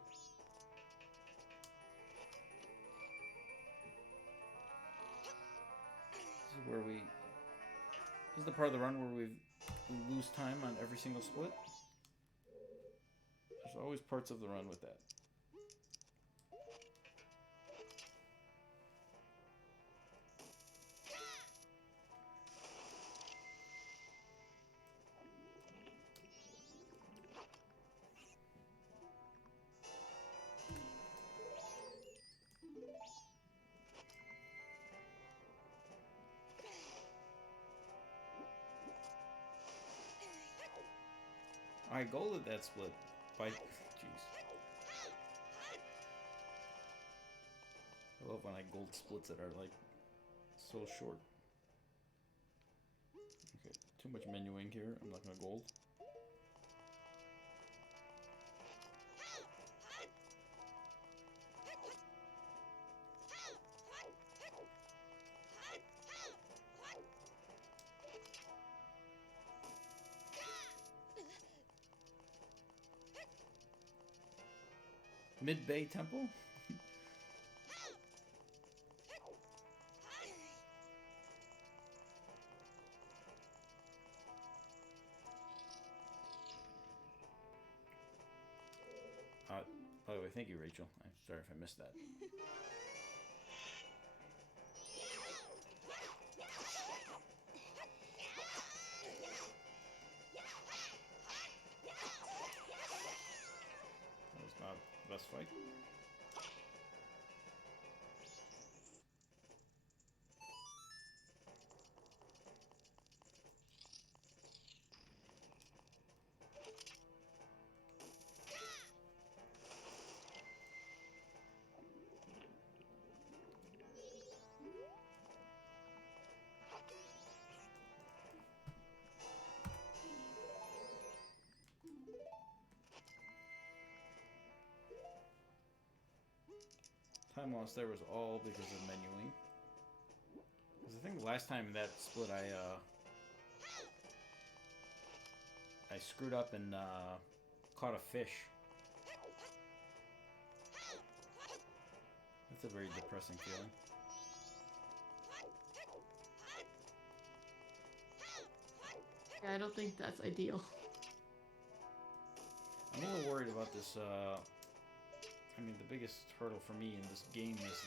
This is where we. This is the part of the run where we lose time on every single split. There's always parts of the run with that. I golded that split by. Jeez. I love when I gold splits that are like so short. Okay, too much menuing here. I'm not gonna gold. Mid-Bay Temple? By the way, thank you, Rachel. I'm sorry if I missed that. That was not the best fight. Time lost there was all because of menuing. Because I think the last time that split I screwed up and caught a fish. That's a very depressing feeling. Yeah, I don't think that's ideal. I'm a little worried about this. I mean, the biggest hurdle for me in this game is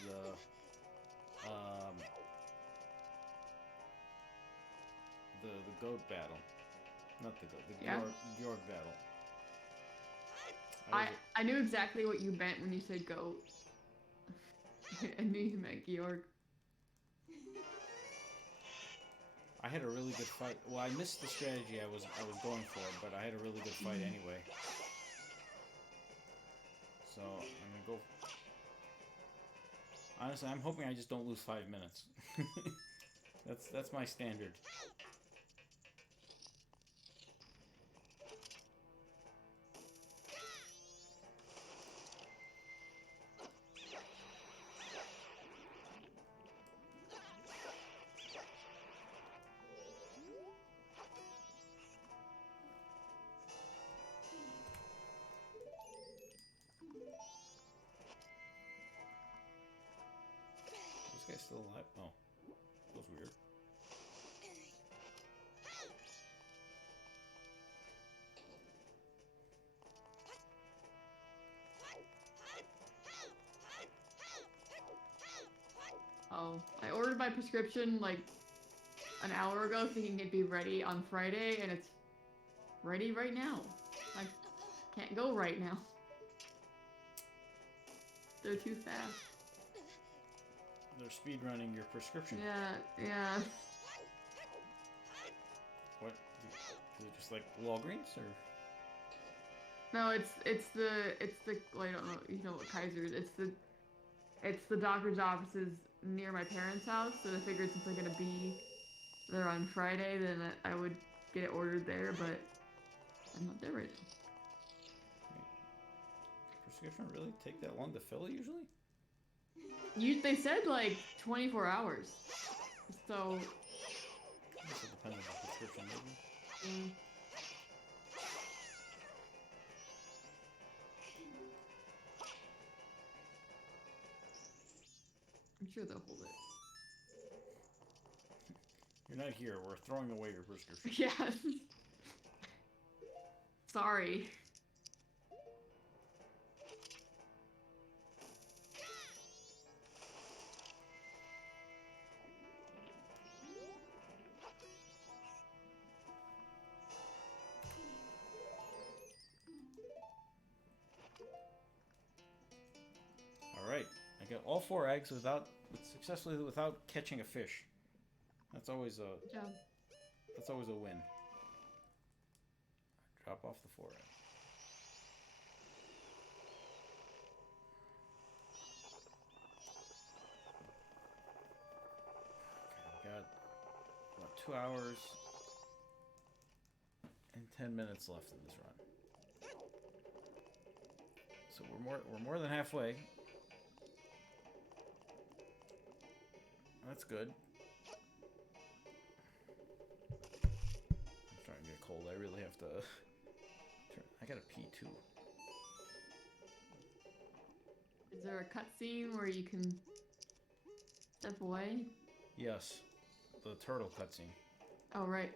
the goat battle. Not the goat, the Yeah. Georg battle. I knew exactly what you meant when you said goat. I knew you meant Georg. I had a really good fight. Well, I missed the strategy I was going for, but I had a really good fight anyway. So I'm gonna go. Honestly, I'm hoping I just don't lose 5 minutes. That's my standard. still alive? Oh, that was weird. Oh, I ordered my prescription like an hour ago thinking it'd be ready on Friday, and it's ready right now. I can't go right now. They're too fast. They're speed running your prescription. Yeah. What? Is it just like Walgreens or? No, it's the well, I don't know, you know what Kaiser's. It's the doctor's offices near my parents' house, so I figured since I'm gonna be there on Friday, then I would get it ordered there, but I'm not there right now. Prescription really take that long to fill usually? They said like 24 hours. So I guess it depends on the prescription, maybe. I'm sure they'll hold it. You're not here. We're throwing away your prescription. Yeah. Sorry. All right, I got all 4 eggs successfully without catching a fish. That's always a Good job. That's always a win. Drop off the 4 eggs. Okay, we got about 2 hours and 10 minutes left in this run. So we're more than halfway. That's good. I'm starting to get cold. I really have to. I gotta pee too. Is there a cutscene where you can step away? Yes, the turtle cutscene. Oh, right.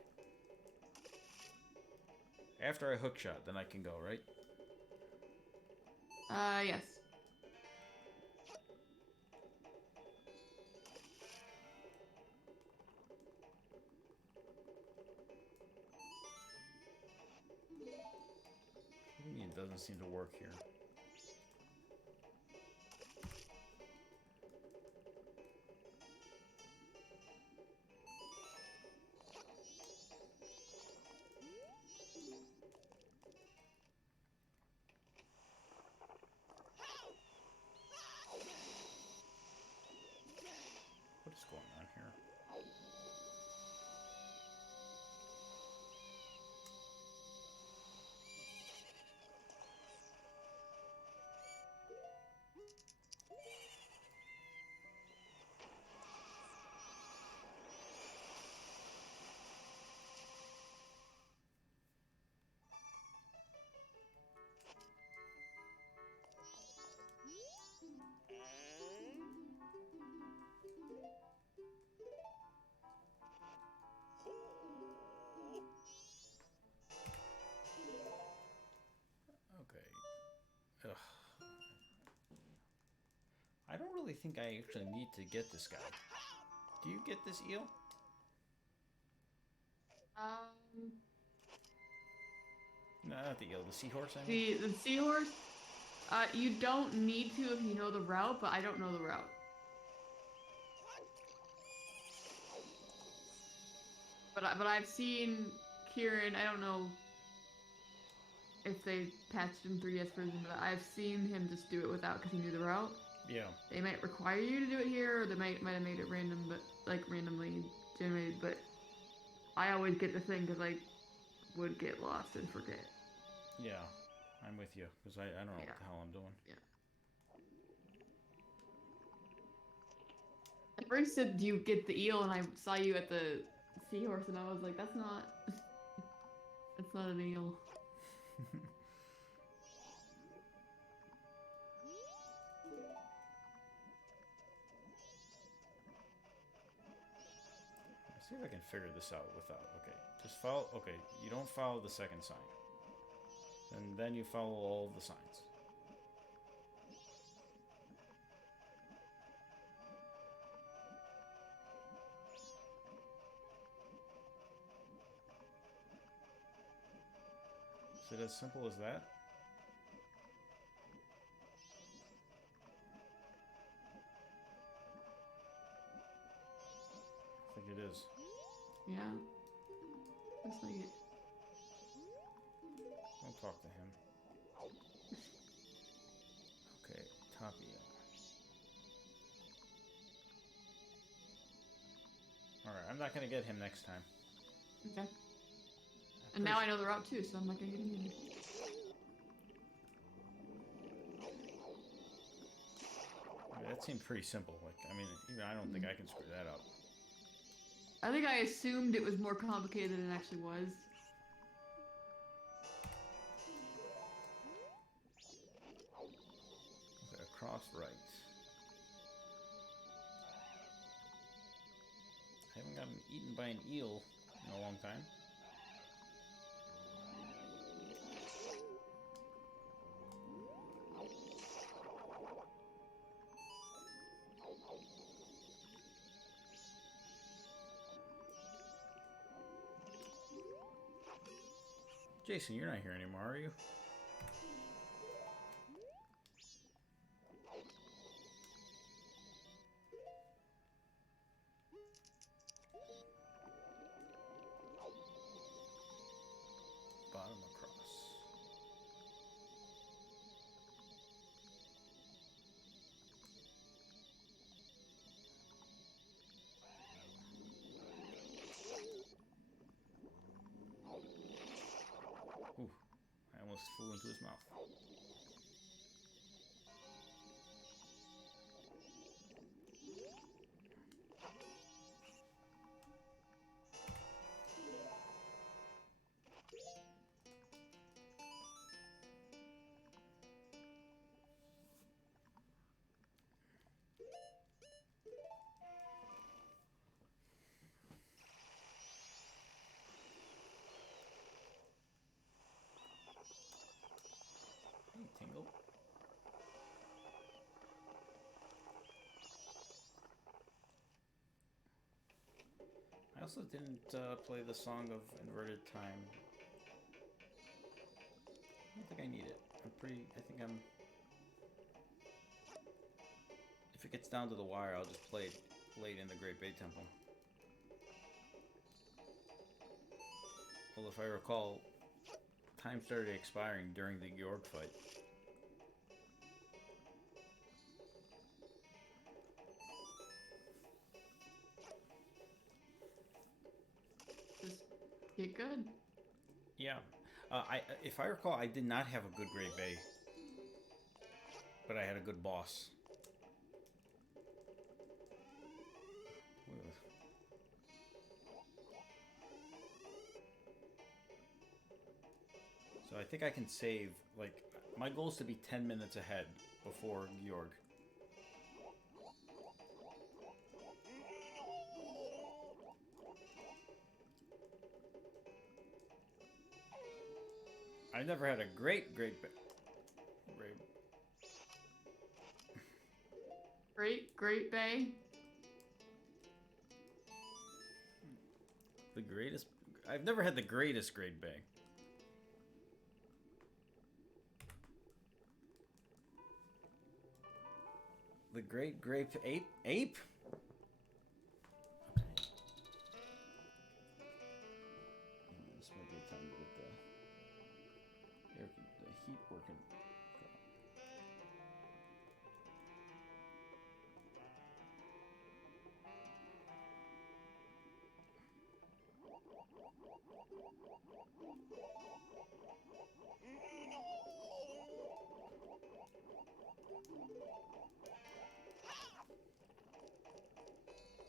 After I hookshot, then I can go, right? Yes. What do you mean it doesn't seem to work here? What is going on here? Okay. Ugh. I don't really think I actually need to get this guy. Do you get this eel? No, not the eel. The seahorse, I mean? The seahorse, you don't need to if you know the route, but I don't know the route. But I've seen Kieran, I don't know if they patched in 3DS version, but I've seen him just do it without because he knew the route. Yeah. They might require you to do it here, or they might have made it random, but like randomly generated. But I always get the thing because I would get lost and forget. Yeah, I'm with you because I don't know what Yeah. the hell I'm doing. Yeah. At first, said you get the eel, and I saw you at the seahorse, and I was like, "That's not, that's not an eel." See if I can figure this out without. Okay, just follow. Okay, you don't follow the second sign. And then you follow all the signs. Is it as simple as that? I think it is. Yeah. Looks like it. Don't talk to him. Okay, Tapia. Alright, I'm not gonna get him next time. Okay. And now I know the route too, so I'm not gonna get him either. I mean, that seemed pretty simple. Like, I mean, even I don't think I can screw that up. I think I assumed it was more complicated than it actually was. Okay, across right. I haven't gotten eaten by an eel in a long time. Jason, you're not here anymore, are you? Bottom across. Ooh, I almost flew into his mouth. Hey, Tingle. I also didn't play the Song of Inverted Time. I don't think I need it. I think I'm... If it gets down to the wire, I'll just play it in the Great Bay Temple. Well, if I recall, time started expiring during the Georg fight. Just get good. Yeah. If I recall, I did not have a good Great Bay. But I had a good boss. So I think I can save, like, my goal is to be 10 minutes ahead before Georg. I never had a great Bay. Great Bay. The greatest... I've never had the greatest Great Bay. The Great Grape Ape? Ape? Okay. This might be time to get the heat working.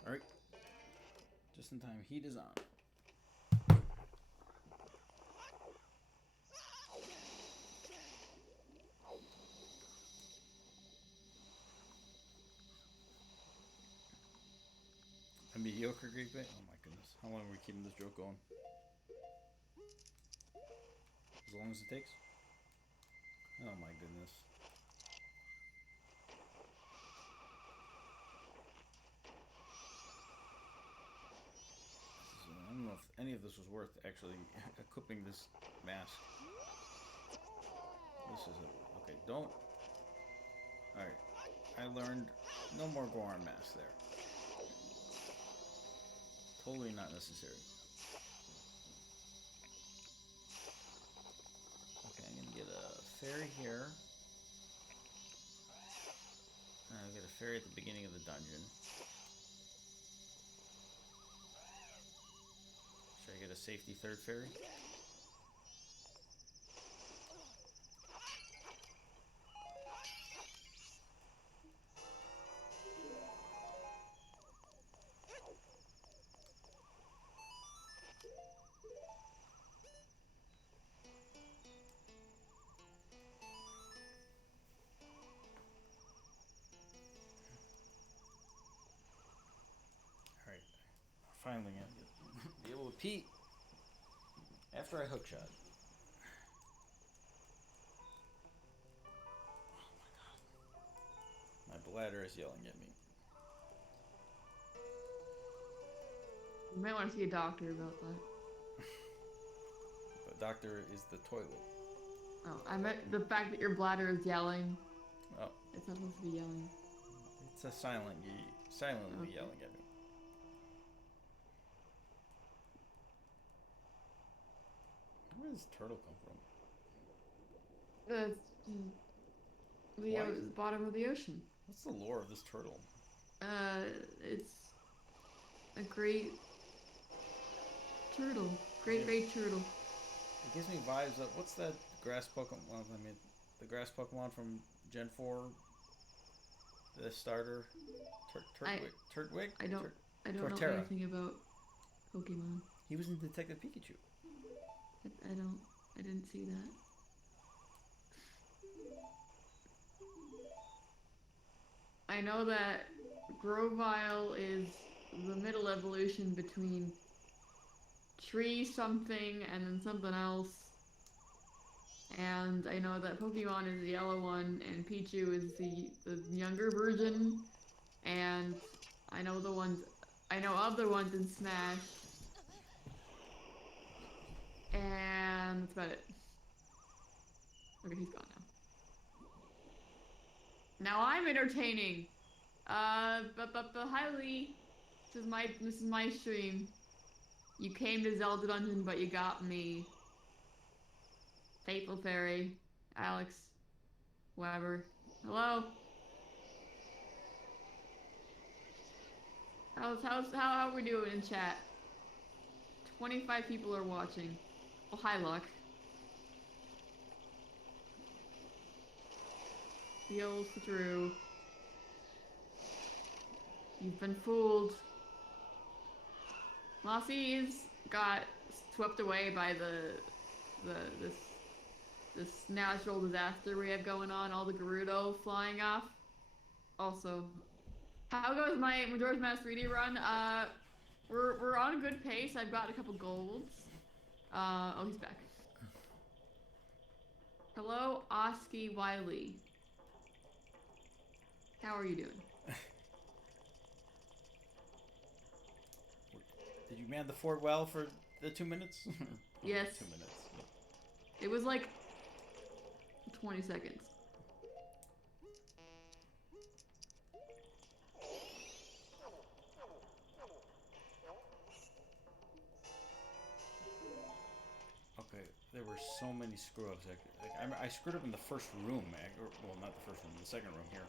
Alright. Just in time. Heat is on. mediocre Greek bait. Oh my goodness. How long are we keeping this joke going? As long as it takes? Oh my goodness. I don't know if any of this was worth actually equipping this mask. This is a... Okay, don't... Alright. I learned no more Goron masks there. Totally not necessary. Okay, I'm gonna get a fairy here. I'll get a fairy at the beginning of the dungeon. Should I get a safety third fairy? Alright. Finally gonna be able to pee after I hookshot. My bladder is yelling at me. You might want to see a doctor about that. The doctor is the toilet. Oh, I meant the fact that your bladder is yelling. Oh. It's not supposed to be yelling. It's a silently Okay. yelling at me. Where does this turtle come from? The Why is it- bottom of the ocean. What's the lore of this turtle? It's a great turtle. Great turtle. It gives me vibes of... What's that grass Pokemon? Well, I mean, the grass Pokemon from Gen 4? The starter? Turtwig? I don't know Torterra. anything about Pokemon. He was in Detective Pikachu. I didn't see that. I know that Grovyle is the middle evolution between tree something and then something else. And I know that Pokemon is the yellow one and Pichu is the younger version. And I know other ones in Smash. And that's about it. Okay, he's gone now. Now I'm entertaining. But hi Lee. This is my stream. You came to Zelda Dungeon, but you got me. Fateful Fairy, Alex, Weber. Hello. How are we doing in chat? 25 people are watching. Oh, hi, Luck. Feels true. You've been fooled. Mossie's got swept away by this natural disaster we have going on. All the Gerudo flying off. Also, how goes my Majora's Mask 3D run? We're on a good pace. I've got a couple golds. Oh, he's back. Hello, Oski Wiley. How are you doing? Did you man the fort well for the 2 minutes? Yes. 2 minutes. It was like 20 seconds. Okay, there were so many screw-ups. I screwed up in the first room. Well, not the first room, the second room here.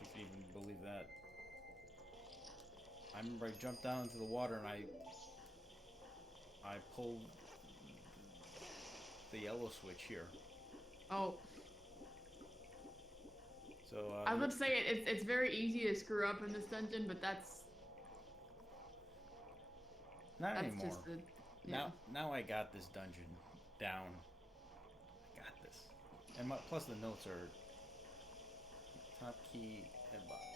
If you can even believe that. I remember I jumped down into the water and I pulled the yellow switch here. Oh. So I would say it's very easy to screw up in this dungeon, but that's not anymore. just yeah. Now I got this dungeon down. I got this. And plus the notes are top key and bottom.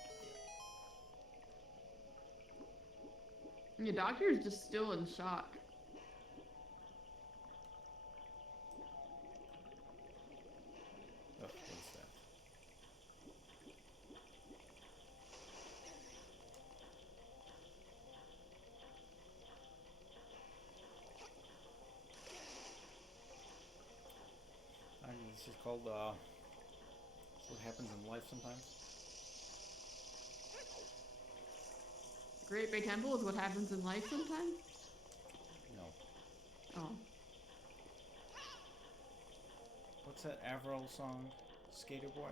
Your doctor is just still in shock. Oh, what is that? This is called, it's what happens in life sometimes. Great Bay Temple is what happens in life sometimes? No. Oh. What's that Avril song? Skater Boy?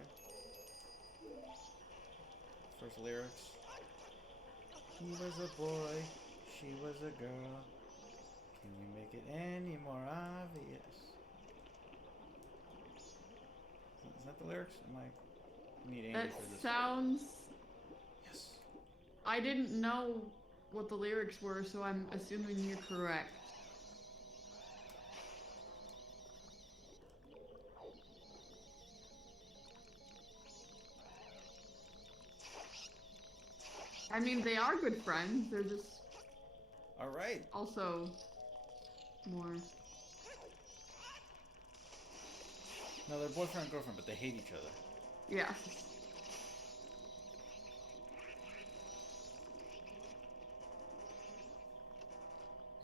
First lyrics. He was a boy, she was a girl. Can you make it any more obvious? Is that the lyrics? Am I need Andy That for this? sounds... Yes. I didn't know what the lyrics were, so I'm assuming you're correct. I mean, they are good friends. They're just All right. also more... No, they're boyfriend and girlfriend, but they hate each other. Yeah. Isn't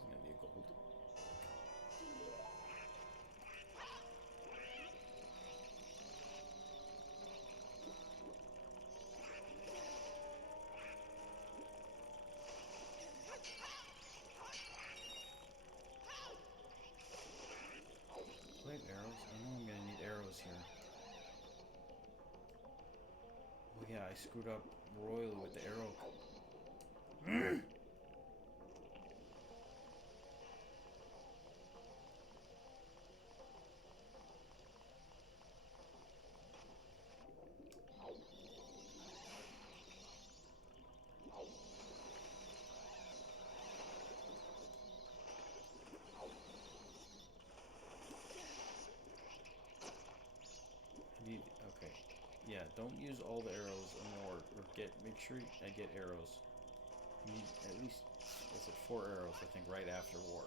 gonna be a gold? Plate arrows? I know I'm gonna need arrows here. Oh yeah, I screwed up royally with the arrow. Need, okay. Yeah, don't use all the arrows or make sure I get arrows. You need at least, what's it, 4 arrows, I think, right after war.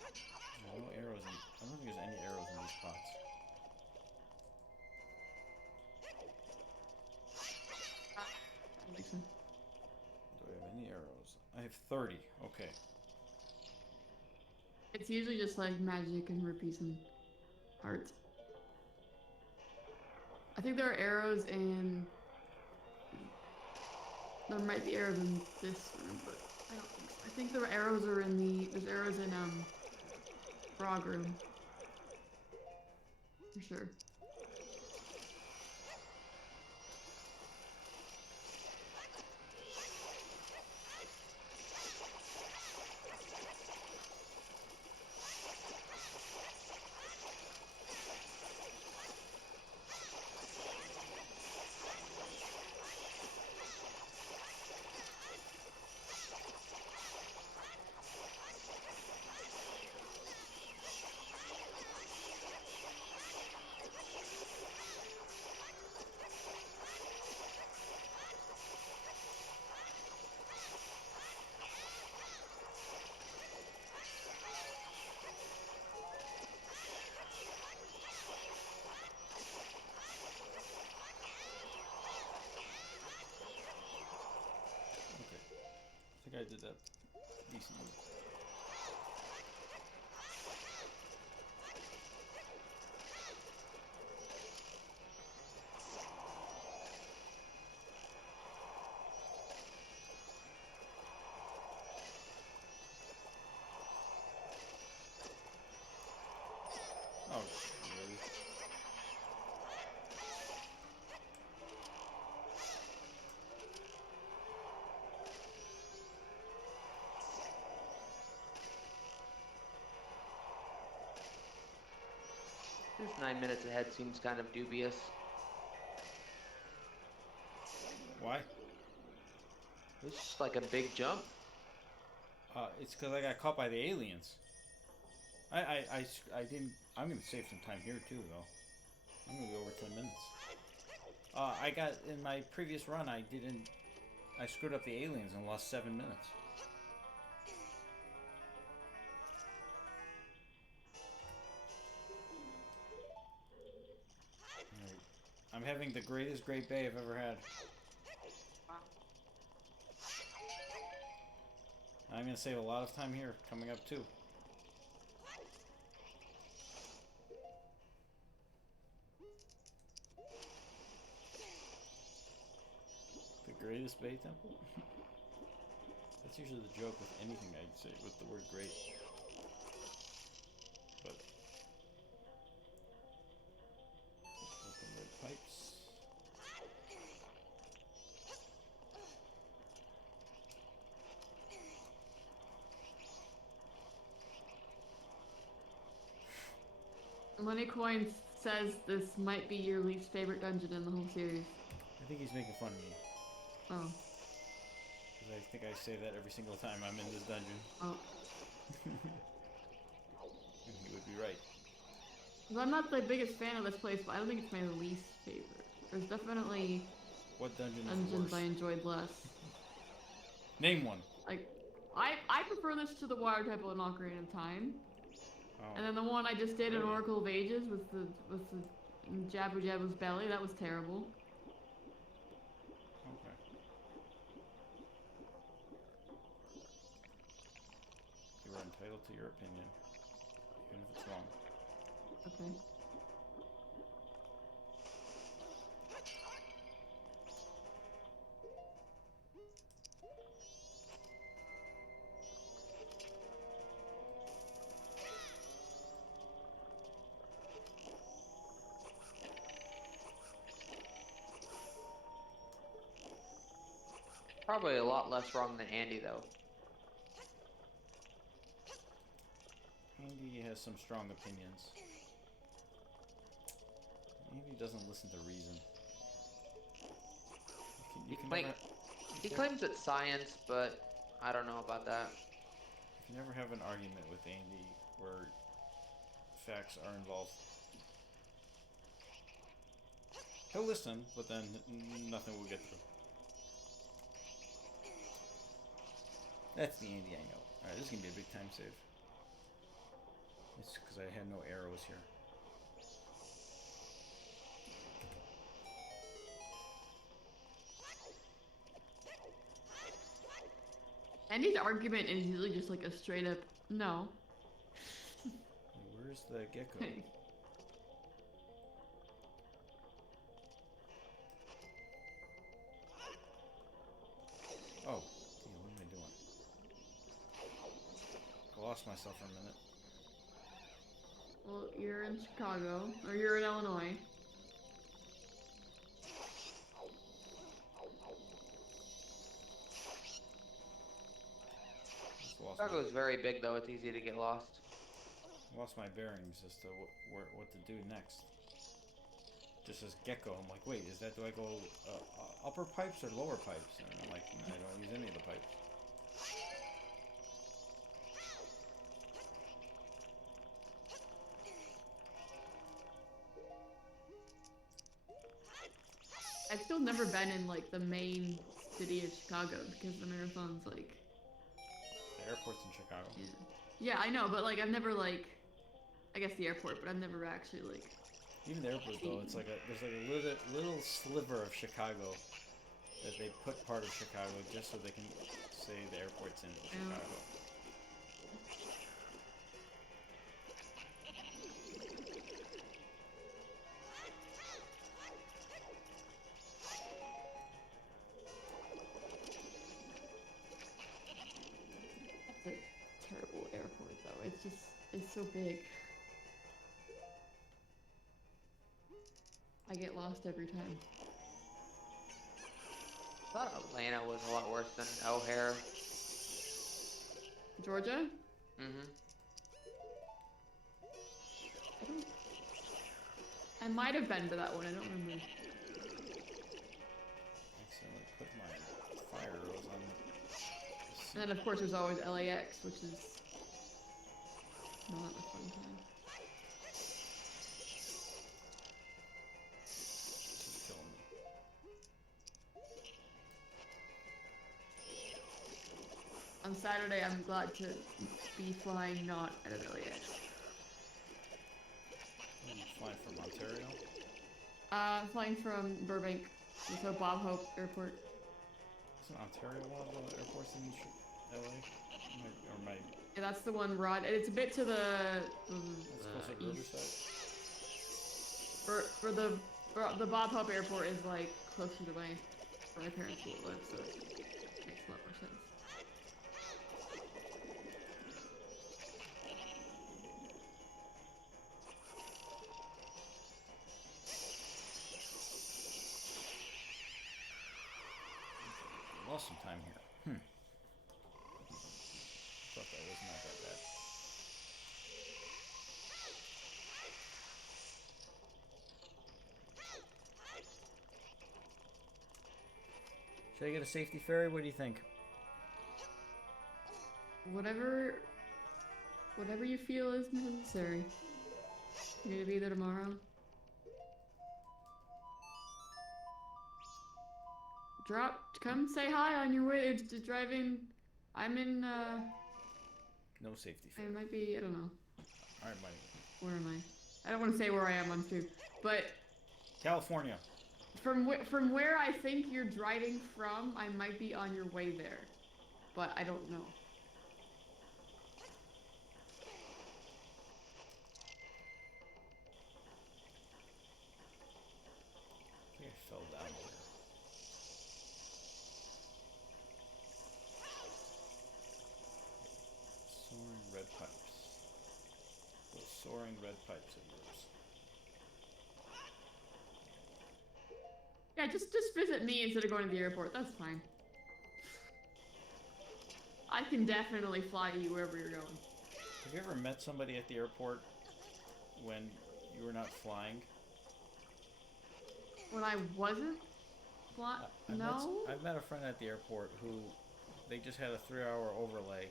There's no arrows in, I don't think there's any arrows in these pots. That makes sense. Do I have any arrows? I have 30, okay. It's usually just like magic and rupees and hearts. I think there are arrows in... There might be arrows in this room, but I don't think so. I think the arrows are in the... There's arrows in, frog room. For sure. Okay. I think I did that decently. Oh, really? This 9 minutes ahead seems kind of dubious. Why? It's just like a big jump. It's because I got caught by the aliens. I didn't. I'm gonna save some time here too, though. I'm gonna be over 10 minutes. I got in my previous run. I didn't I screwed up the aliens and lost 7 minutes. Alright. I'm having the greatest Great Bay I've ever had. I'm gonna save a lot of time here, coming up too. The greatest Bay Temple? That's usually the joke with anything I'd say with the word great. But open red pipes. Money Coins says this might be your least favorite dungeon in the whole series. I think he's making fun of me. Oh. Because I think I say that every single time I'm in this dungeon. Oh. And he would be right. Well, I'm not the biggest fan of this place, but I don't think it's my least favorite. There's definitely What dungeon is dungeons worse? I enjoyed less. Name one. Like, I prefer this to the Water Temple in Ocarina of Time. Oh. And then the one I just did in Really? Oracle of Ages with the Jabu Jabu's belly, that was terrible. Okay. You are entitled to your opinion, even if it's wrong. Okay. Probably a lot less wrong than Andy, though. Andy has some strong opinions. Andy doesn't listen to reason. You can never, He claims it's science, but I don't know about that. you can never have an argument with Andy where facts are involved. He'll listen, but then nothing will get through. That's the Andy I know. Alright, this is gonna be a big time save. It's because I had no arrows here. Andy's argument is usually just like a straight up no. Where's the gecko? Hey. Oh, yeah, what am I doing? I lost myself for a minute. Well, you're in Chicago, or you're in Illinois. Just lost Chicago is very big, though. It's easy to get lost. lost my bearings as to what to do next. Just as gecko, I'm like, wait, is that, do I go upper pipes or lower pipes? And I'm like, no, I don't use any of the pipes. I've still never been in like the main city of Chicago because the marathon's like. The airport's in Chicago. Yeah, I know, but like I've never like, I guess the airport, but I've never actually like. Even the airport though, it's like there's like a little sliver of Chicago that they put part of Chicago just so they can say the airport's in Chicago. That's a terrible airport though. It's so big. I get lost every time. I thought Atlanta was a lot worse than O'Hare. Georgia? Mm-hmm. I might have been to that one. I don't remember. Accidentally put my fire arrows on. And then of course there's always LAX, which is not a fun time. She's killing me. On Saturday, I'm glad to be flying not at an LAX. You flying from Ontario? Flying from Burbank, so Bob Hope Airport. Isn't Ontario one of the airports in LA? Or my Yeah, that's the one, Rod. It's a bit to the it's closer to east. Riverside. For the Bob Hope Airport is like closer to where my parents will live, so it makes a lot more sense. Lost some time here. Thought that was not that bad. Should I get a safety ferry? What do you think? Whatever you feel is necessary. You gonna be there tomorrow? Come say hi on your way. It's just driving. I'm in, No safety I ferry. might be, I don't know. Alright, buddy. Where am I? I don't want to say where I am on stream, but California. from where I think you're driving from, I might be on your way there, but I don't know. I think I fell down here. Soaring red pipes. Those soaring red pipes of yours. Yeah, just visit me instead of going to the airport. That's fine. I can definitely fly you wherever you're going. Have you ever met somebody at the airport when you were not flying? When I wasn't flying? No? I've met a friend at the airport who they just had a 3-hour overlay.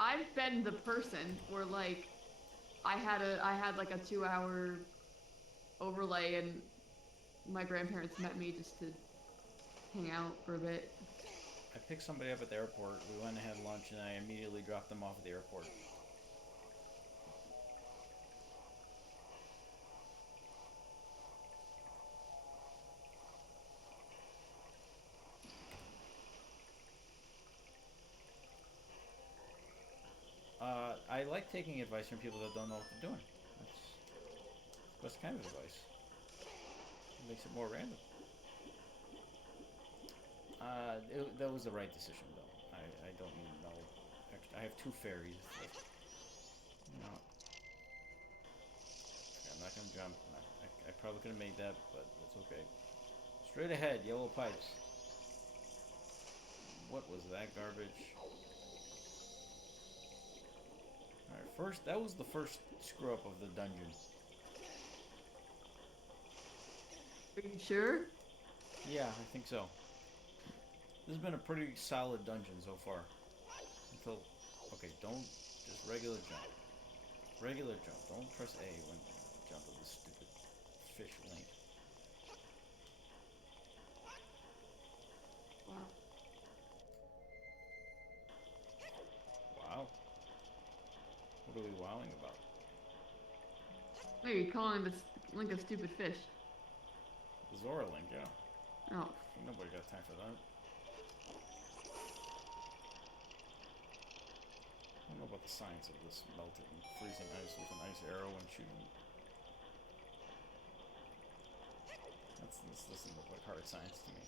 I've been the person where like I had like a 2-hour overlay and my grandparents met me just to hang out for a bit. I picked somebody up at the airport. We went and had lunch, and I immediately dropped them off at the airport. I like taking advice from people that don't know what they're doing. That's kind of advice. It makes it more random. That was the right decision, though. I don't need no extra. I have 2 ferries. No. I'm not gonna jump. I probably could have made that, but that's okay. Straight ahead, yellow pipes. What was that garbage? Alright, that was the first screw up of the dungeon. Are you sure? Yeah, I think so. This has been a pretty solid dungeon so far. Until, okay, don't, just regular jump. Regular jump. Don't press A when you jump with this stupid fish link. Wow. Wow. What are we wowing about? Maybe calling this link a stupid fish. The Zora link, yeah. Oh. Nobody got time for that. I don't know about the science of this melted and freezing ice with an ice arrow and shooting. This doesn't look like hard science to me.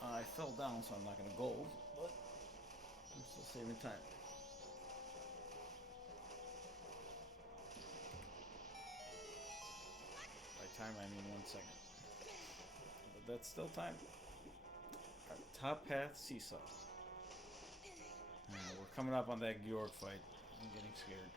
I fell down, so I'm not going to gold, but I'm still saving time. By time, I mean 1 second. But that's still time. Alright, top path seesaw. We're coming up on that Georg fight. I'm getting scared.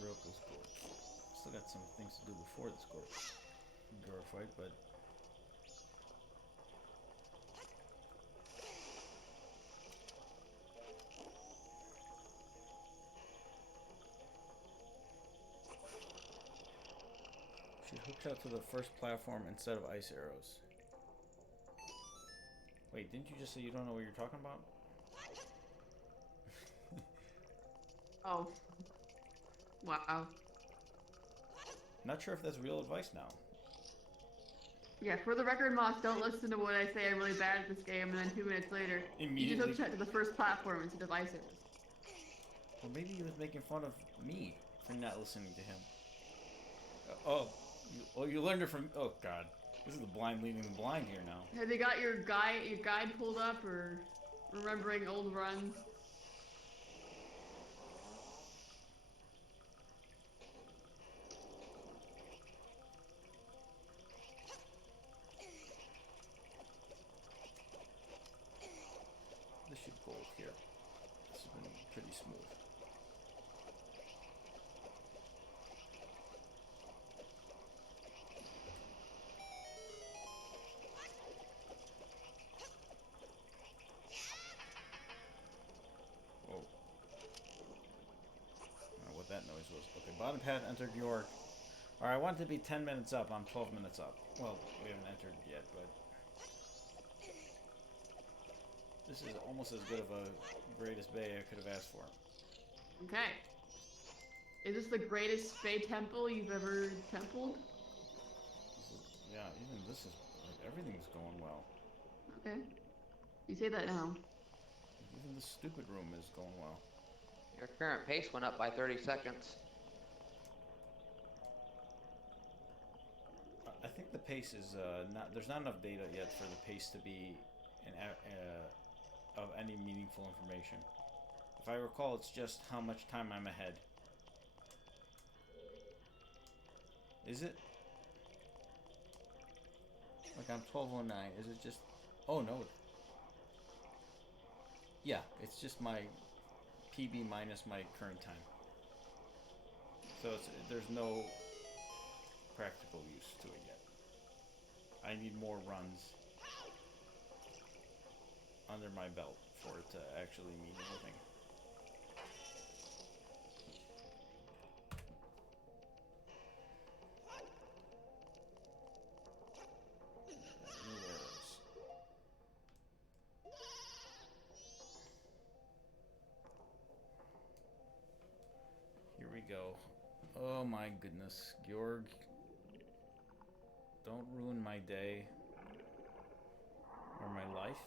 screw up this Gork. Still got some things to do before this Gork fight, but she hooked out to the first platform instead of ice arrows. Wait, didn't you just say you don't know what you're talking about? Oh. Wow. Not sure if that's real advice now. Yeah, for the record, Moss, don't listen to what I say. I'm really bad at this game, and then 2 minutes later, you Immediately. just hooked to the first platform instead of ice arrows. Well, maybe he was making fun of me for not listening to him. You learned it from. Oh God, this is the blind leading the blind here now. Have you got your guide pulled up, or remembering old runs? This should gold here. This has been pretty smooth. Whoa. I don't know what that noise was. Okay, bottom path entered York. Alright, I want it to be 10 minutes up. I'm 12 minutes up. Well, we haven't entered yet, but this is almost as good of a greatest bay I could have asked for. Okay. Is this the greatest Fey temple you've ever templed? Yeah, even this is... Like, everything's going well. Okay. You say that now. Even this stupid room is going well. Your current pace went up by 30 seconds. I think the pace is not... There's not enough data yet for the pace to be of any meaningful information. If I recall, it's just how much time I'm ahead. Is it? Like I'm 12:09. Is it just... Oh no. Yeah, it's just my PB minus my current time. So there's no practical use to it yet. I need more runs under my belt for it to actually mean anything. Here we go. Oh my goodness, Georg. Don't ruin my day or my life,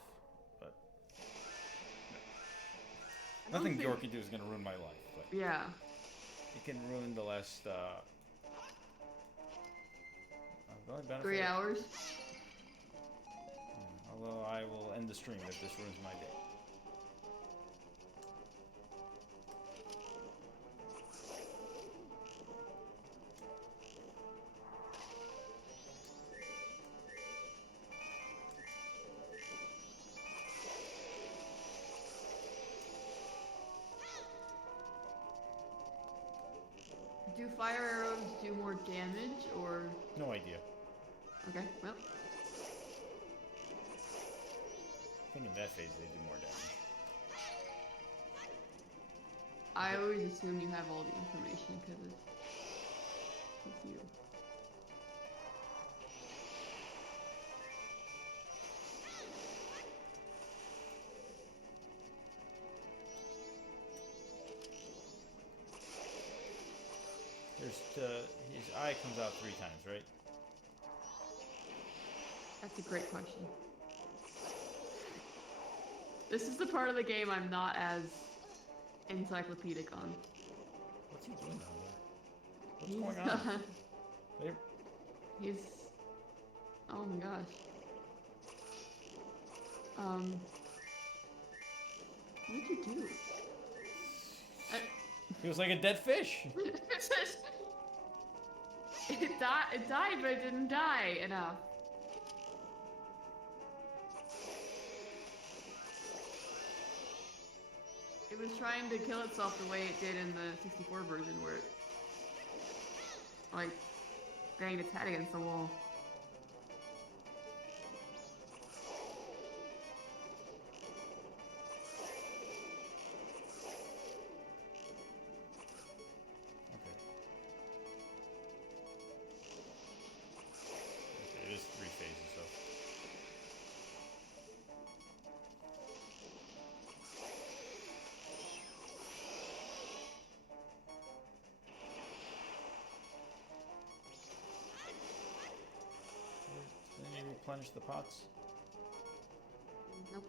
but no. Nothing Georg can do is gonna ruin my life, but Yeah. it can ruin the last the only benefit 3 hours. Although I will end the stream if this ruins my day. Do fire arrows do more damage, or... No idea. Okay, well. I think in that phase they do more damage. I always assume you have all the information because it's you. His eye comes out 3 times, right? That's a great question. This is the part of the game I'm not as encyclopedic on. What's he doing down there? What's going on? He's... Oh my gosh. What did you do? Feels like a dead fish. It died, but it didn't die enough. It was trying to kill itself the way it did in the 64 version, where it like banged its head against the wall. Okay. Okay, it is 3 phases, so. Then you replenish the pots. Nope.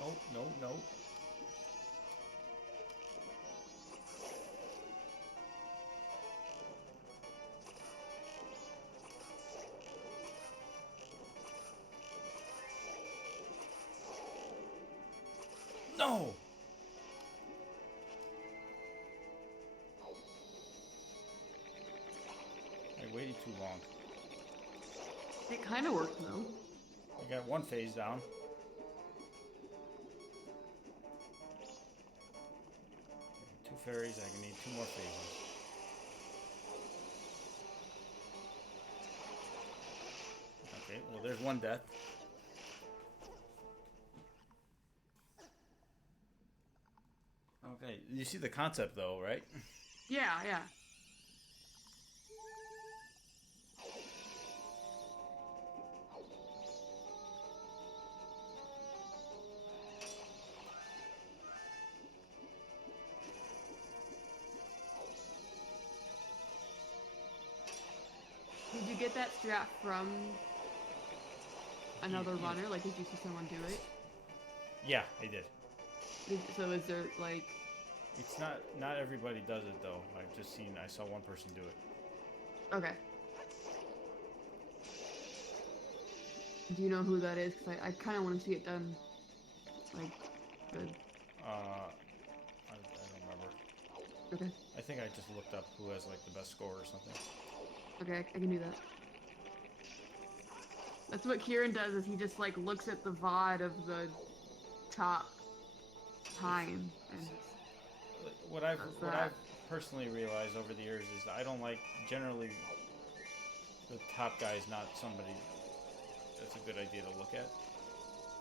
No, no, no. No! I waited too long. It kind of worked though. I got 1 phase down. Two fairies, I can need 2 more phases. Okay, well there's 1 death. Okay, you see the concept though, right? Yeah, yeah. Did you get that strat from another Yeah. runner? Like, did you see someone do it? Yeah, I did. So is there like? It's not everybody does it though. I saw 1 person do it. Okay. Do you know who that is? Because I kind of want to see it done. Like, good. I don't remember. Okay. I think I just looked up who has like the best score or something. Okay, I can do that. That's what Kieran does, is he just like looks at the VOD of the top time and What I've does what that. I've personally realized over the years is I don't like generally the top guy is not somebody that's a good idea to look at,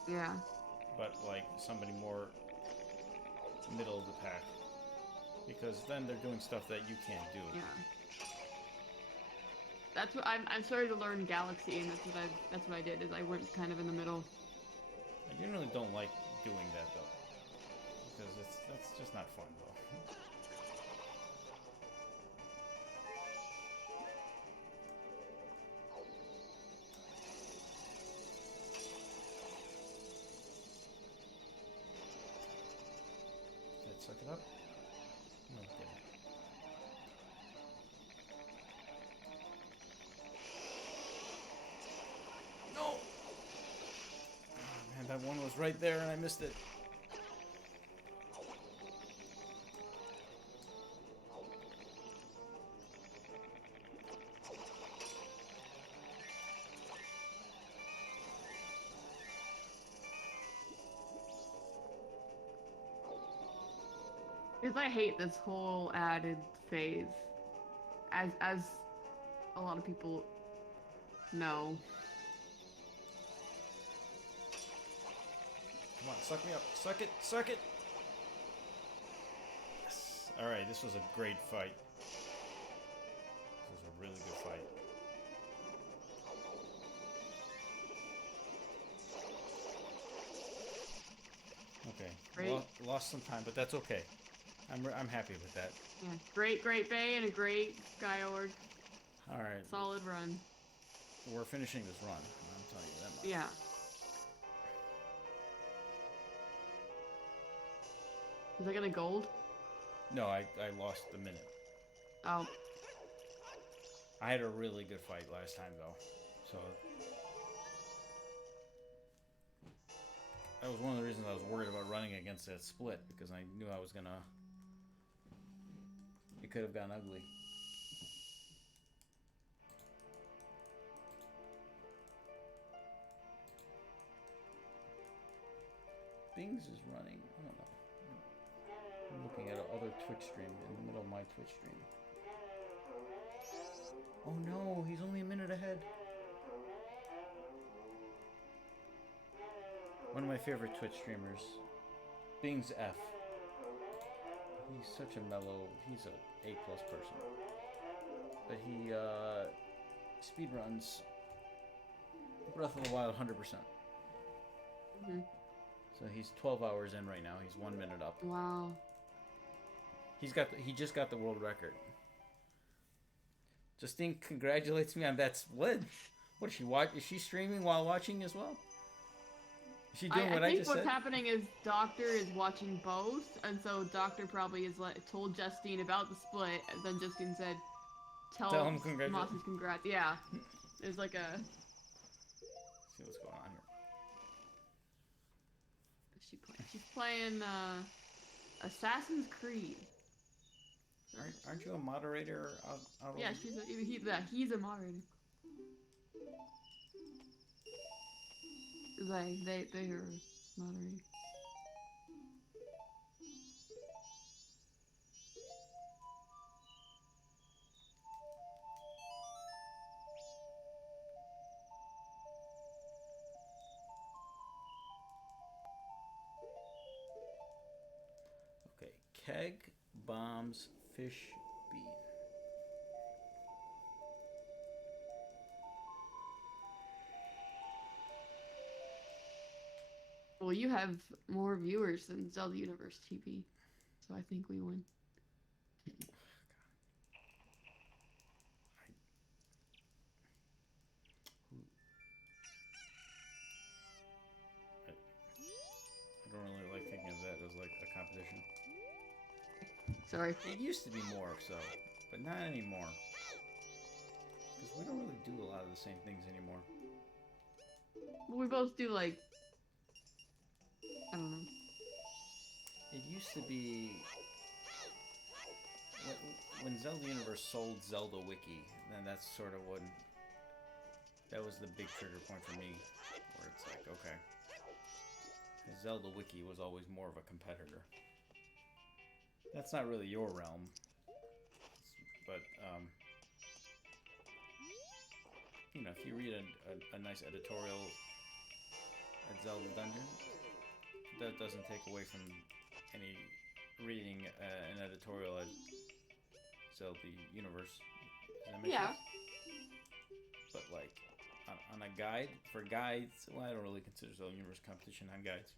Yeah. but like somebody more middle of the pack, because then they're doing stuff that you can't do. Yeah. That's what I'm starting to learn Galaxy, and that's what I did, is I went kind of in the middle. I generally don't like doing that though, because that's just not fun though. Did it suck it up? No, it didn't. No! Oh, man, that one was right there and I missed it. Because I hate this whole added phase, as a lot of people know. Come on, suck me up. Suck it, suck it! Yes. Alright, this was a great fight. This was a really good fight. Okay, Great. lost some time, but that's okay. I'm happy with that. Yeah, great Bay and a great Sky Org. All right, Solid run. we're finishing this run. I'm telling you that much. Yeah. Is I gonna gold? No, I lost the minute. Oh. I had a really good fight last time though, so that was one of the reasons I was worried about running against that split, because I knew I was gonna. It could have gotten ugly. Bings is running. I don't know. I'm looking at other Twitch stream in the middle of my Twitch stream. Oh no, he's only a minute ahead. One of my favorite Twitch streamers, Bings F. He's such a mellow. He's a A+ person, but he speedruns Breath of the Wild 100%. Mm-hmm. So he's 12 hours in right now. He's 1 minute up. Wow. He just got the world record. Justine congratulates me on that split. What is she watch? Is she streaming while watching as well? Is she doing what I just said? I think what's happening is Doctor is watching both, and so Doctor probably is told Justine about the split, and then Justine said, "Tell him congrats." Moss's congrats." Yeah, there's like a. Let's see what's going on here. She's playing Assassin's Creed. Aren't you a moderator? Yeah, he's a moderator. They are moderating. Okay, keg, bombs, fish, bean. Well, you have more viewers than Zelda Universe TV, so I think we win. I don't really like thinking of that as like a competition. Sorry. It used to be more so, but not anymore. Because we don't really do a lot of the same things anymore. Well, we both do like, I don't know. It used to be when Zelda Universe sold Zelda Wiki, then that's sort of when that was the big trigger point for me, where it's like, okay, Zelda Wiki was always more of a competitor. That's not really your realm, but you know, if you read a nice editorial at Zelda Dungeon, that doesn't take away from any reading an editorial at Zelda Universe. Does that make sense? But like on a guide for guides, well, I don't really consider Zelda Universe competition on guides.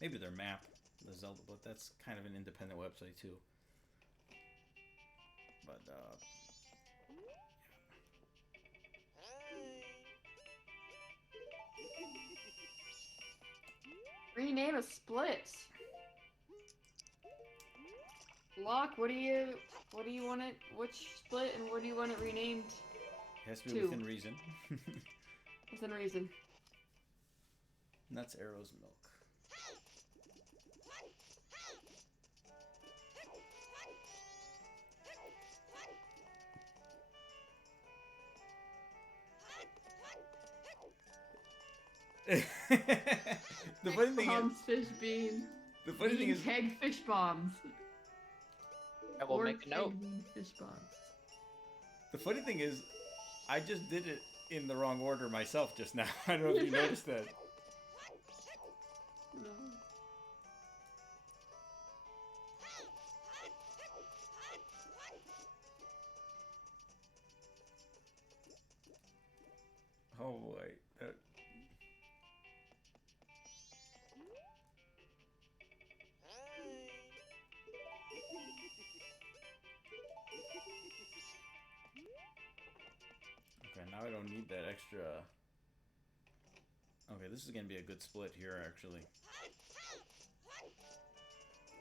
Maybe their map, the Zelda, but that's kind of an independent website too. But Rename a split. Locke, what do you want it? Which split and what do you want it renamed? It has to be within reason. Within reason. Nuts, arrows, milk. The funny thing bombs, is, fish bean. the funny thing is, keg fish bombs. I will make a note. Fish bombs. The funny thing is, I just did it in the wrong order myself just now. I don't know if you noticed that. No. Oh boy. Okay, now I don't need that extra. Okay, this is gonna be a good split here, actually.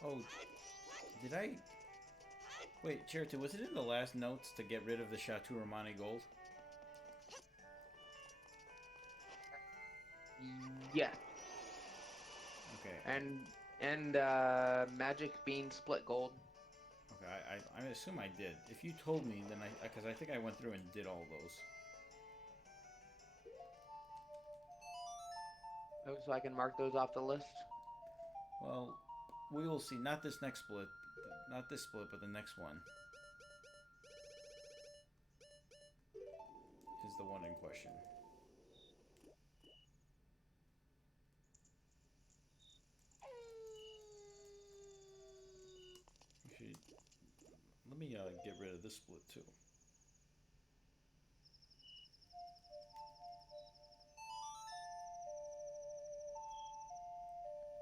Oh, did I? Wait, Charity, was it in the last notes to get rid of the Chateau Romani gold? Yeah. Okay. And magic bean split gold. Okay, I assume I did. If you told me, then because I think I went through and did all those. Oh, so I can mark those off the list. Well, we will see. Not this next split. Not this split, but the next one. Is the one in question. Actually, let me get rid of this split too.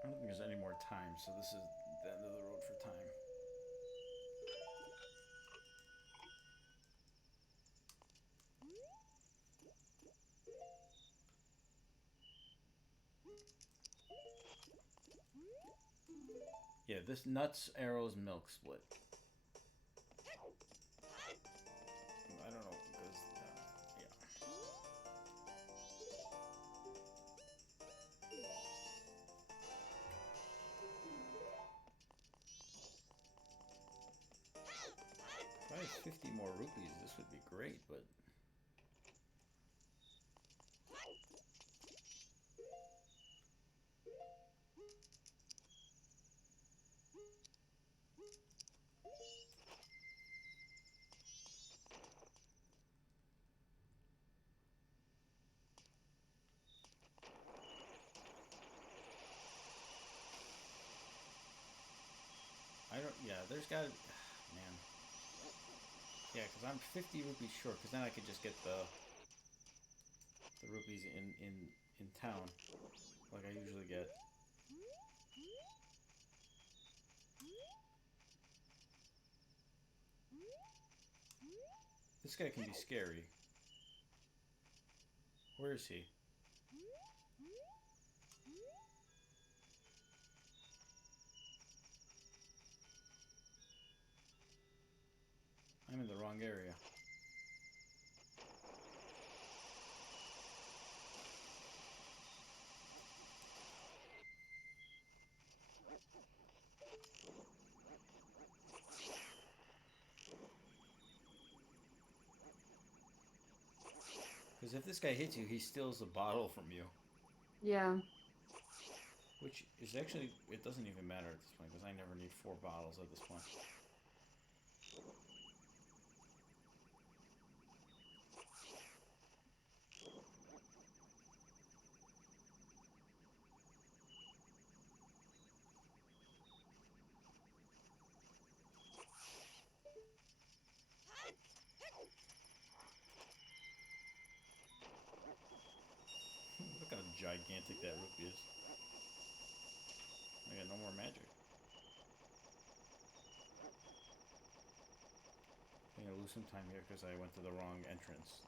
I don't think there's any more time, so this is the end of the road for time. Yeah, this nuts, arrows, milk split. I don't know, because, yeah. If I had 50 more rupees, this would be great, but... Yeah, there's gotta... Man. Yeah, because I'm 50 rupees short, because then I could just get the rupees in town, like I usually get. This guy can be scary. Where is he? I'm in the wrong area. Because if this guy hits you, he steals the bottle from you. Yeah. Which is actually, it doesn't even matter at this point, because I never need 4 bottles at this point. Look how gigantic that rupee is. I got no more magic. I'm gonna lose some time here because I went to the wrong entrance.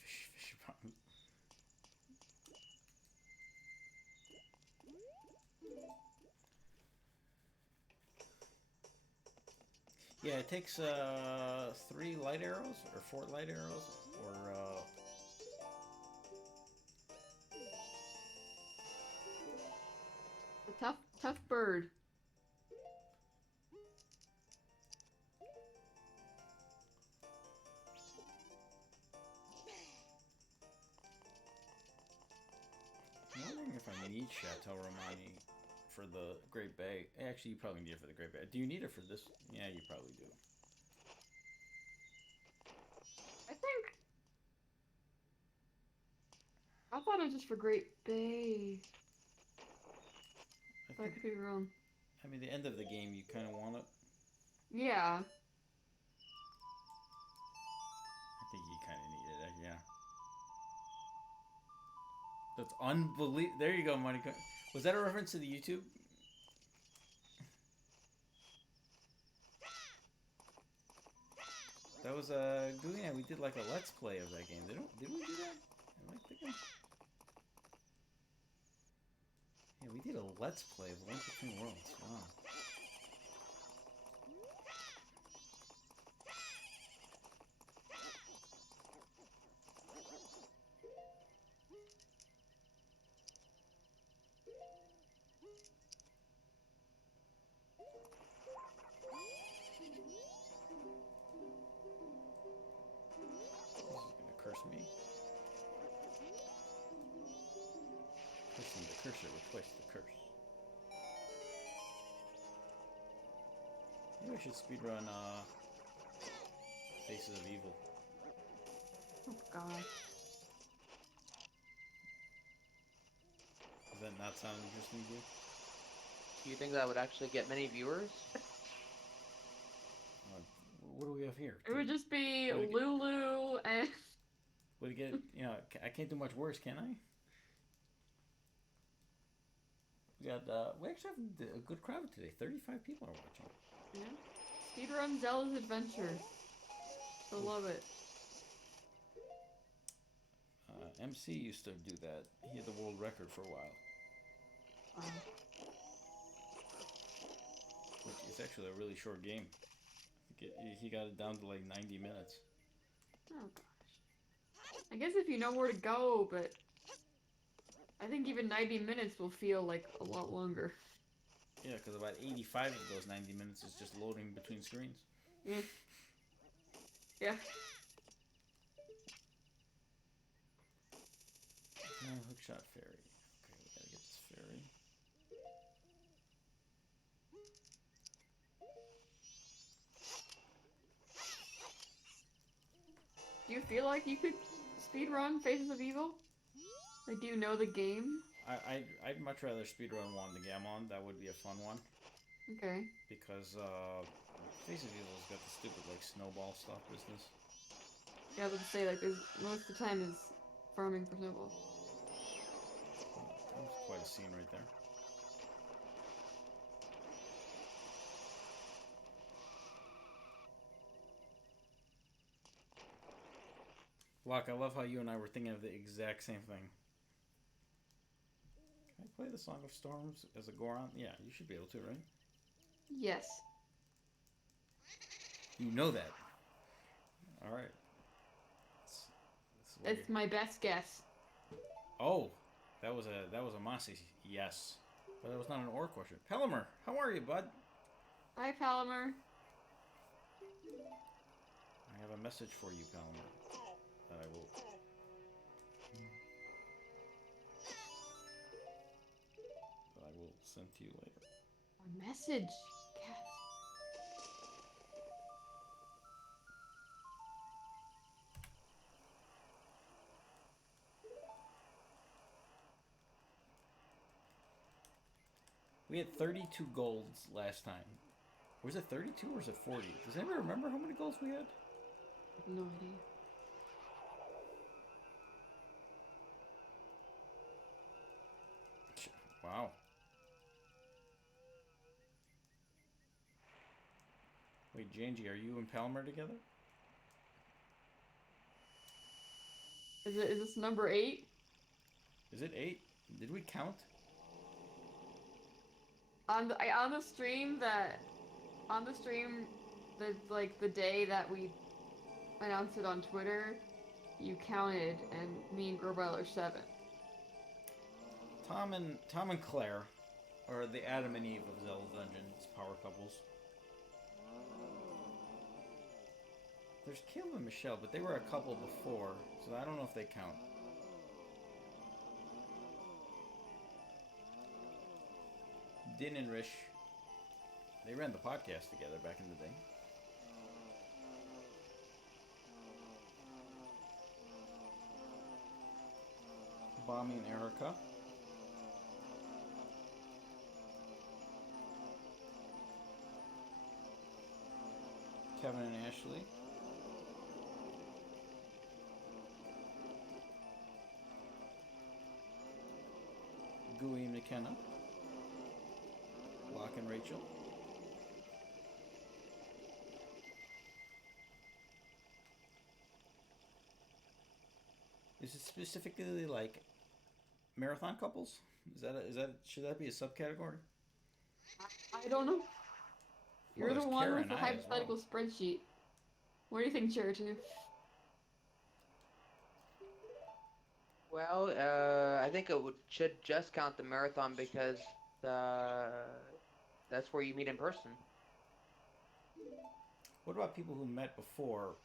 Fish pond. Yeah, it takes 3 light arrows or 4 light arrows or A tough bird. I'm wondering if I need Chateau Romani for the Great Bay. Actually, you probably need it for the Great Bay. Do you need it for this? Yeah, you probably do. I thought it was just for Great Bay. I But I think, could be wrong. I mean, the end of the game, you kind of want it. Yeah. I think you kind of needed it, yeah. That's unbelievable. There you go, Money. Was that a reference to the YouTube? That was Gooey and we did like a let's play of that game. Did we do that? Am I thinking? Yeah, we did a let's play of Link Between Worlds. Wow. curse me. Cursing the cursor with twice the curse. Maybe I should speedrun Faces of Evil. Oh god. Does that not sound interesting to you? Do you think that would actually get many viewers? What do we have here? It would just be Would it get- Lulu and Would it get, I can't do much worse, can I? We actually have a good crowd today. 35 people are watching. yeah. Speedrun Zelda's Adventures. I love it. MC used to do that. He had the world record for a while. It's actually a really short game. He got it down to like 90 minutes. Oh gosh. I guess if you know where to go, but I think even 90 minutes will feel like a lot longer. Yeah, because about 85 of those 90 minutes is just loading between screens. Yeah. Yeah. Hookshot Ferry. Okay, we gotta get this ferry. Do you feel like you could speedrun Faces of Evil? Like, do you know the game? I'd much rather speedrun one the Gammon. That would be a fun one. Okay. Because Face of Evil's got the stupid like snowball stuff business. Yeah, I was gonna say, like, there's, most of the time is farming for snowballs. That was quite a scene right there. Locke, I love how you and I were thinking of the exact same thing. Can I play the Song of Storms as a Goron? Yeah, you should be able to, right? Yes. You know that. Alright. That's my best guess. Oh, that was a Mossy yes. But that was not an or question. Pelimer, how are you, bud? Hi, Palimer. I have a message for you, Pelimer. That I will. That I will send to you later. A message. Yes. We had 32 golds last time. Was it 32 or was it 40? Does anybody remember how many golds we had? I have no idea. Wow. Wait, Janji, are you and Palmer together? Is this number 8? Is it 8? Did we count? On the stream like the day that we announced it on Twitter, you counted, and me and Gerbile are 7. Tom and Claire are the Adam and Eve of Zelda Dungeons power couples. There's Kim and Michelle, but they were a couple before, so I don't know if they count. Din and Rish, they ran the podcast together back in the day. Bommy and Erica. Kevin and Ashley. Gooey and McKenna. Locke and Rachel. Is it specifically like marathon couples? Should that be a subcategory? I don't know. You're the there's one Kara with the and I as well. hypothetical spreadsheet. What do you think, Cheriton? Well, I think it should just count the marathon because that's where you meet in person. What about people who met before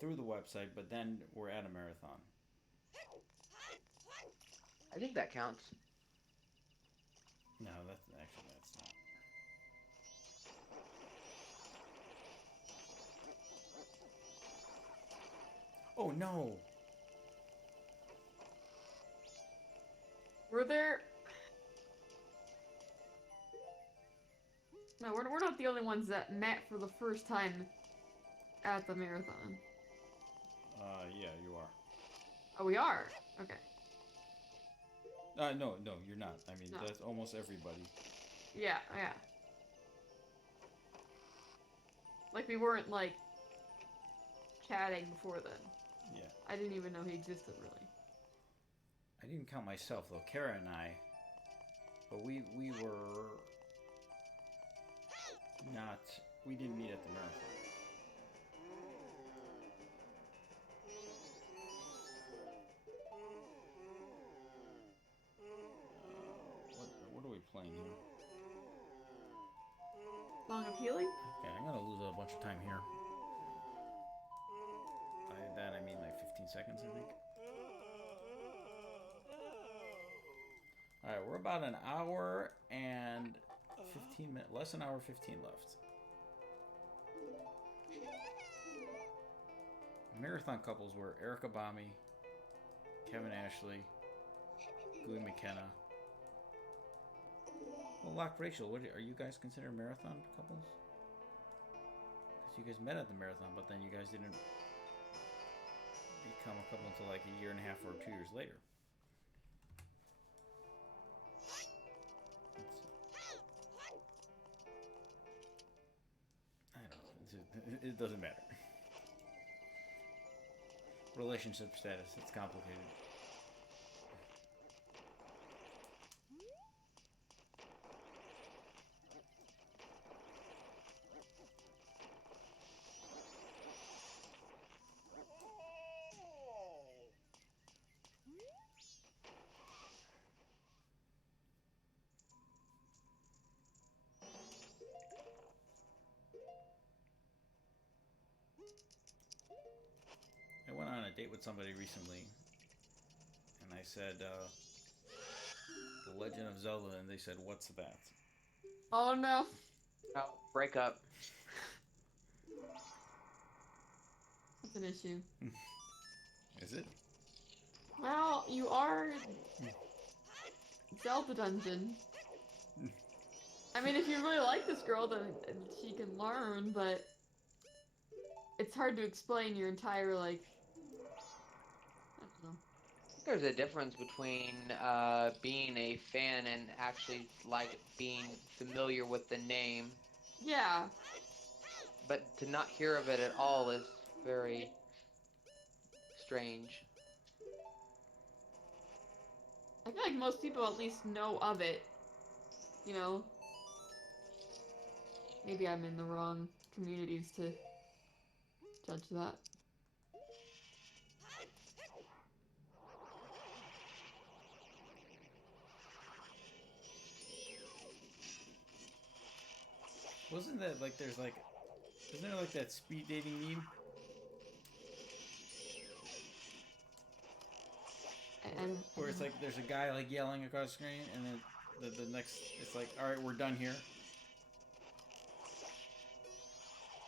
through the website, but then we're at a marathon. I think that counts. No, that's not. Oh no! Were there? No, we're not the only ones that met for the first time at the marathon. Yeah, you are. Oh, we are? Okay. No, you're not. I mean, No. that's almost everybody. Yeah, yeah. Like, we weren't, like, chatting before then. Yeah. I didn't even know he existed, really. I didn't count myself, though. Kara and I. But we were not... We didn't meet at the marathon. What are we playing here? Song of Healing? Okay, I'm gonna lose a bunch of time here. By that I mean like 15 seconds, I think. Alright, we're about an hour and 15 minutes, less than an hour 15 left. Marathon couples were Erica Bami, Kevin Ashley, Gui McKenna. Well, Locke Rachel, are you guys considered marathon couples? Because you guys met at the marathon, but then you guys didn't become a couple until like a year and a half or 2 years later. I don't know. It doesn't matter. Relationship status, it's complicated. I went on a date with somebody recently, and I said, The Legend of Zelda, and they said, "What's that?" Oh, no. Oh, break up. That's an issue. Is it? Well, you are Zelda Dungeon. I mean, if you really like this girl, then she can learn, but it's hard to explain your entire, like, I don't know. There's a difference between being a fan and actually like being familiar with the name, Yeah. but to not hear of it at all is very strange. I feel like most people at least know of it, you know? Maybe I'm in the wrong communities to judge that. Wasn't that like there's like, isn't there like that speed dating meme? Where it's like there's a guy like yelling across the screen, and then the next it's like, all right, we're done here.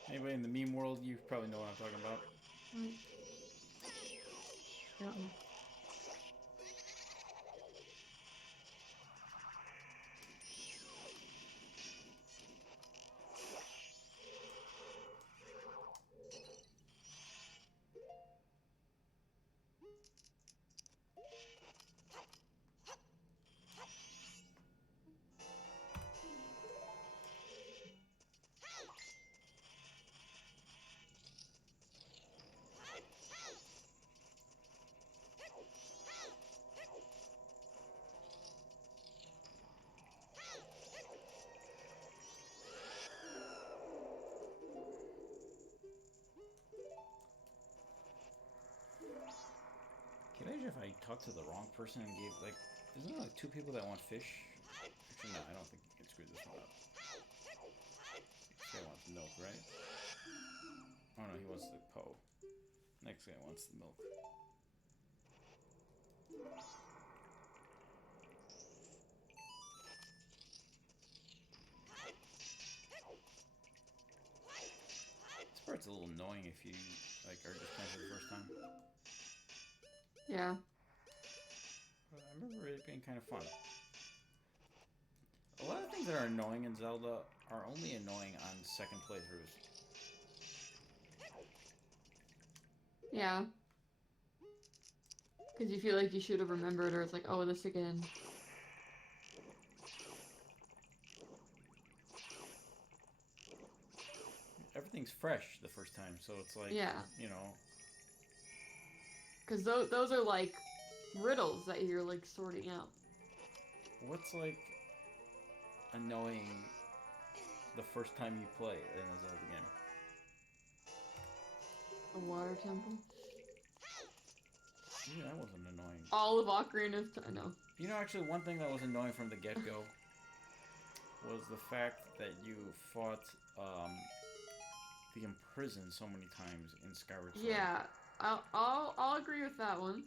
Anybody in the meme world, you probably know what I'm talking about. Yeah. Can you imagine if I talked to the wrong person and gave like, isn't there like 2 people that want fish? Actually, no, I don't think you can screw this one up. This guy wants milk, right? Oh no, he wants the Po. Next guy wants the milk. This part's a little annoying if you like are just playing for the first time. Yeah. But I remember it being kind of fun. A lot of things that are annoying in Zelda are only annoying on second playthroughs. Yeah. Because you feel like you should have remembered, or it's like, oh, this again. Everything's fresh the first time, so it's like, Yeah. you know. Because those are like riddles that you're like sorting out. What's like annoying the first time you play in a Zelda game? A water temple. Yeah, that wasn't annoying. All of Ocarina of Time. No. You know, actually, one thing that was annoying from the get-go was the fact that you fought the imprisoned so many times in Skyward Sword. Yeah, I'll agree with that one.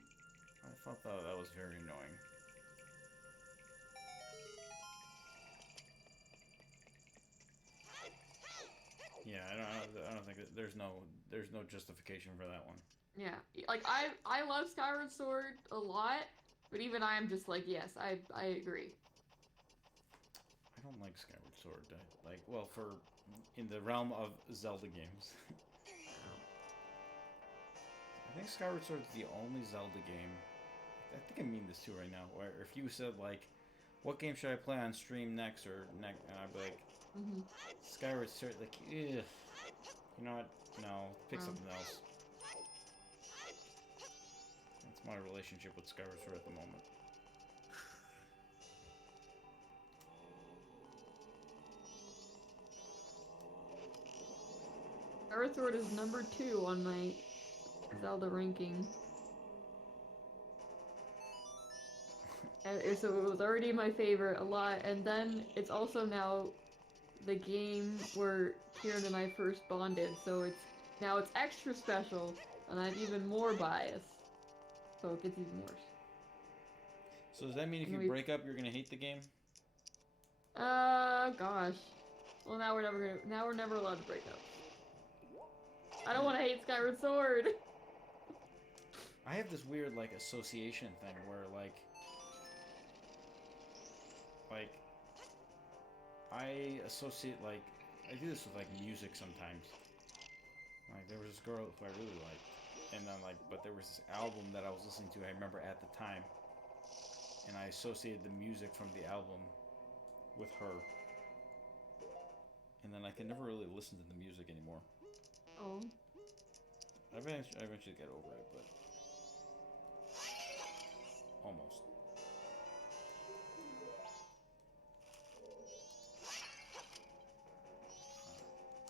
I thought that was very annoying. Yeah, I don't think that there's no justification for that one. Yeah, like I love Skyward Sword a lot, but even I am just like, yes, I agree. I don't like Skyward Sword. Well, for in the realm of Zelda games. I think Skyward Sword is the only Zelda game. I think I mean this too right now. Where if you said like, what game should I play on stream next and I'd be like, Skyward Sword. Like, ugh. You know what? No, pick something else. That's my relationship with Skyward Sword at the moment. Skyward Sword is number 2 on my Zelda ranking. And so it was already my favorite a lot, and then it's also now the game where Kieran and I first bonded, so it's extra special, and I'm even more biased. So it gets even worse. So does that mean if you break up, you're gonna hate the game? Gosh. Well, now we're never allowed to break up. I don't want to hate Skyward Sword. I have this weird like association thing where like I associate like I do this with like music sometimes. Like there was this girl who I really liked, and then but there was this album that I was listening to. I remember at the time, and I associated the music from the album with her, and then I could never really listen to the music anymore. Oh. I eventually get over it, but almost.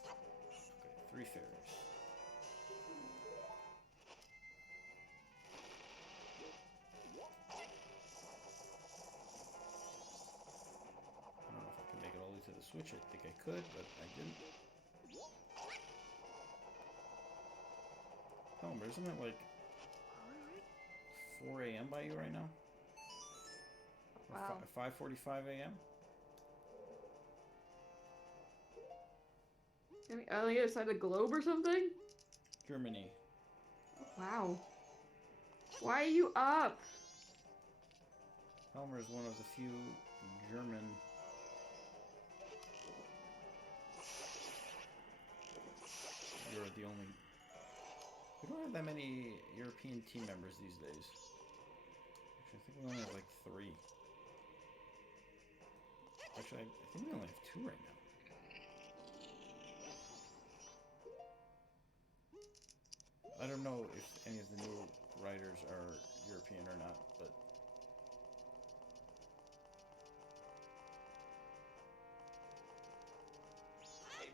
Okay, 3 fairies. I don't know if I can make it all the way to the switch. I think I could, but I didn't. Palmer, isn't it like 4 a.m. by you right now? Wow. 5:45 a.m. On the other side of the globe or something? Germany. Wow. Why are you up? Palmer is one of the few German. You're the only. We don't have that many European team members these days. Actually, I think we only have like 3. Actually, I think we only have 2 right now. I don't know if any of the new writers are European or not, but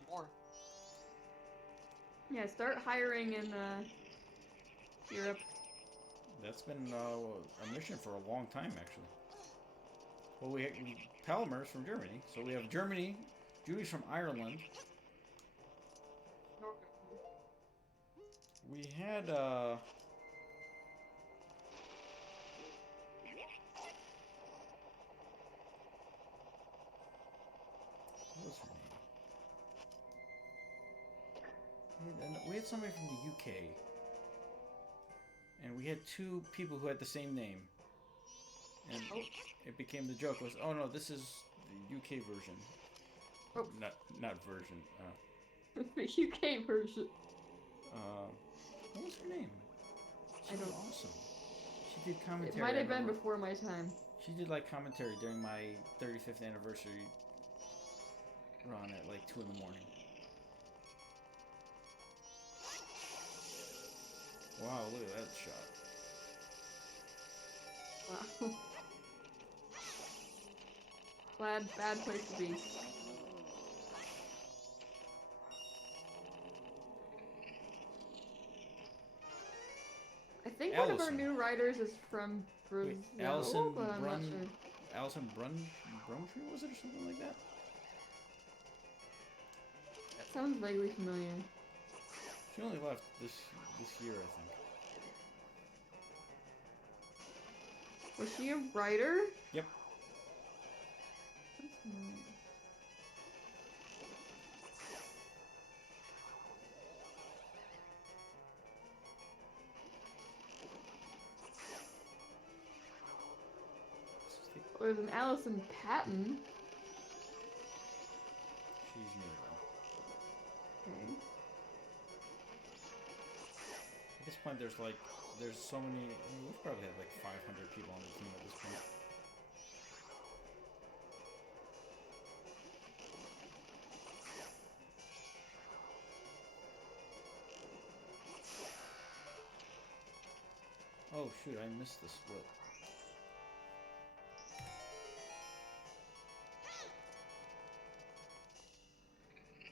More. Yeah, start hiring in Europe. that's been a mission for a long time, actually. Well, Palmer's from Germany, so we have Germany. Julie's from Ireland. We had what was her name? We had somebody from the UK, and we had two people who had the same name, and it became the joke was, oh no, this is the UK version. Oh. Not version. The UK version. What was her name? She was awesome. She did commentary. It might have been before my time. She did like commentary during my 35th anniversary run at like 2 in the morning. Wow, look at that shot. Wow. Bad place to be. I think one of our new writers is from Brazil, Allison but I'm not sure. Allison Brumtree, was it, or something like that? That sounds vaguely familiar. She only left this year, I think. Was she a writer? Yep. Sounds familiar. There's an Allison Patton. She's new though. Okay. At this point, there's so many. We probably have like 500 people on the team at this point. Oh shoot! I missed the split.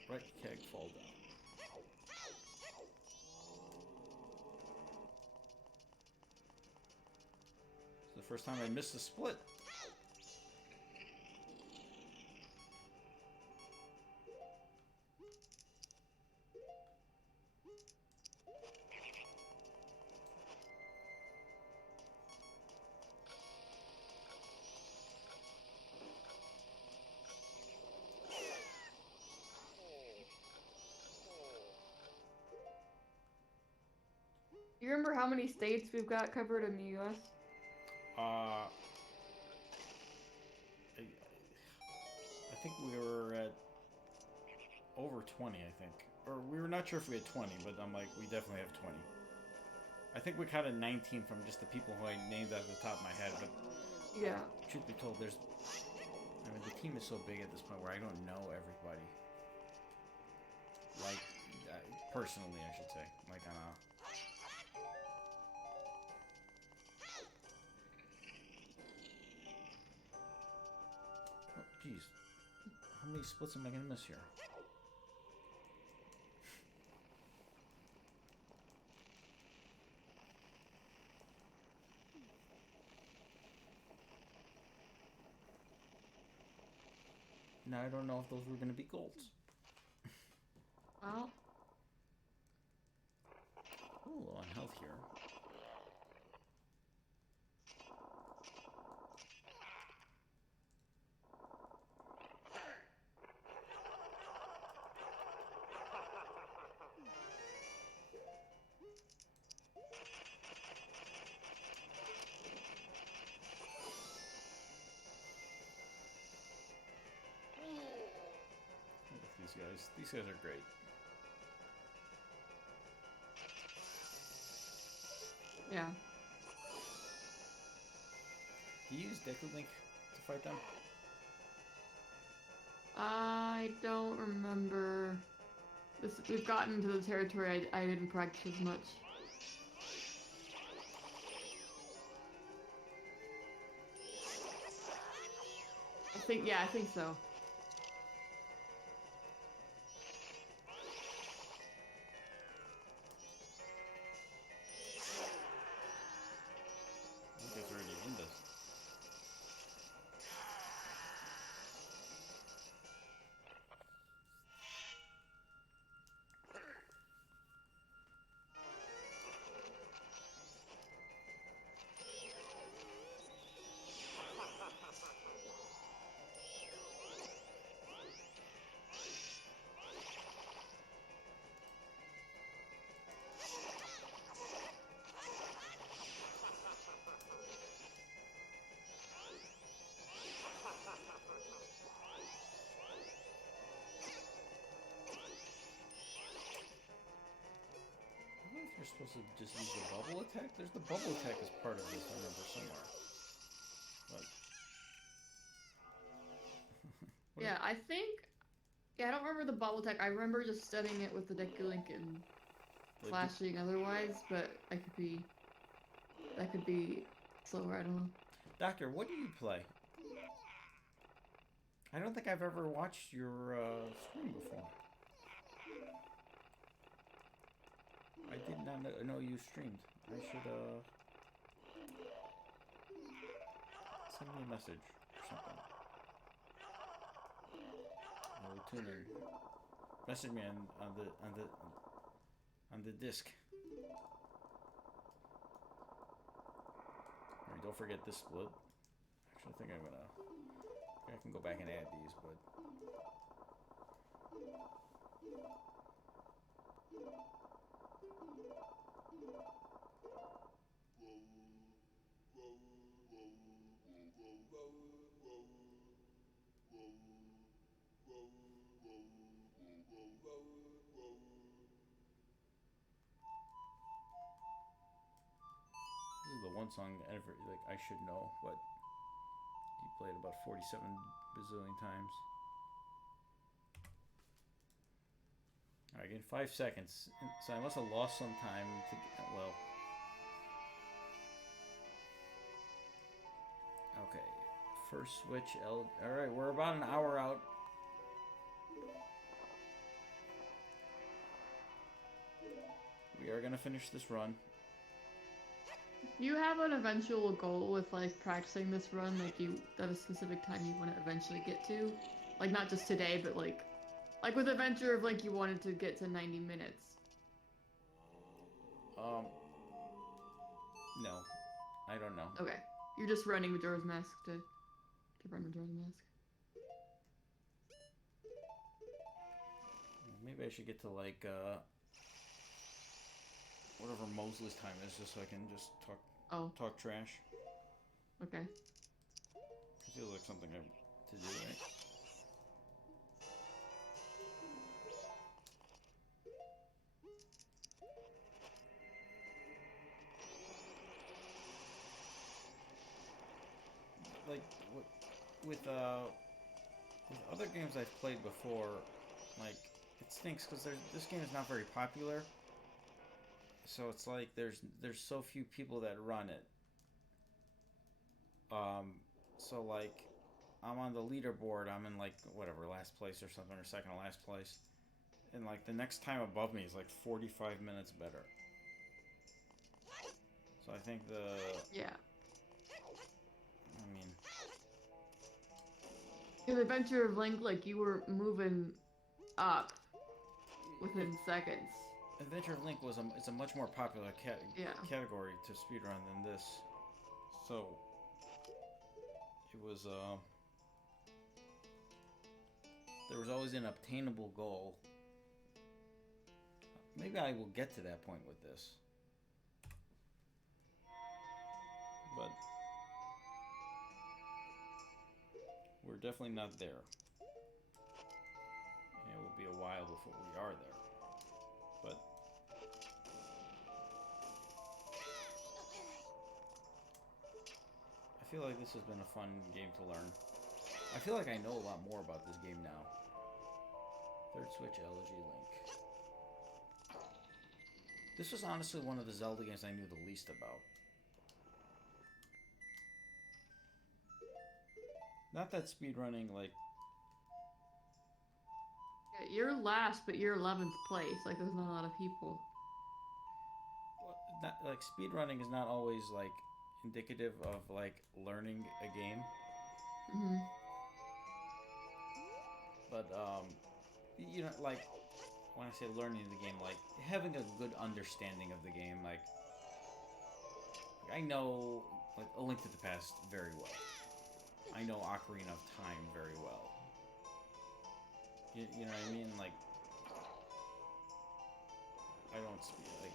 Right keg fall down. It's the first time I missed a split. Do you remember how many states we've got covered in the U.S.? I think we were at over 20, I think. Or we were not sure if we had 20, but I'm like, we definitely have 20. I think we counted 19 from just the people who I named off the top of my head, but Yeah. truth be told, the team is so big at this point where I don't know everybody. Like, personally, I should say. Like, on a... Oh, jeez. How many splits am I going to miss here? Now I don't know if those were going to be golds. Well. Oh, on health here. Look at these guys. These guys are great. Yeah. Do you use Deku Link to fight them? I don't remember. We've gotten into the territory I didn't practice as much. I think so. You guys are already in this. you're supposed to just use the bubble attack? There's the bubble attack as part of this, I remember somewhere. But... Yeah, I think... Yeah, I don't remember the bubble attack. I remember just studying it with the Deku-Link and flashing otherwise, but I could be... That could be slower, I don't know. Doctor, what do you play? I don't think I've ever watched your stream before. I did not know you streamed. I should send me a message or something. I will tune in. Message me on the disc. Alright, don't forget this split. Actually, I think I can go back and add these, but. This is the one song ever like I should know, but you played about 47 bazillion times. Alright, in 5 seconds. So I must have lost some time to get, well. Okay. First switch alright, we're about an hour out. We are gonna finish this run. Do you have an eventual goal with like practicing this run, like you at a specific time you want to eventually get to? Like not just today, but like with Adventure of Link you wanted to get to 90 minutes. No. I don't know. Okay. You're just running Majora's Mask to run Majora's Mask. Maybe I should get to like whatever Mosley's time is, just so I can just talk trash. Okay. It feels like something I to do, right? Like with other games I've played before, like it stinks because this game is not very popular. So it's like there's so few people that run it. So like I'm on the leaderboard, I'm in like whatever last place or something, or second to last place, and like the next time above me is like 45 minutes better. So I think yeah. I mean, In Adventure of Link, like you were moving up within seconds. Adventure of Link it's a much more popular category to speedrun than this. So it was there was always an obtainable goal. Maybe I will get to that point with this. But we're definitely not there. And it will be a while before we are there. But I feel like this has been a fun game to learn. I feel like I know a lot more about this game now. Third Switch Elegy Link. This was honestly one of the Zelda games I knew the least about. Not that speedrunning, like... Yeah, you're last, but you're 11th place. Like, there's not a lot of people. Not, like, speedrunning is not always, like, indicative of, like, learning a game. Mm-hmm. But, you know, like, when I say learning the game, like, having a good understanding of the game, like I know, like, A Link to the Past very well. I know Ocarina of Time very well. You know what I mean? Like, I don't speak, like...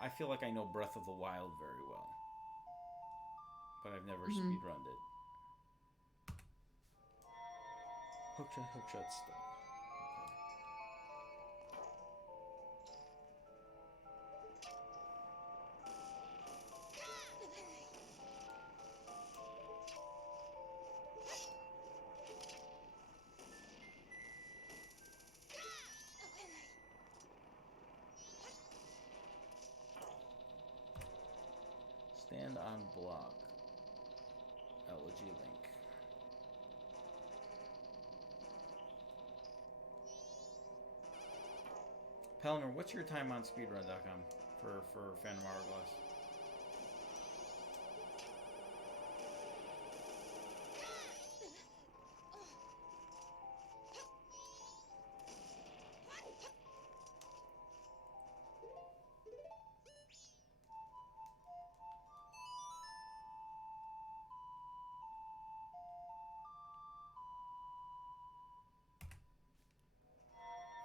I feel like I know Breath of the Wild very well. But I've never speedrunned it. hook shot stuff. Stand on block. LG link. Pelner, what's your time on speedrun.com for Phantom Hourglass?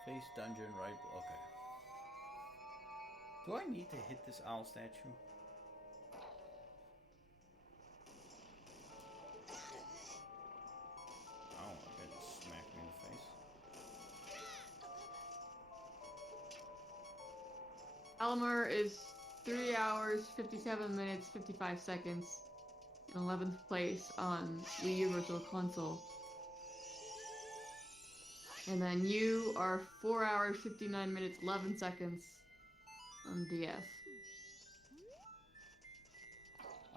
Face dungeon right. Okay. Do I need to hit this owl statue? Oh, okay, just smacked me in the face. Elmer is 3 hours, 57 minutes, 55 seconds, in 11th place on Wii U Virtual Console. And then you are 4 hours, 59 minutes, 11 seconds on DS.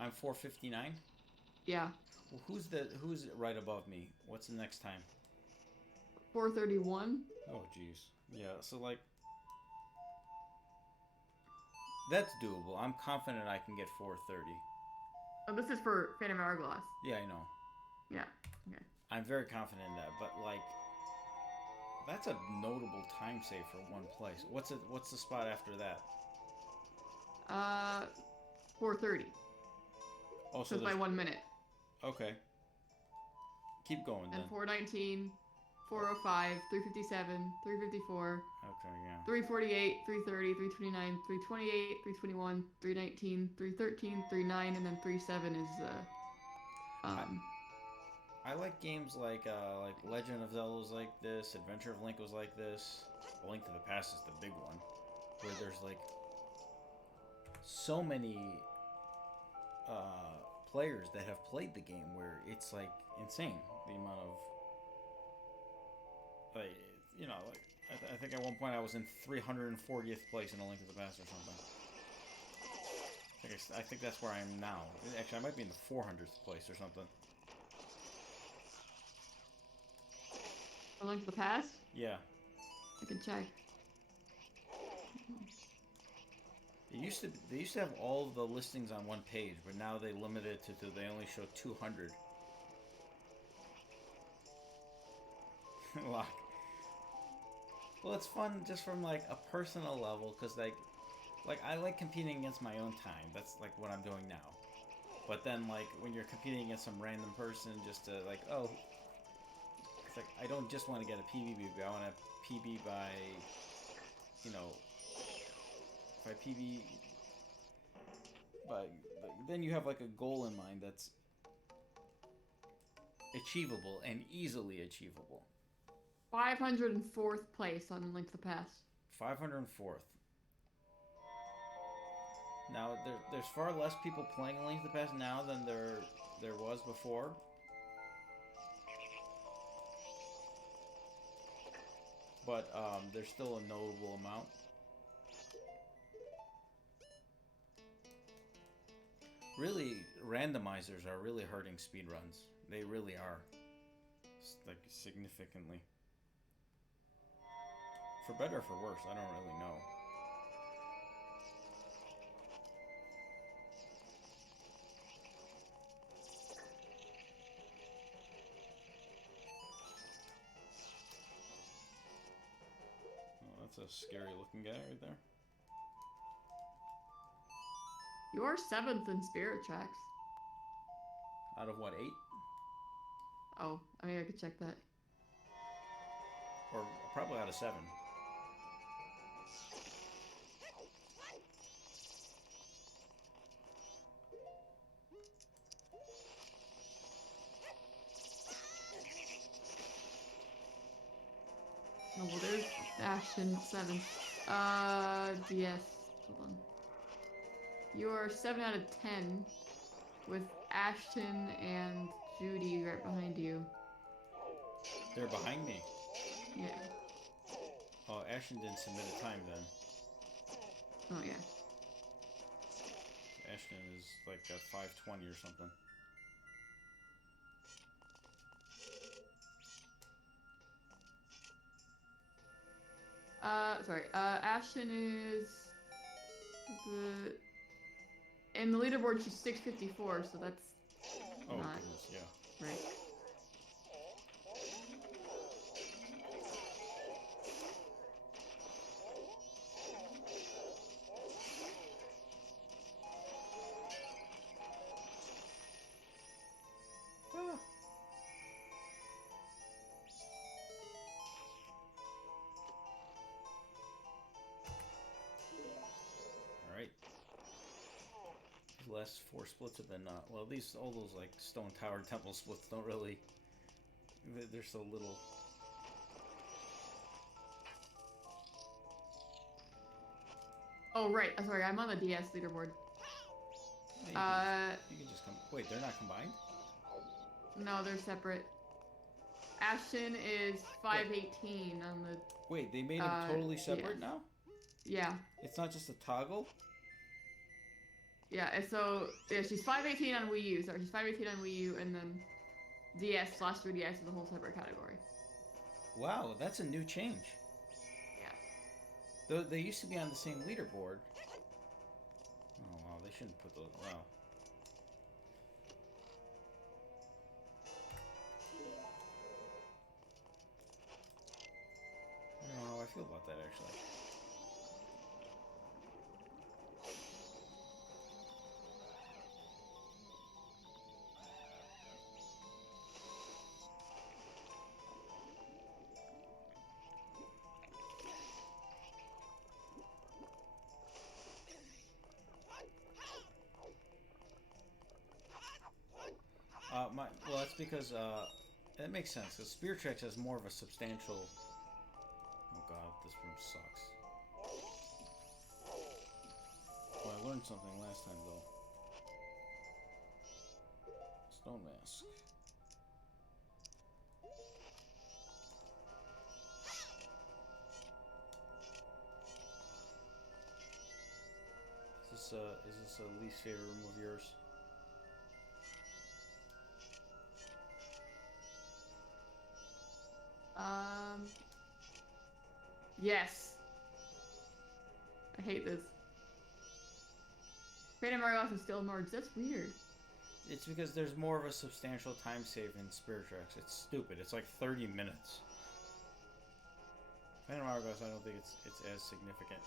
I'm 459. Yeah, Well, who's right above me? What's the next time? 431. Oh, jeez. Yeah. So like, that's doable. I'm confident I can get 430. Oh, this is for Phantom Hourglass. Yeah, I know. Yeah, okay. I'm very confident in that, but like, that's a notable time save for one place. What's the spot after that? 430. Oh, So so it's by 1 minute. Okay. Keep going then. And 419, 405, 357, 354, Okay, yeah. 348, 330, 329, 328, 321, 319, 313, 39, and then 37 is I like games like Legend of Zelda was like this, Adventure of Link was like this. A Link to the Past is the big one, where there's like so many players that have played the game where it's like insane the amount of like I think at one point I was in 340th place in A Link to the Past or something. I think that's where I am now. Actually, I might be in the 400th place or something. A Link to the Past? Yeah. I can check. They used to have all of the listings on one page, but now they limit it to they only show 200. Well, it's fun just from like a personal level, because like I like competing against my own time. That's like what I'm doing now. But then like when you're competing against some random person, just to like, oh, it's like I don't just want to get a PB, I want to PB by, if I PB, but then you have like a goal in mind that's achievable and easily achievable. 504th place on Link to the Past. 504th. Now there's far less people playing A Link to the Past now than there was before. But there's still a notable amount. Really, randomizers are really hurting speedruns. They really are. Like, significantly. For better or for worse, I don't really know. Oh, that's a scary looking guy right there. You're 7th in Spirit Tracks. Out of what, 8? Oh, I mean, I could check that. Or probably out of 7. Oh, well, there's Ashton 7. DS. Hold on. You're 7 out of 10 with Ashton and Judy right behind you. They're behind me. Yeah. Oh, Ashton didn't submit a time then. Oh, yeah. Ashton is like a 520 or something. Sorry. Ashton is in the leaderboard. She's 654, so that's Oh not goodness, yeah. right. Ah. All right. The last 4 splits have been well. These all those like stone tower temple splits don't really. They're so little. Oh, right. Sorry, I'm on the DS leaderboard. Yeah, you can just come. Wait, they're not combined? No, they're separate. Ashton is 518 on the. Wait, they made them totally separate yeah. now? Yeah. It's not just a toggle? Yeah, and so yeah, she's 518 on Wii U. Sorry, she's 518 on Wii U, and then DS/3DS is a whole separate category. Wow, that's a new change. Yeah. They used to be on the same leaderboard. Oh wow, they shouldn't put those. Wow. I don't know how I feel about that actually. Well, that's because that makes sense. Because Spear Tracks has more of a substantial. Oh god, this room sucks. Oh, I learned something last time though. Stone mask. Is this a least favorite room of yours? Yes. I hate this. Phantom Hourglass is still merged. That's weird. It's because there's more of a substantial time save in Spirit Tracks. It's stupid. It's like 30 minutes. Phantom Hourglass, I don't think it's as significant.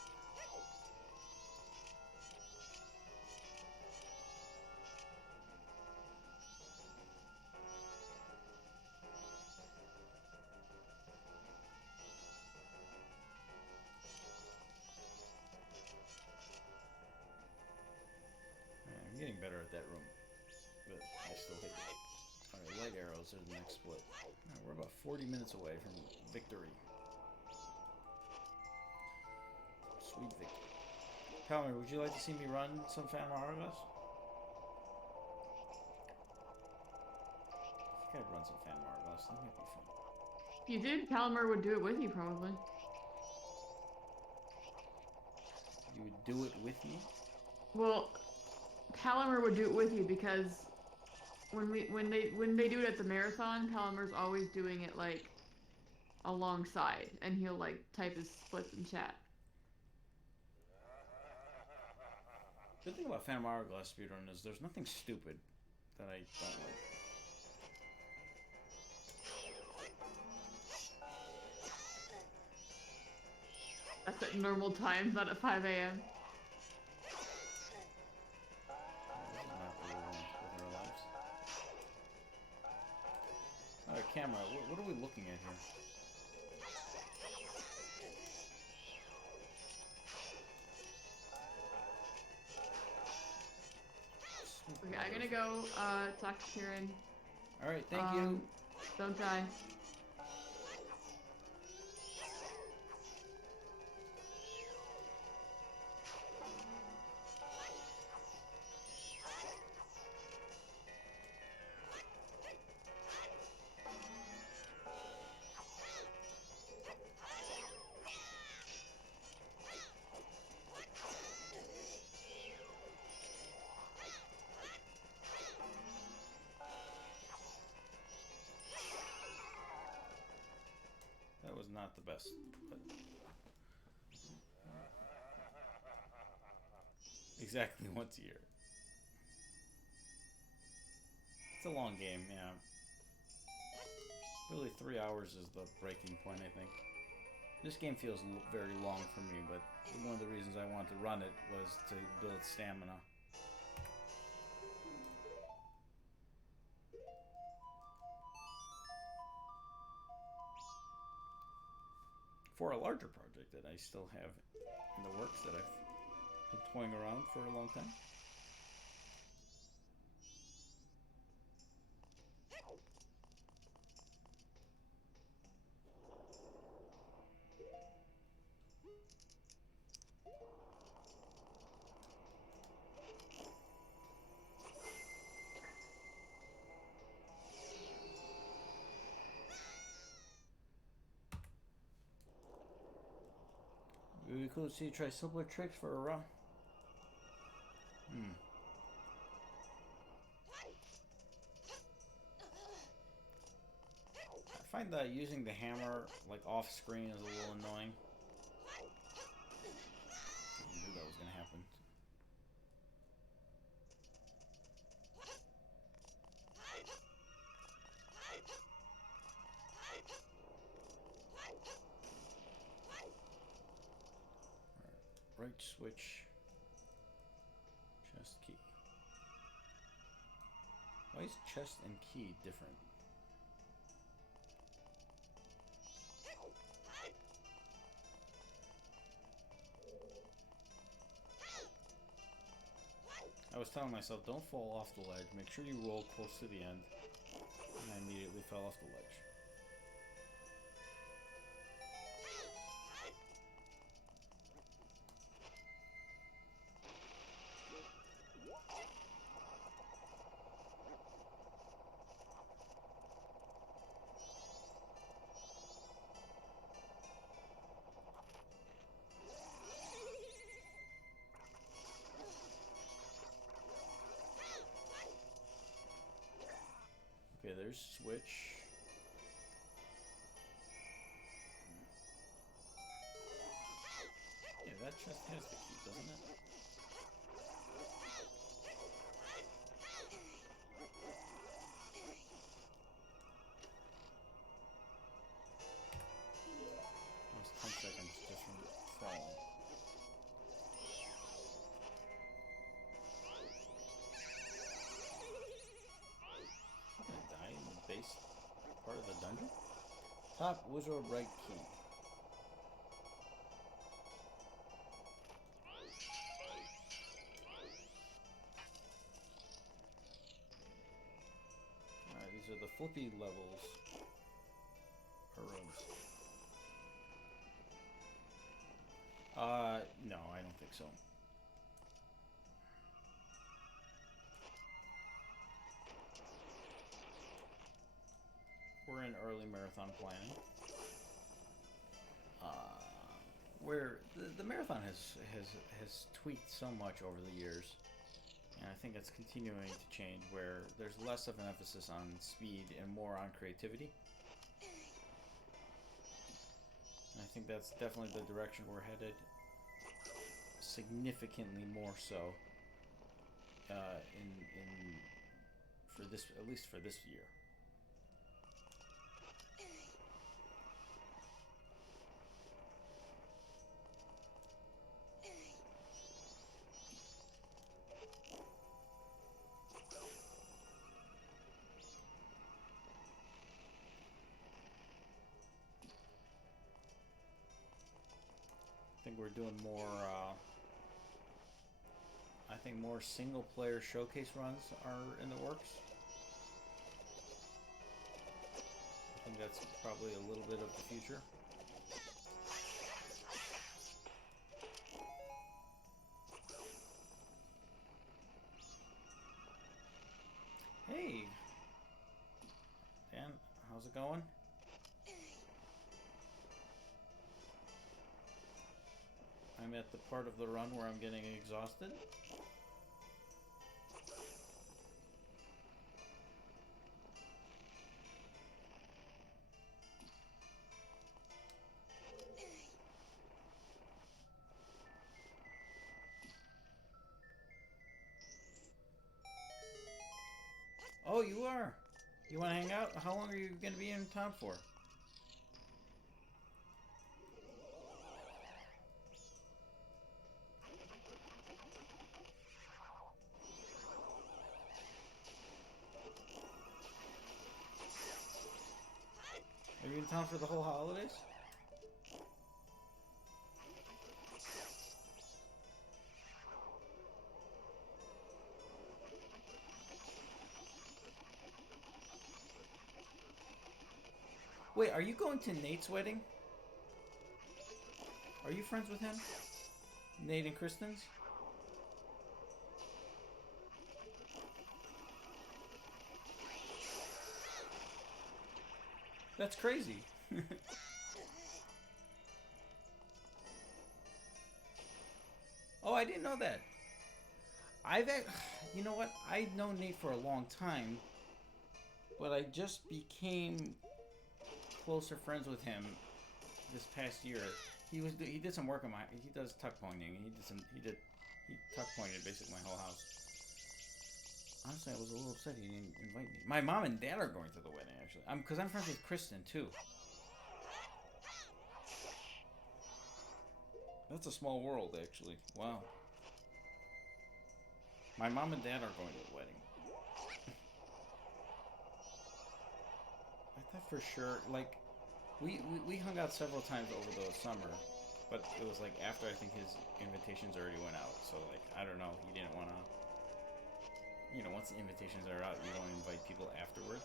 I'm getting better at that room, but I still hate it. Alright, light arrows are the next split. Right, we're about 40 minutes away from victory. Sweet victory. Palmer, would you like to see me run some Phantom Hourglass? I think I'd run some Phantom Hourglass. That might be fun. If you did, Palmer would do it with you, probably. You would do it with me? Well, Palmer would do it with you because when they do it at the marathon, Palmer's always doing it like alongside, and he'll like type his splits in chat. The thing about Phantom Hourglass speedrun is there's nothing stupid that I don't like. That's at normal times, not at 5 a.m. This is not what we want with our lives. Alright, camera, what are we looking at here? Okay, I'm gonna go talk to Kieran. Alright, thank you. Don't die. not the best. But exactly once a year. It's a long game, yeah. Really, 3 hours is the breaking point, I think. This game feels very long for me, but one of the reasons I wanted to run it was to build stamina. For a larger project that I still have in the works that I've been toying around for a long time. It would be cool to see you try simpler tricks for a run. I find that using the hammer like off screen is a little annoying. I knew that was gonna happen. Right switch. Chest key. Why is chest and key different? I was telling myself, don't fall off the ledge. Make sure you roll close to the end. And I immediately fell off the ledge. Okay, there's switch. Yeah, that chest has the key, doesn't it? Almost 10 seconds just from falling. I'm gonna die in the base part of the dungeon? Top wizard right key. Alright, these are the flippy levels. Or rooms. No, I don't think so. We're in early marathon planning. Where the marathon has tweaked so much over the years, and I think it's continuing to change. Where there's less of an emphasis on speed and more on creativity. And I think that's definitely the direction we're headed. Significantly more so. For this, at least for this year. I think we're doing more. I think more single-player showcase runs are in the works. I think that's probably a little bit of the future. Hey, Dan, how's it going? I'm at the part of the run where I'm getting exhausted. Oh, you are. You want to hang out? How long are you going to be in town for? Are you in town for the whole holidays? Wait, are you going to Nate's wedding? Are you friends with him? Nate and Kristen's? That's crazy. Oh, I didn't know that. You know what? I've known Nate for a long time, but I just became closer friends with him this past year. He did some work on he does tuck pointing. He tuck pointed basically my whole house. Honestly, I was a little upset he didn't invite me. My mom and dad are going to the wedding actually. Because I'm friends with Kristen too. That's a small world actually. Wow. My mom and dad are going to the wedding. I thought for sure, like, we hung out several times over the summer, but it was like after I think his invitations already went out. So like I don't know, he didn't want to. Once the invitations are out, you don't invite people afterwards.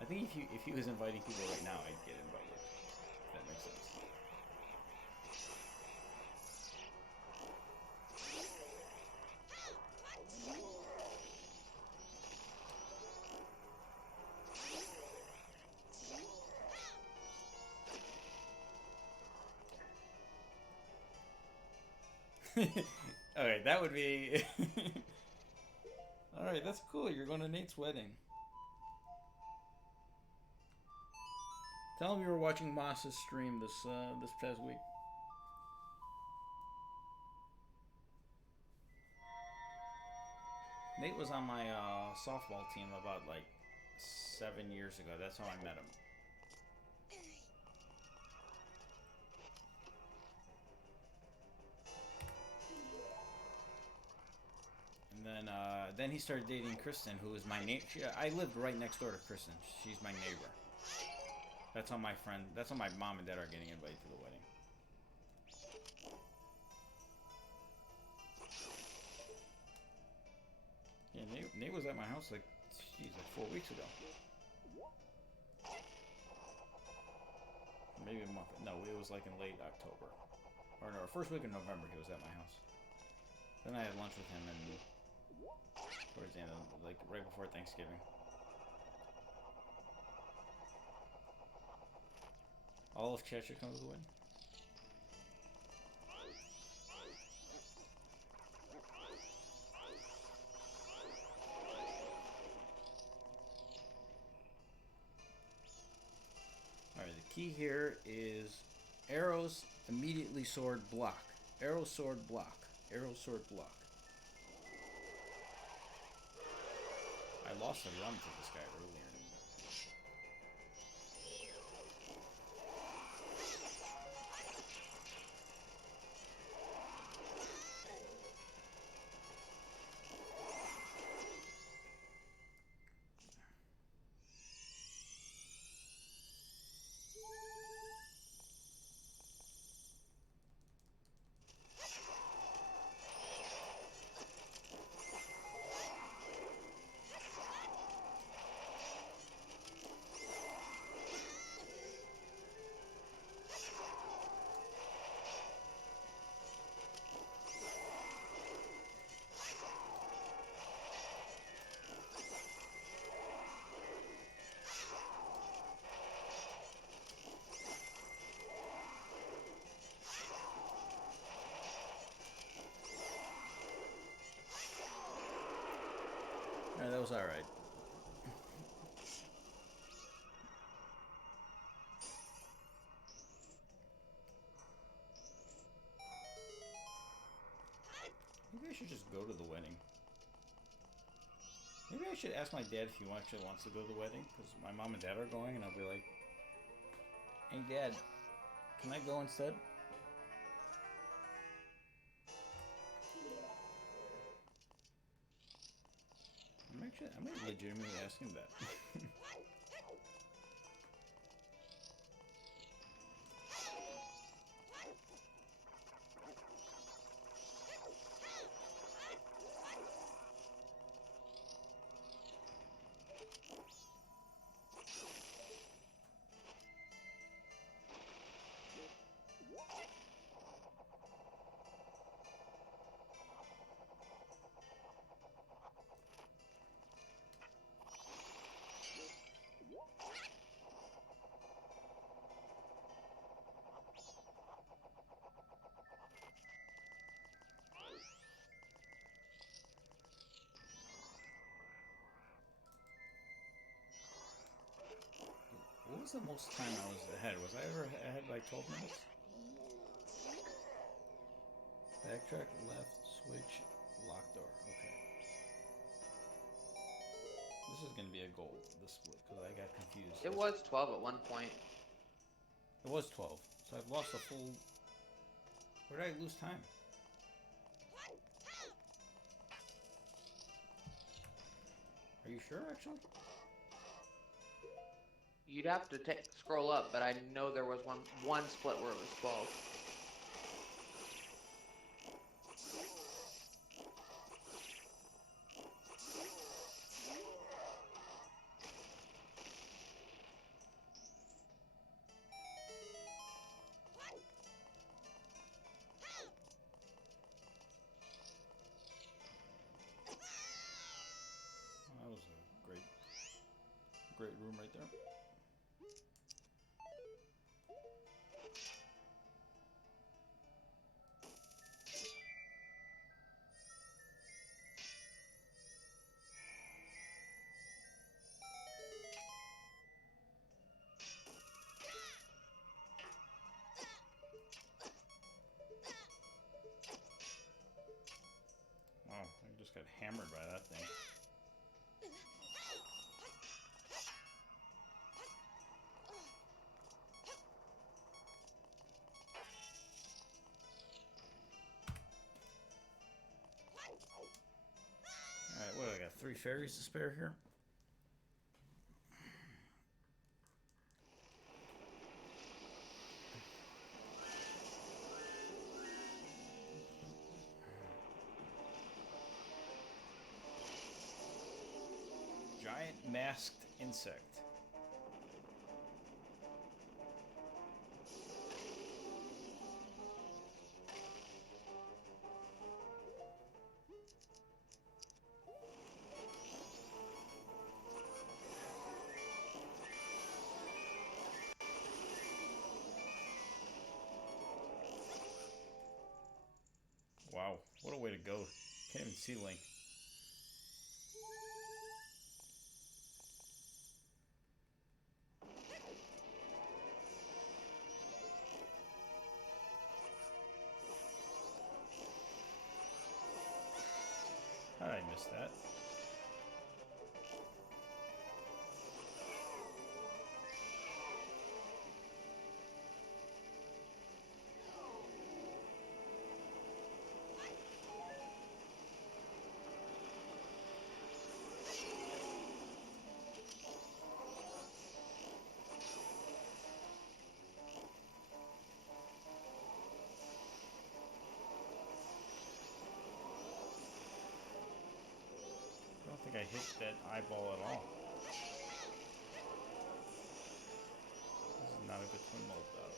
I think if he was inviting people right now, I'd get invited. If that makes sense. Alright, that would be... Alright, that's cool. You're going to Nate's wedding. Tell him you were watching Moss's stream this past week. Nate was on my softball team about like 7 years ago. That's how I met him. And then he started dating Kristen, who was my neighbor. I lived right next door to Kristen. She's my neighbor. That's how my mom and dad are getting invited to the wedding. Yeah, Nate was at my house like 4 weeks ago. Maybe a month. No, it was like in late October. Or no, first week of November he was at my house. Then I had lunch with him and towards the end of, like, right before Thanksgiving. All of Cheshire comes to the wedding? Alright, the key here is arrows, immediately sword, block. Arrow, sword, block. Arrow, sword, block. I lost a run to this guy earlier. That was alright. Maybe I should just go to the wedding. Maybe I I should ask my dad if he actually wants to go to the wedding, because my mom and dad are going, and I'll be like, "Hey, Dad, can I go instead?" I might legitimately ask him that. What was the most time I was ahead? Was I ever ahead by 12 minutes? Backtrack, left, switch, lock door. Okay. This is going to be a gold, the split, because I got confused. It was 12 at one point. It was 12. So I've lost a full... Where did I lose time? Are you sure, actually? You'd have to scroll up, but I know there was one split where it was 12. That was a great room right there. Wow, I just got hammered by that thing. Alright, what do I got? 3 fairies to spare here? Giant masked insect. Wow, what a way to go. Can't even see Link. How did I miss that? I don't think I hit that eyeball at all. This is not a good twin mode though.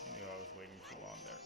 I knew I was waiting too long there.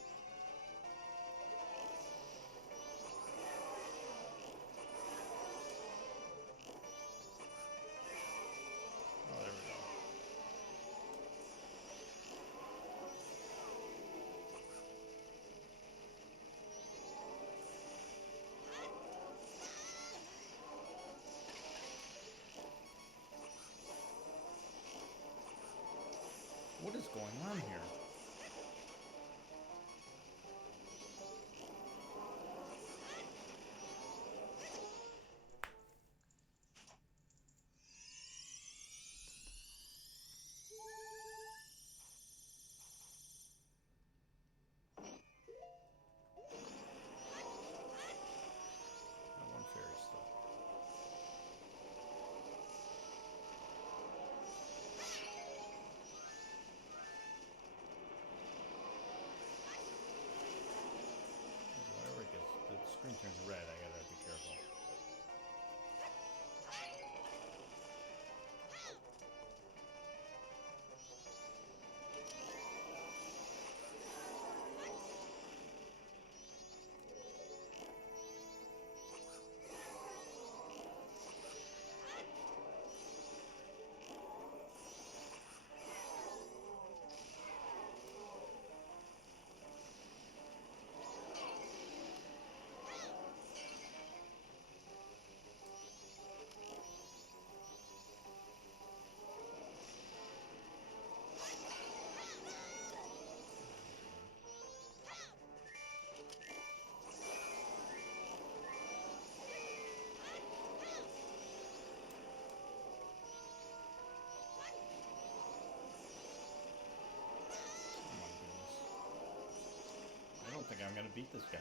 beat this guy.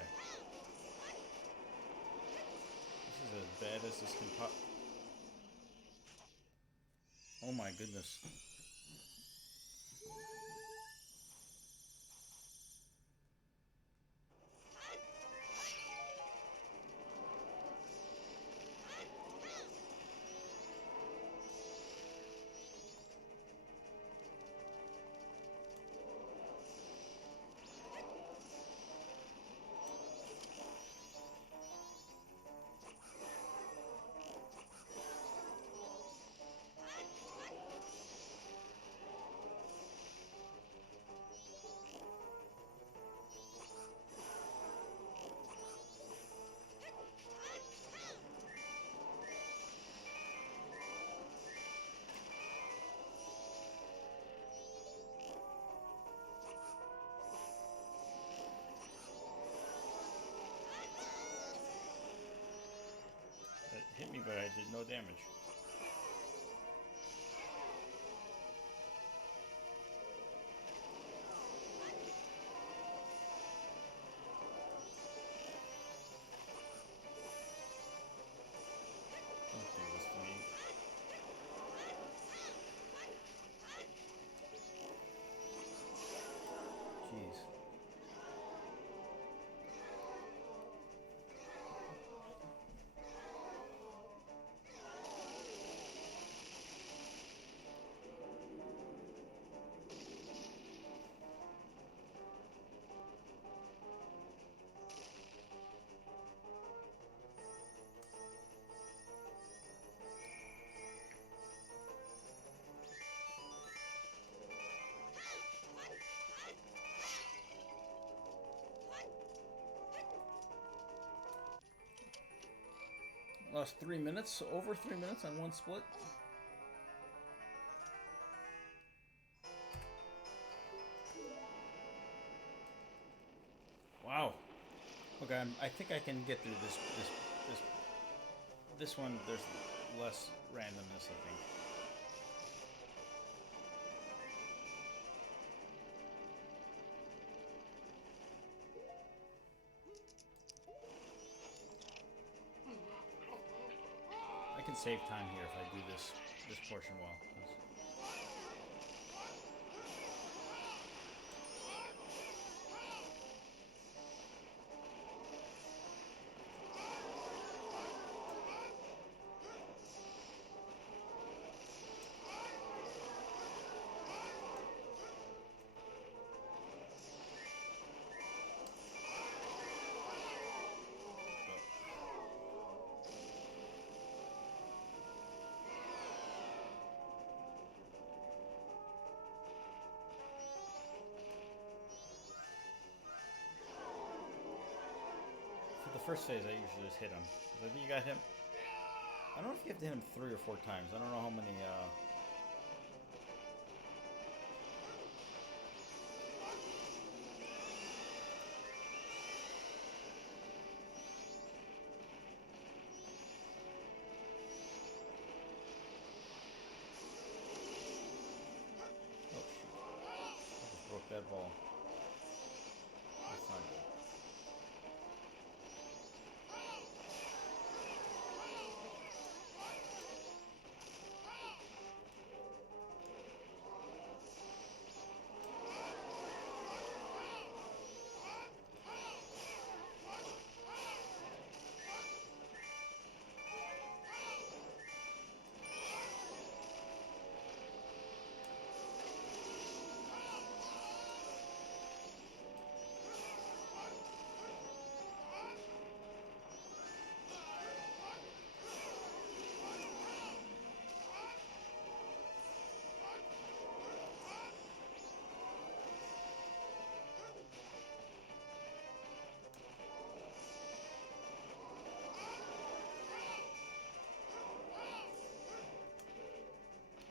This is as bad as this can pop. Oh my goodness. That hit me, but I did no damage. Don't do this to me. Jeez. Lost 3 minutes, over 3 minutes on one split. Wow. Okay, I think I can get through this one. There's less randomness, I think. I can save time here if I do this portion well. For the first phase, I usually just hit him. I think you got him. I don't know if you have to hit him 3 or 4 times. I don't know how many. Oh shoot! I just broke that ball. That's not good.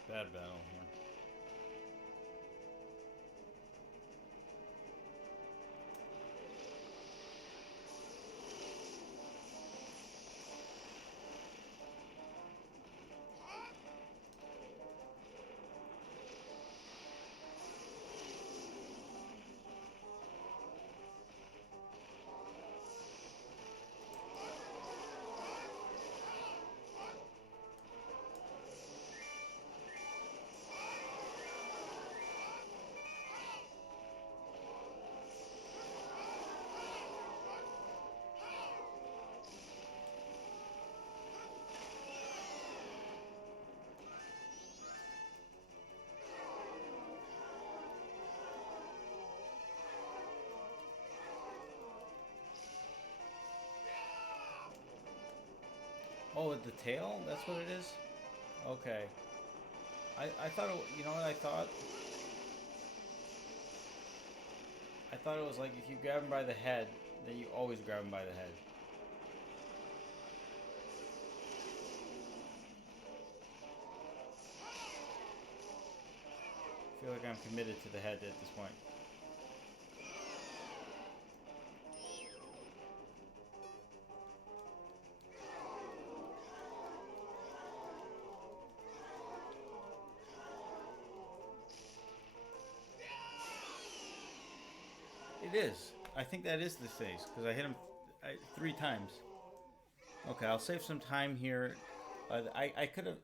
Bad battle here. Oh, with the tail? That's what it is? Okay. I thought it, you know what I thought? I thought it was like if you grab him by the head, then you always grab him by the head. I feel like I'm committed to the head at this point. It is. I think that is the face because I hit him 3 times. Okay, I'll save some time here. I could have.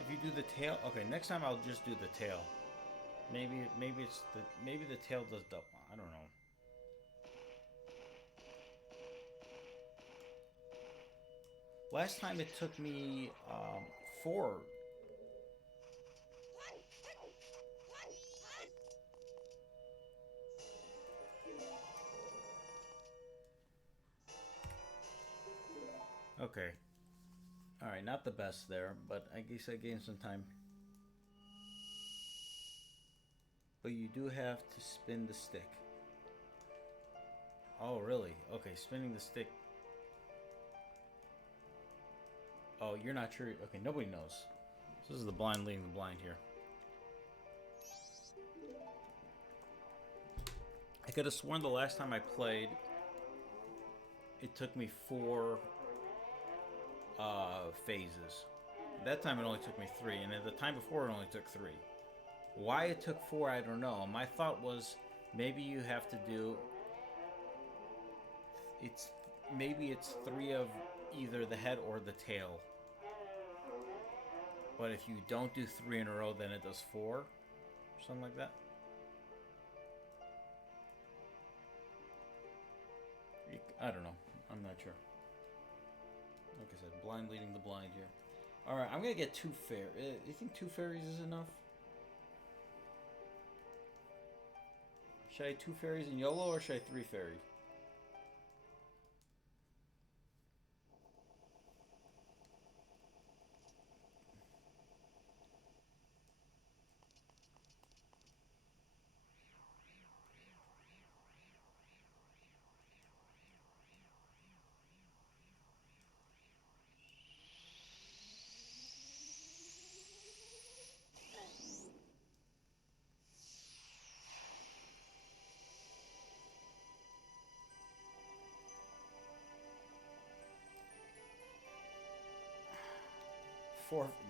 If you do the tail, okay. Next time I'll just do the tail. Maybe the tail does double. I don't know. Last time it took me 4. Okay. Alright, not the best there, but I guess I gained some time. But you do have to spin the stick. Oh, really? Okay, spinning the stick. Oh, you're not sure? Okay, nobody knows. This is the blind leading the blind here. I could have sworn the last time I played, it took me 4 phases. That time it only took me 3, and at the time before it only took 3. Why it took 4, I don't know. My thought was maybe you have to do. Maybe it's 3 of either the head or the tail. But if you don't do 3 in a row, then it does 4, something like that. I don't know. I'm not sure. Like I said, blind leading the blind here. Alright, I'm going to get 2 fairies. You think 2 fairies is enough? Should I 2 fairies in YOLO or should I 3 fairies?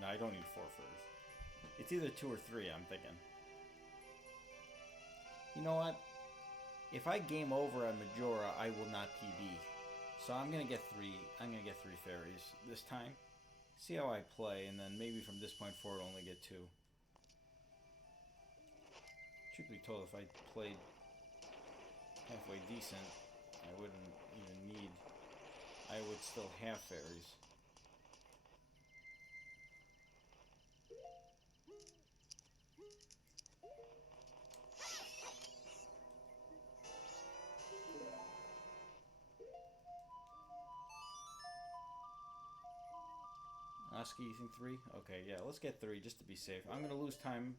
No, I don't need 4 fairies. It's either 2 or 3, I'm thinking. You know what? If I game over at Majora, I will not PB. So I'm gonna get 3. I'm gonna get 3 fairies this time. See how I play, and then maybe from this point forward, only get 2. Truth be told, if I played halfway decent, I wouldn't even need. I would still have fairies. Oski, you think 3? Okay, yeah, let's get 3 just to be safe. I'm gonna lose time.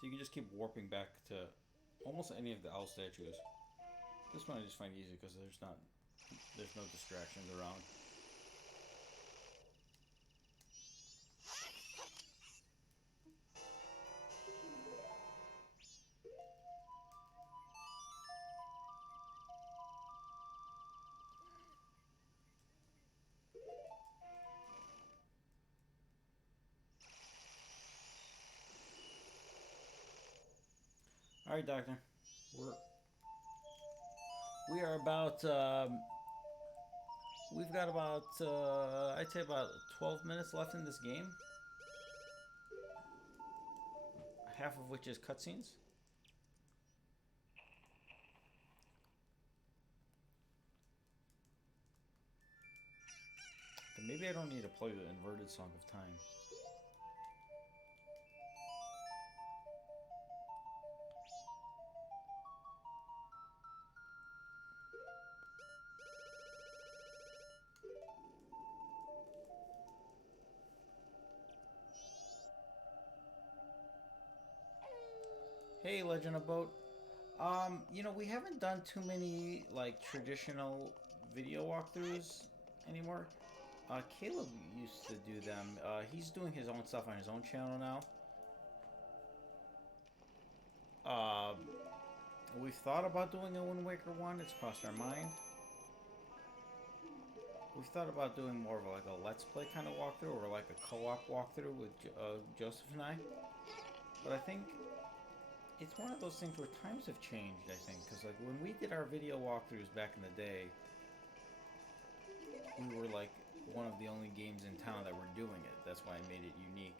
So you can just keep warping back to almost any of the owl statues. This one I just find easy because there's no distractions around. All right, Doctor. We are about We've got about, I'd say about 12 minutes left in this game. Half of which is cutscenes. But maybe I don't need to play the inverted Song of Time. Hey, Legend of Boat. You know, we haven't done too many like traditional video walkthroughs anymore. Caleb used to do them. He's doing his own stuff on his own channel now. We've thought about doing a Wind Waker one. It's crossed our mind. We've thought about doing more of like a Let's Play kind of walkthrough or like a co-op walkthrough with Joseph and I. But I think it's one of those things where times have changed, I think. Because like when we did our video walkthroughs back in the day, we were like one of the only games in town that were doing it. That's why I made it unique.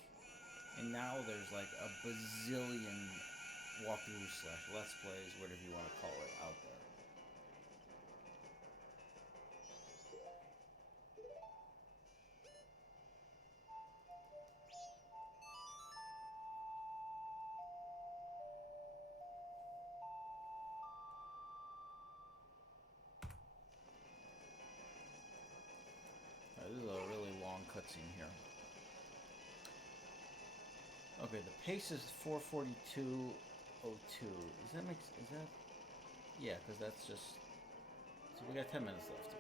And now there's like a bazillion walkthroughs / Let's Plays, whatever you want to call it, out there. This is a really long cutscene here. Okay, the pace is 4:42:02. Does that make? Is that? Yeah, because that's just. So we got 10 minutes left.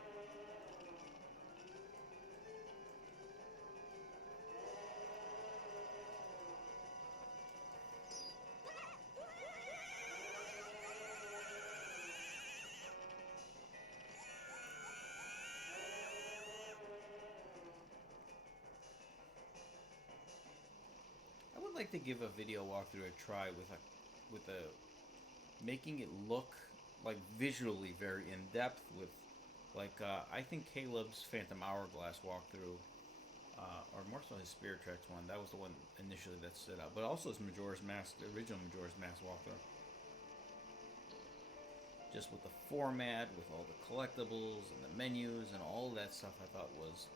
I would like to give a video walkthrough a try with a making it look like visually very in depth with like I think Caleb's Phantom Hourglass walkthrough or more so his Spirit Tracks one, that was the one initially that stood out, but also his Majora's Mask, the original Majora's Mask walkthrough, just with the format, with all the collectibles and the menus and all that stuff, I thought was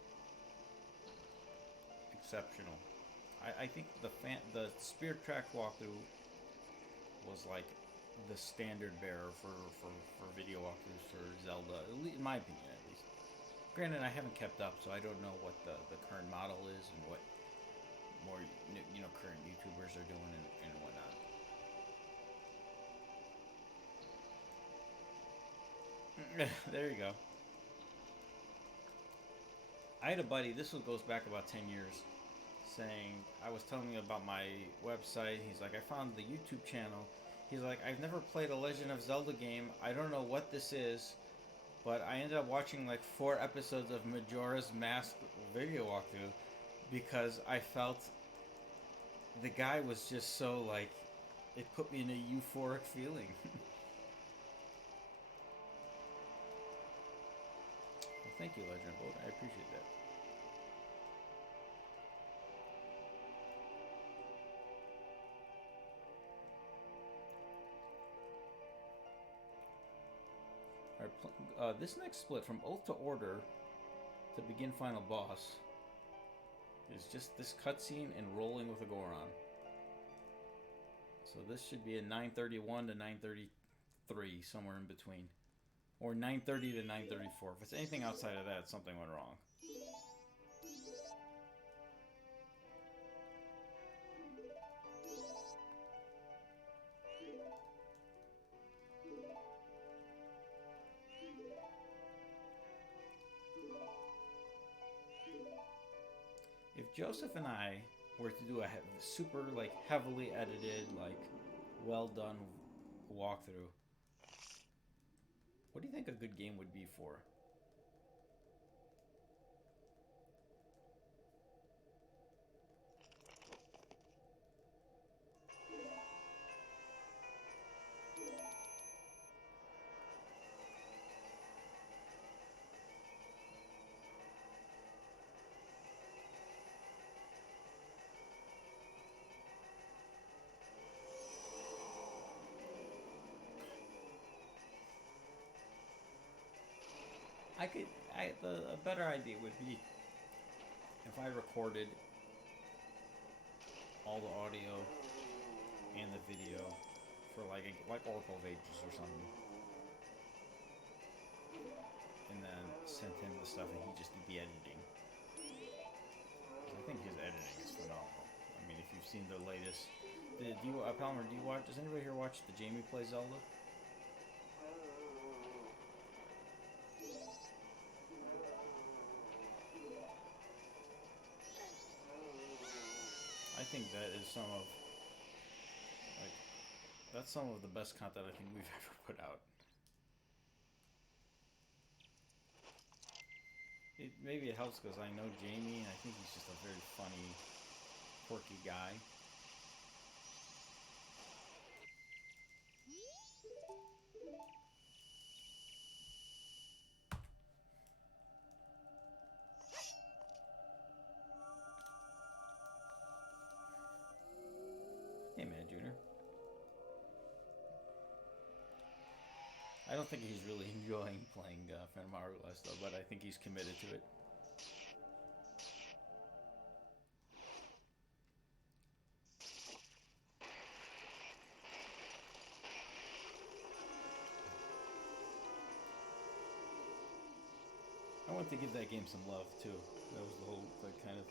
exceptional. I think the Spirit Track walkthrough was like the standard bearer for video walkthroughs for Zelda, in my opinion at least. Granted, I haven't kept up, so I don't know what the current model is and what more current YouTubers are doing and whatnot. There you go. I had a buddy, this one goes back about 10 years, saying, I was telling him about my website. He's like, I found the YouTube channel. He's like, I've never played a Legend of Zelda game. I don't know what this is, but I ended up watching like 4 episodes of Majora's Mask video walkthrough because I felt the guy was just so like, it put me in a euphoric feeling. Well, thank you, Legend of Boat. I appreciate that. This next split from Oath to Order to begin Final Boss is just this cutscene and rolling with a Goron. So this should be a 9:31 to 9:33, somewhere in between. Or 9:30 to 9:34. If it's anything outside of that, something went wrong. If Joseph and I were to do a super like heavily edited, like well done walkthrough, what do you think a good game would be for? A better idea would be if I recorded all the audio and the video for like Oracle of Ages or something, and then sent him the stuff and he just did the editing. I think his editing is phenomenal. I mean, if you've seen the latest, Palmer, does anybody here watch the Jamie Play Zelda? I think that's some of the best content I think we've ever put out. Maybe it helps because I know Jamie and I think he's just a very funny, quirky guy. Hey, man, Junior. I don't think he's really enjoying playing Phantom Hourglass though, but I think he's committed to it. I want to give that game some love too. That was the whole kind of.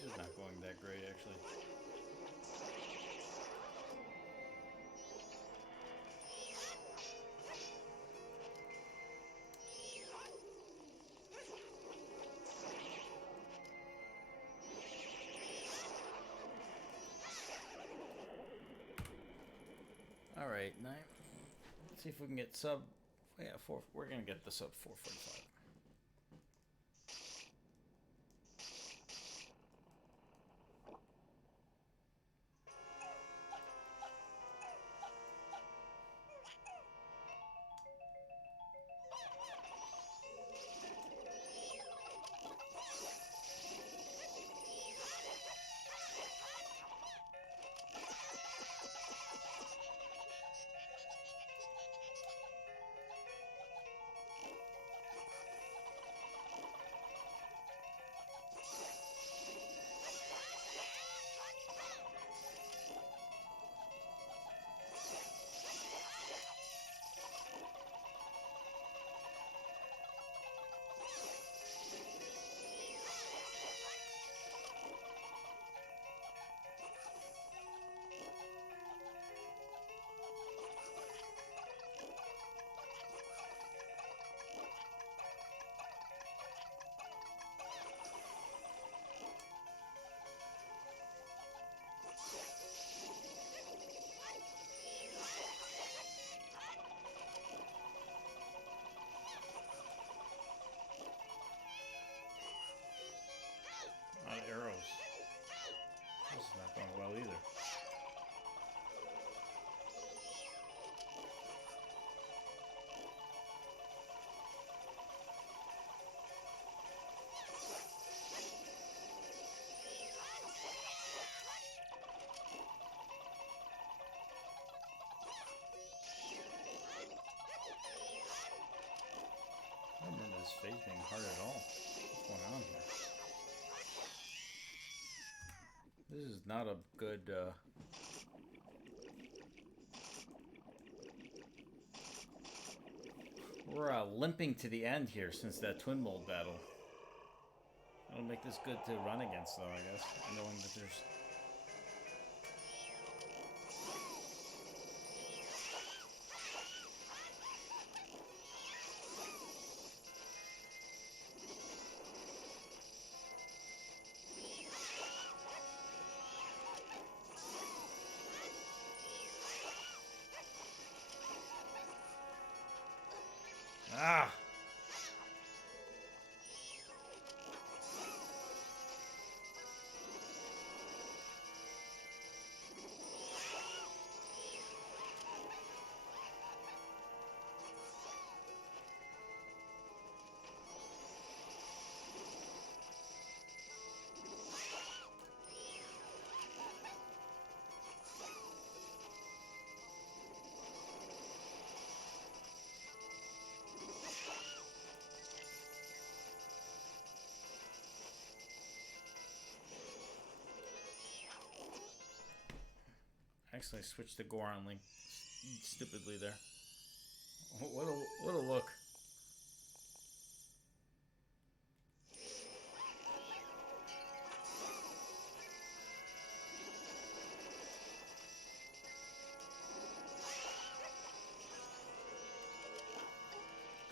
This is not going that great, actually. All right, 9. Let's see if we can get sub. Yeah, 4. We're gonna get the sub 445. stage being hard at all. What's going on here? This is not a good, We're limping to the end here since that twin mold battle. It'll make this good to run against, though, I guess. Knowing that there's... Ah! Actually, I switched to Goron Link stupidly there. What a look.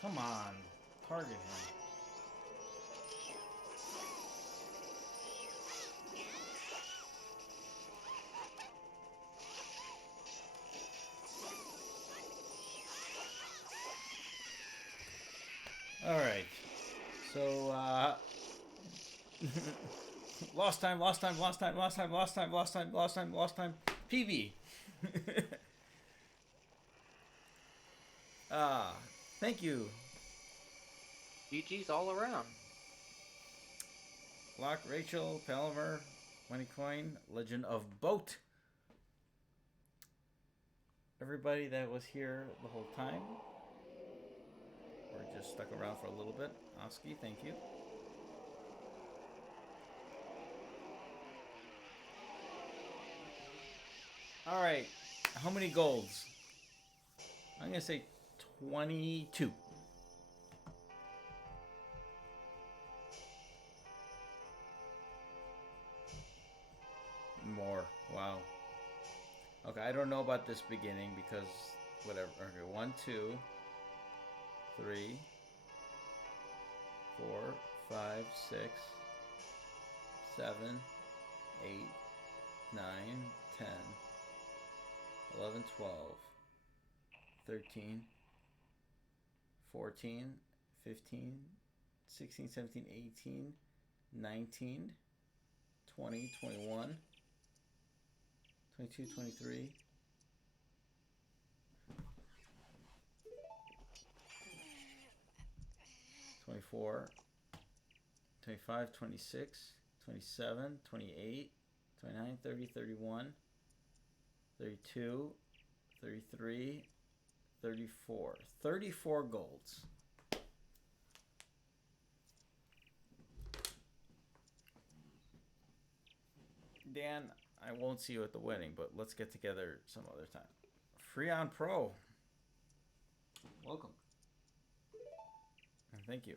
Come on, target him. Alright, so, lost time, PB. Thank you. GG's all around. Locke, Rachel, Palmer, Money Coin, Legend of Boat. Everybody that was here the whole time. Or just stuck around for a little bit. Oski, thank you. Alright, how many golds? I'm gonna say 22. More. Wow. Okay, I don't know about this beginning because whatever. Okay, 1, 2, 3, 4, 5, 6, 7, 8, 9, 10, 11, 12, 13, 14, 15, 16, 17, 18, 19, 20, 21, 22, 23, 24, 25, 26, 27, 28, 29, 30, 31, 32, 33, 34. 34 golds. Dan, I won't see you at the wedding, but let's get together some other time. Freon Pro. Welcome. And thank you.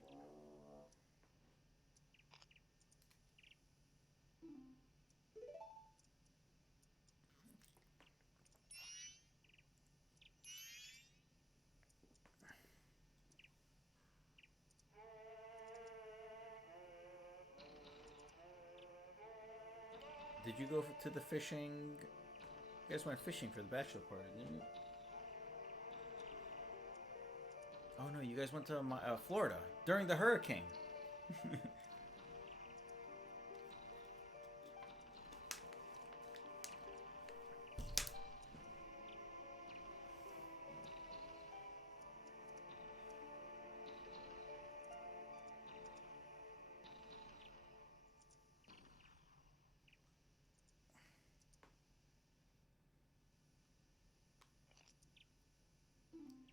Did you go to the fishing? You guys went fishing for the bachelor party, didn't you? Oh no, you guys went to Florida during the hurricane.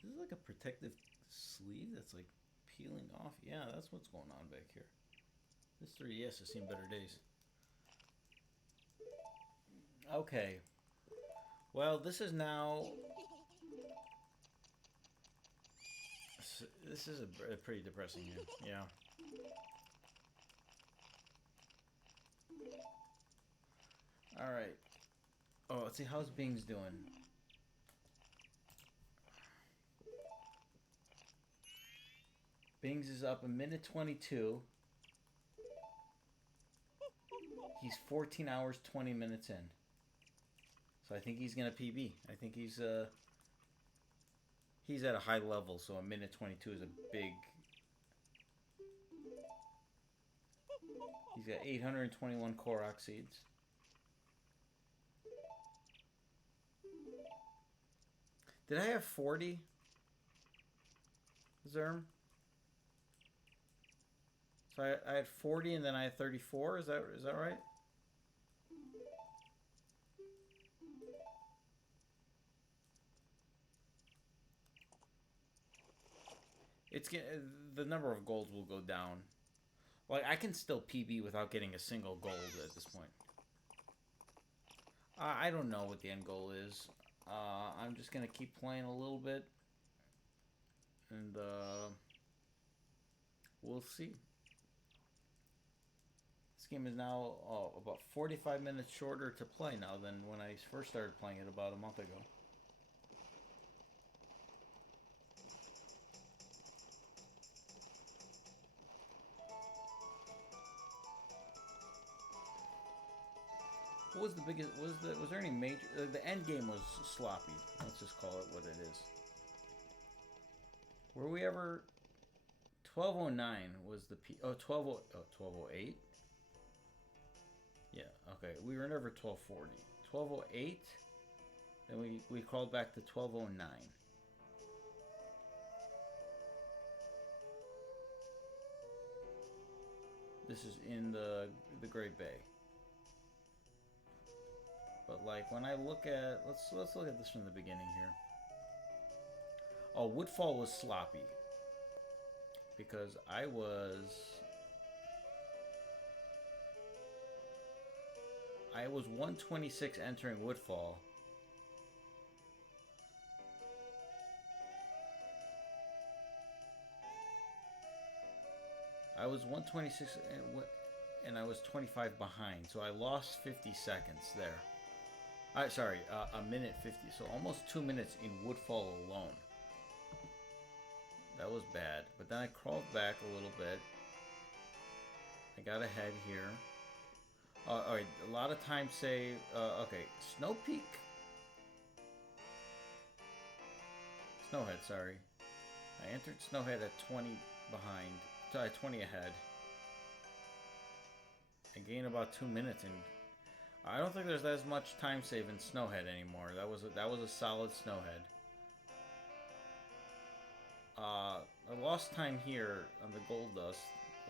This is like a protective sleeve that's like peeling off. Yeah, that's what's going on back here. This 3DS has seen better days. Okay. Well, this is now... This is a pretty depressing game. Yeah. Alright. Oh, let's see. How's Bing's doing? Bing's is up a minute 22. He's 14 hours, 20 minutes in. So I think he's going to PB. I think he's at a high level, so a minute 22 is a big... He's got 821 Korok seeds. Did I have 40? Zerm? So I had 40 and then I had 34, is that right? The number of golds will go down. Like, I can still PB without getting a single gold at this point. I don't know what the end goal is. I'm just gonna keep playing a little bit, and we'll see. This game is now about 45 minutes shorter to play now than when I first started playing it about a month ago. What was the biggest? Was there any major? The end game was sloppy. Let's just call it what it is. Were we ever? 1209 was the P. Oh, 1208. Yeah. Okay. We were never 1240. 1208. Then we crawled back to 1209. This is in the Great Bay. But like when I look at let's look at this from the beginning here. Oh, Woodfall was sloppy because I was 126 entering Woodfall. I was 126 and I was 25 behind, so I lost 50 seconds there. Sorry, a minute 50, so almost 2 minutes in Woodfall alone. That was bad, but then I crawled back a little bit. I got ahead here. Alright, a lot of time save. Okay, Snow Peak. Snowhead, sorry. I entered Snowhead at 20 behind. 20 ahead. I gained about 2 minutes and I don't think there's as much time save in Snowhead anymore. That was a solid Snowhead. I lost time here on the Gold Dust.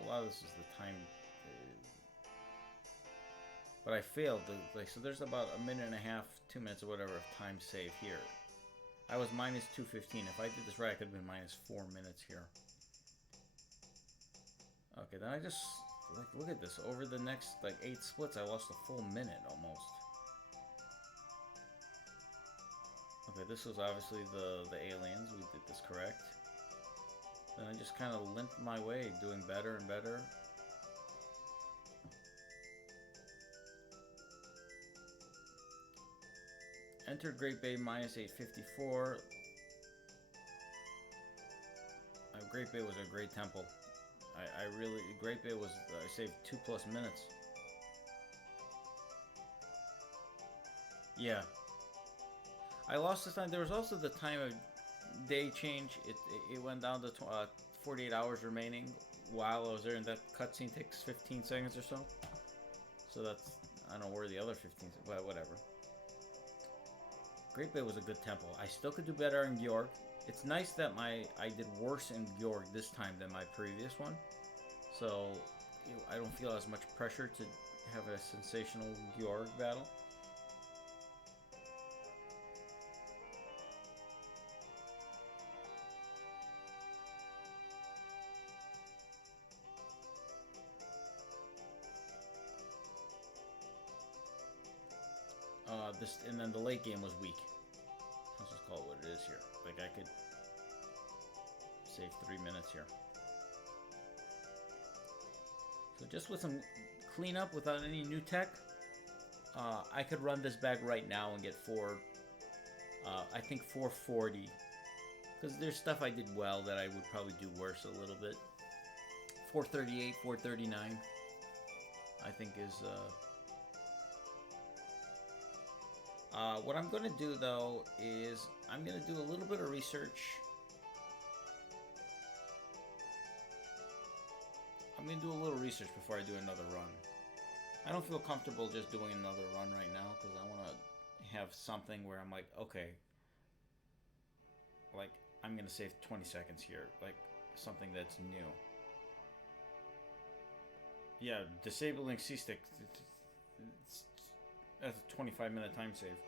A lot of this is the time, but I failed. So there's about a minute and a half, 2 minutes or whatever of time save here. I was minus 215. If I did this right, I could have been minus 4 minutes here. Okay, then I just. Like, look at this. Over the next, like, 8 splits, I lost a full minute, almost. Okay, this was obviously the aliens. We did this correct. Then I just kind of limped my way, doing better and better. Entered Great Bay minus 854. Great Bay was a great temple. Great Bay was, I saved 2+ minutes. Yeah. I lost this time. There was also the time of day change. It went down to 48 hours remaining while I was there, and that cutscene takes 15 seconds or so. So that's, I don't know where the other 15, but whatever. Great Bay was a good temple. I still could do better in Georg. It's nice that I did worse in Georg this time than my previous one. So, I don't feel as much pressure to have a sensational Georg battle. this, and then the late game was weak. Let's just call it what it is here. Like I could save 3 minutes here. So just with some cleanup, without any new tech, I could run this back right now and get I think 440. Because there's stuff I did well that I would probably do worse a little bit. 438, 439, I think is... what I'm going to do, though, is I'm going to do a little bit of research. I'm going to do a little research before I do another run. I don't feel comfortable just doing another run right now because I want to have something where I'm like, okay, like, I'm going to save 20 seconds here. Like, something that's new. Yeah, disabling C-Stick. That's a 25-minute time save.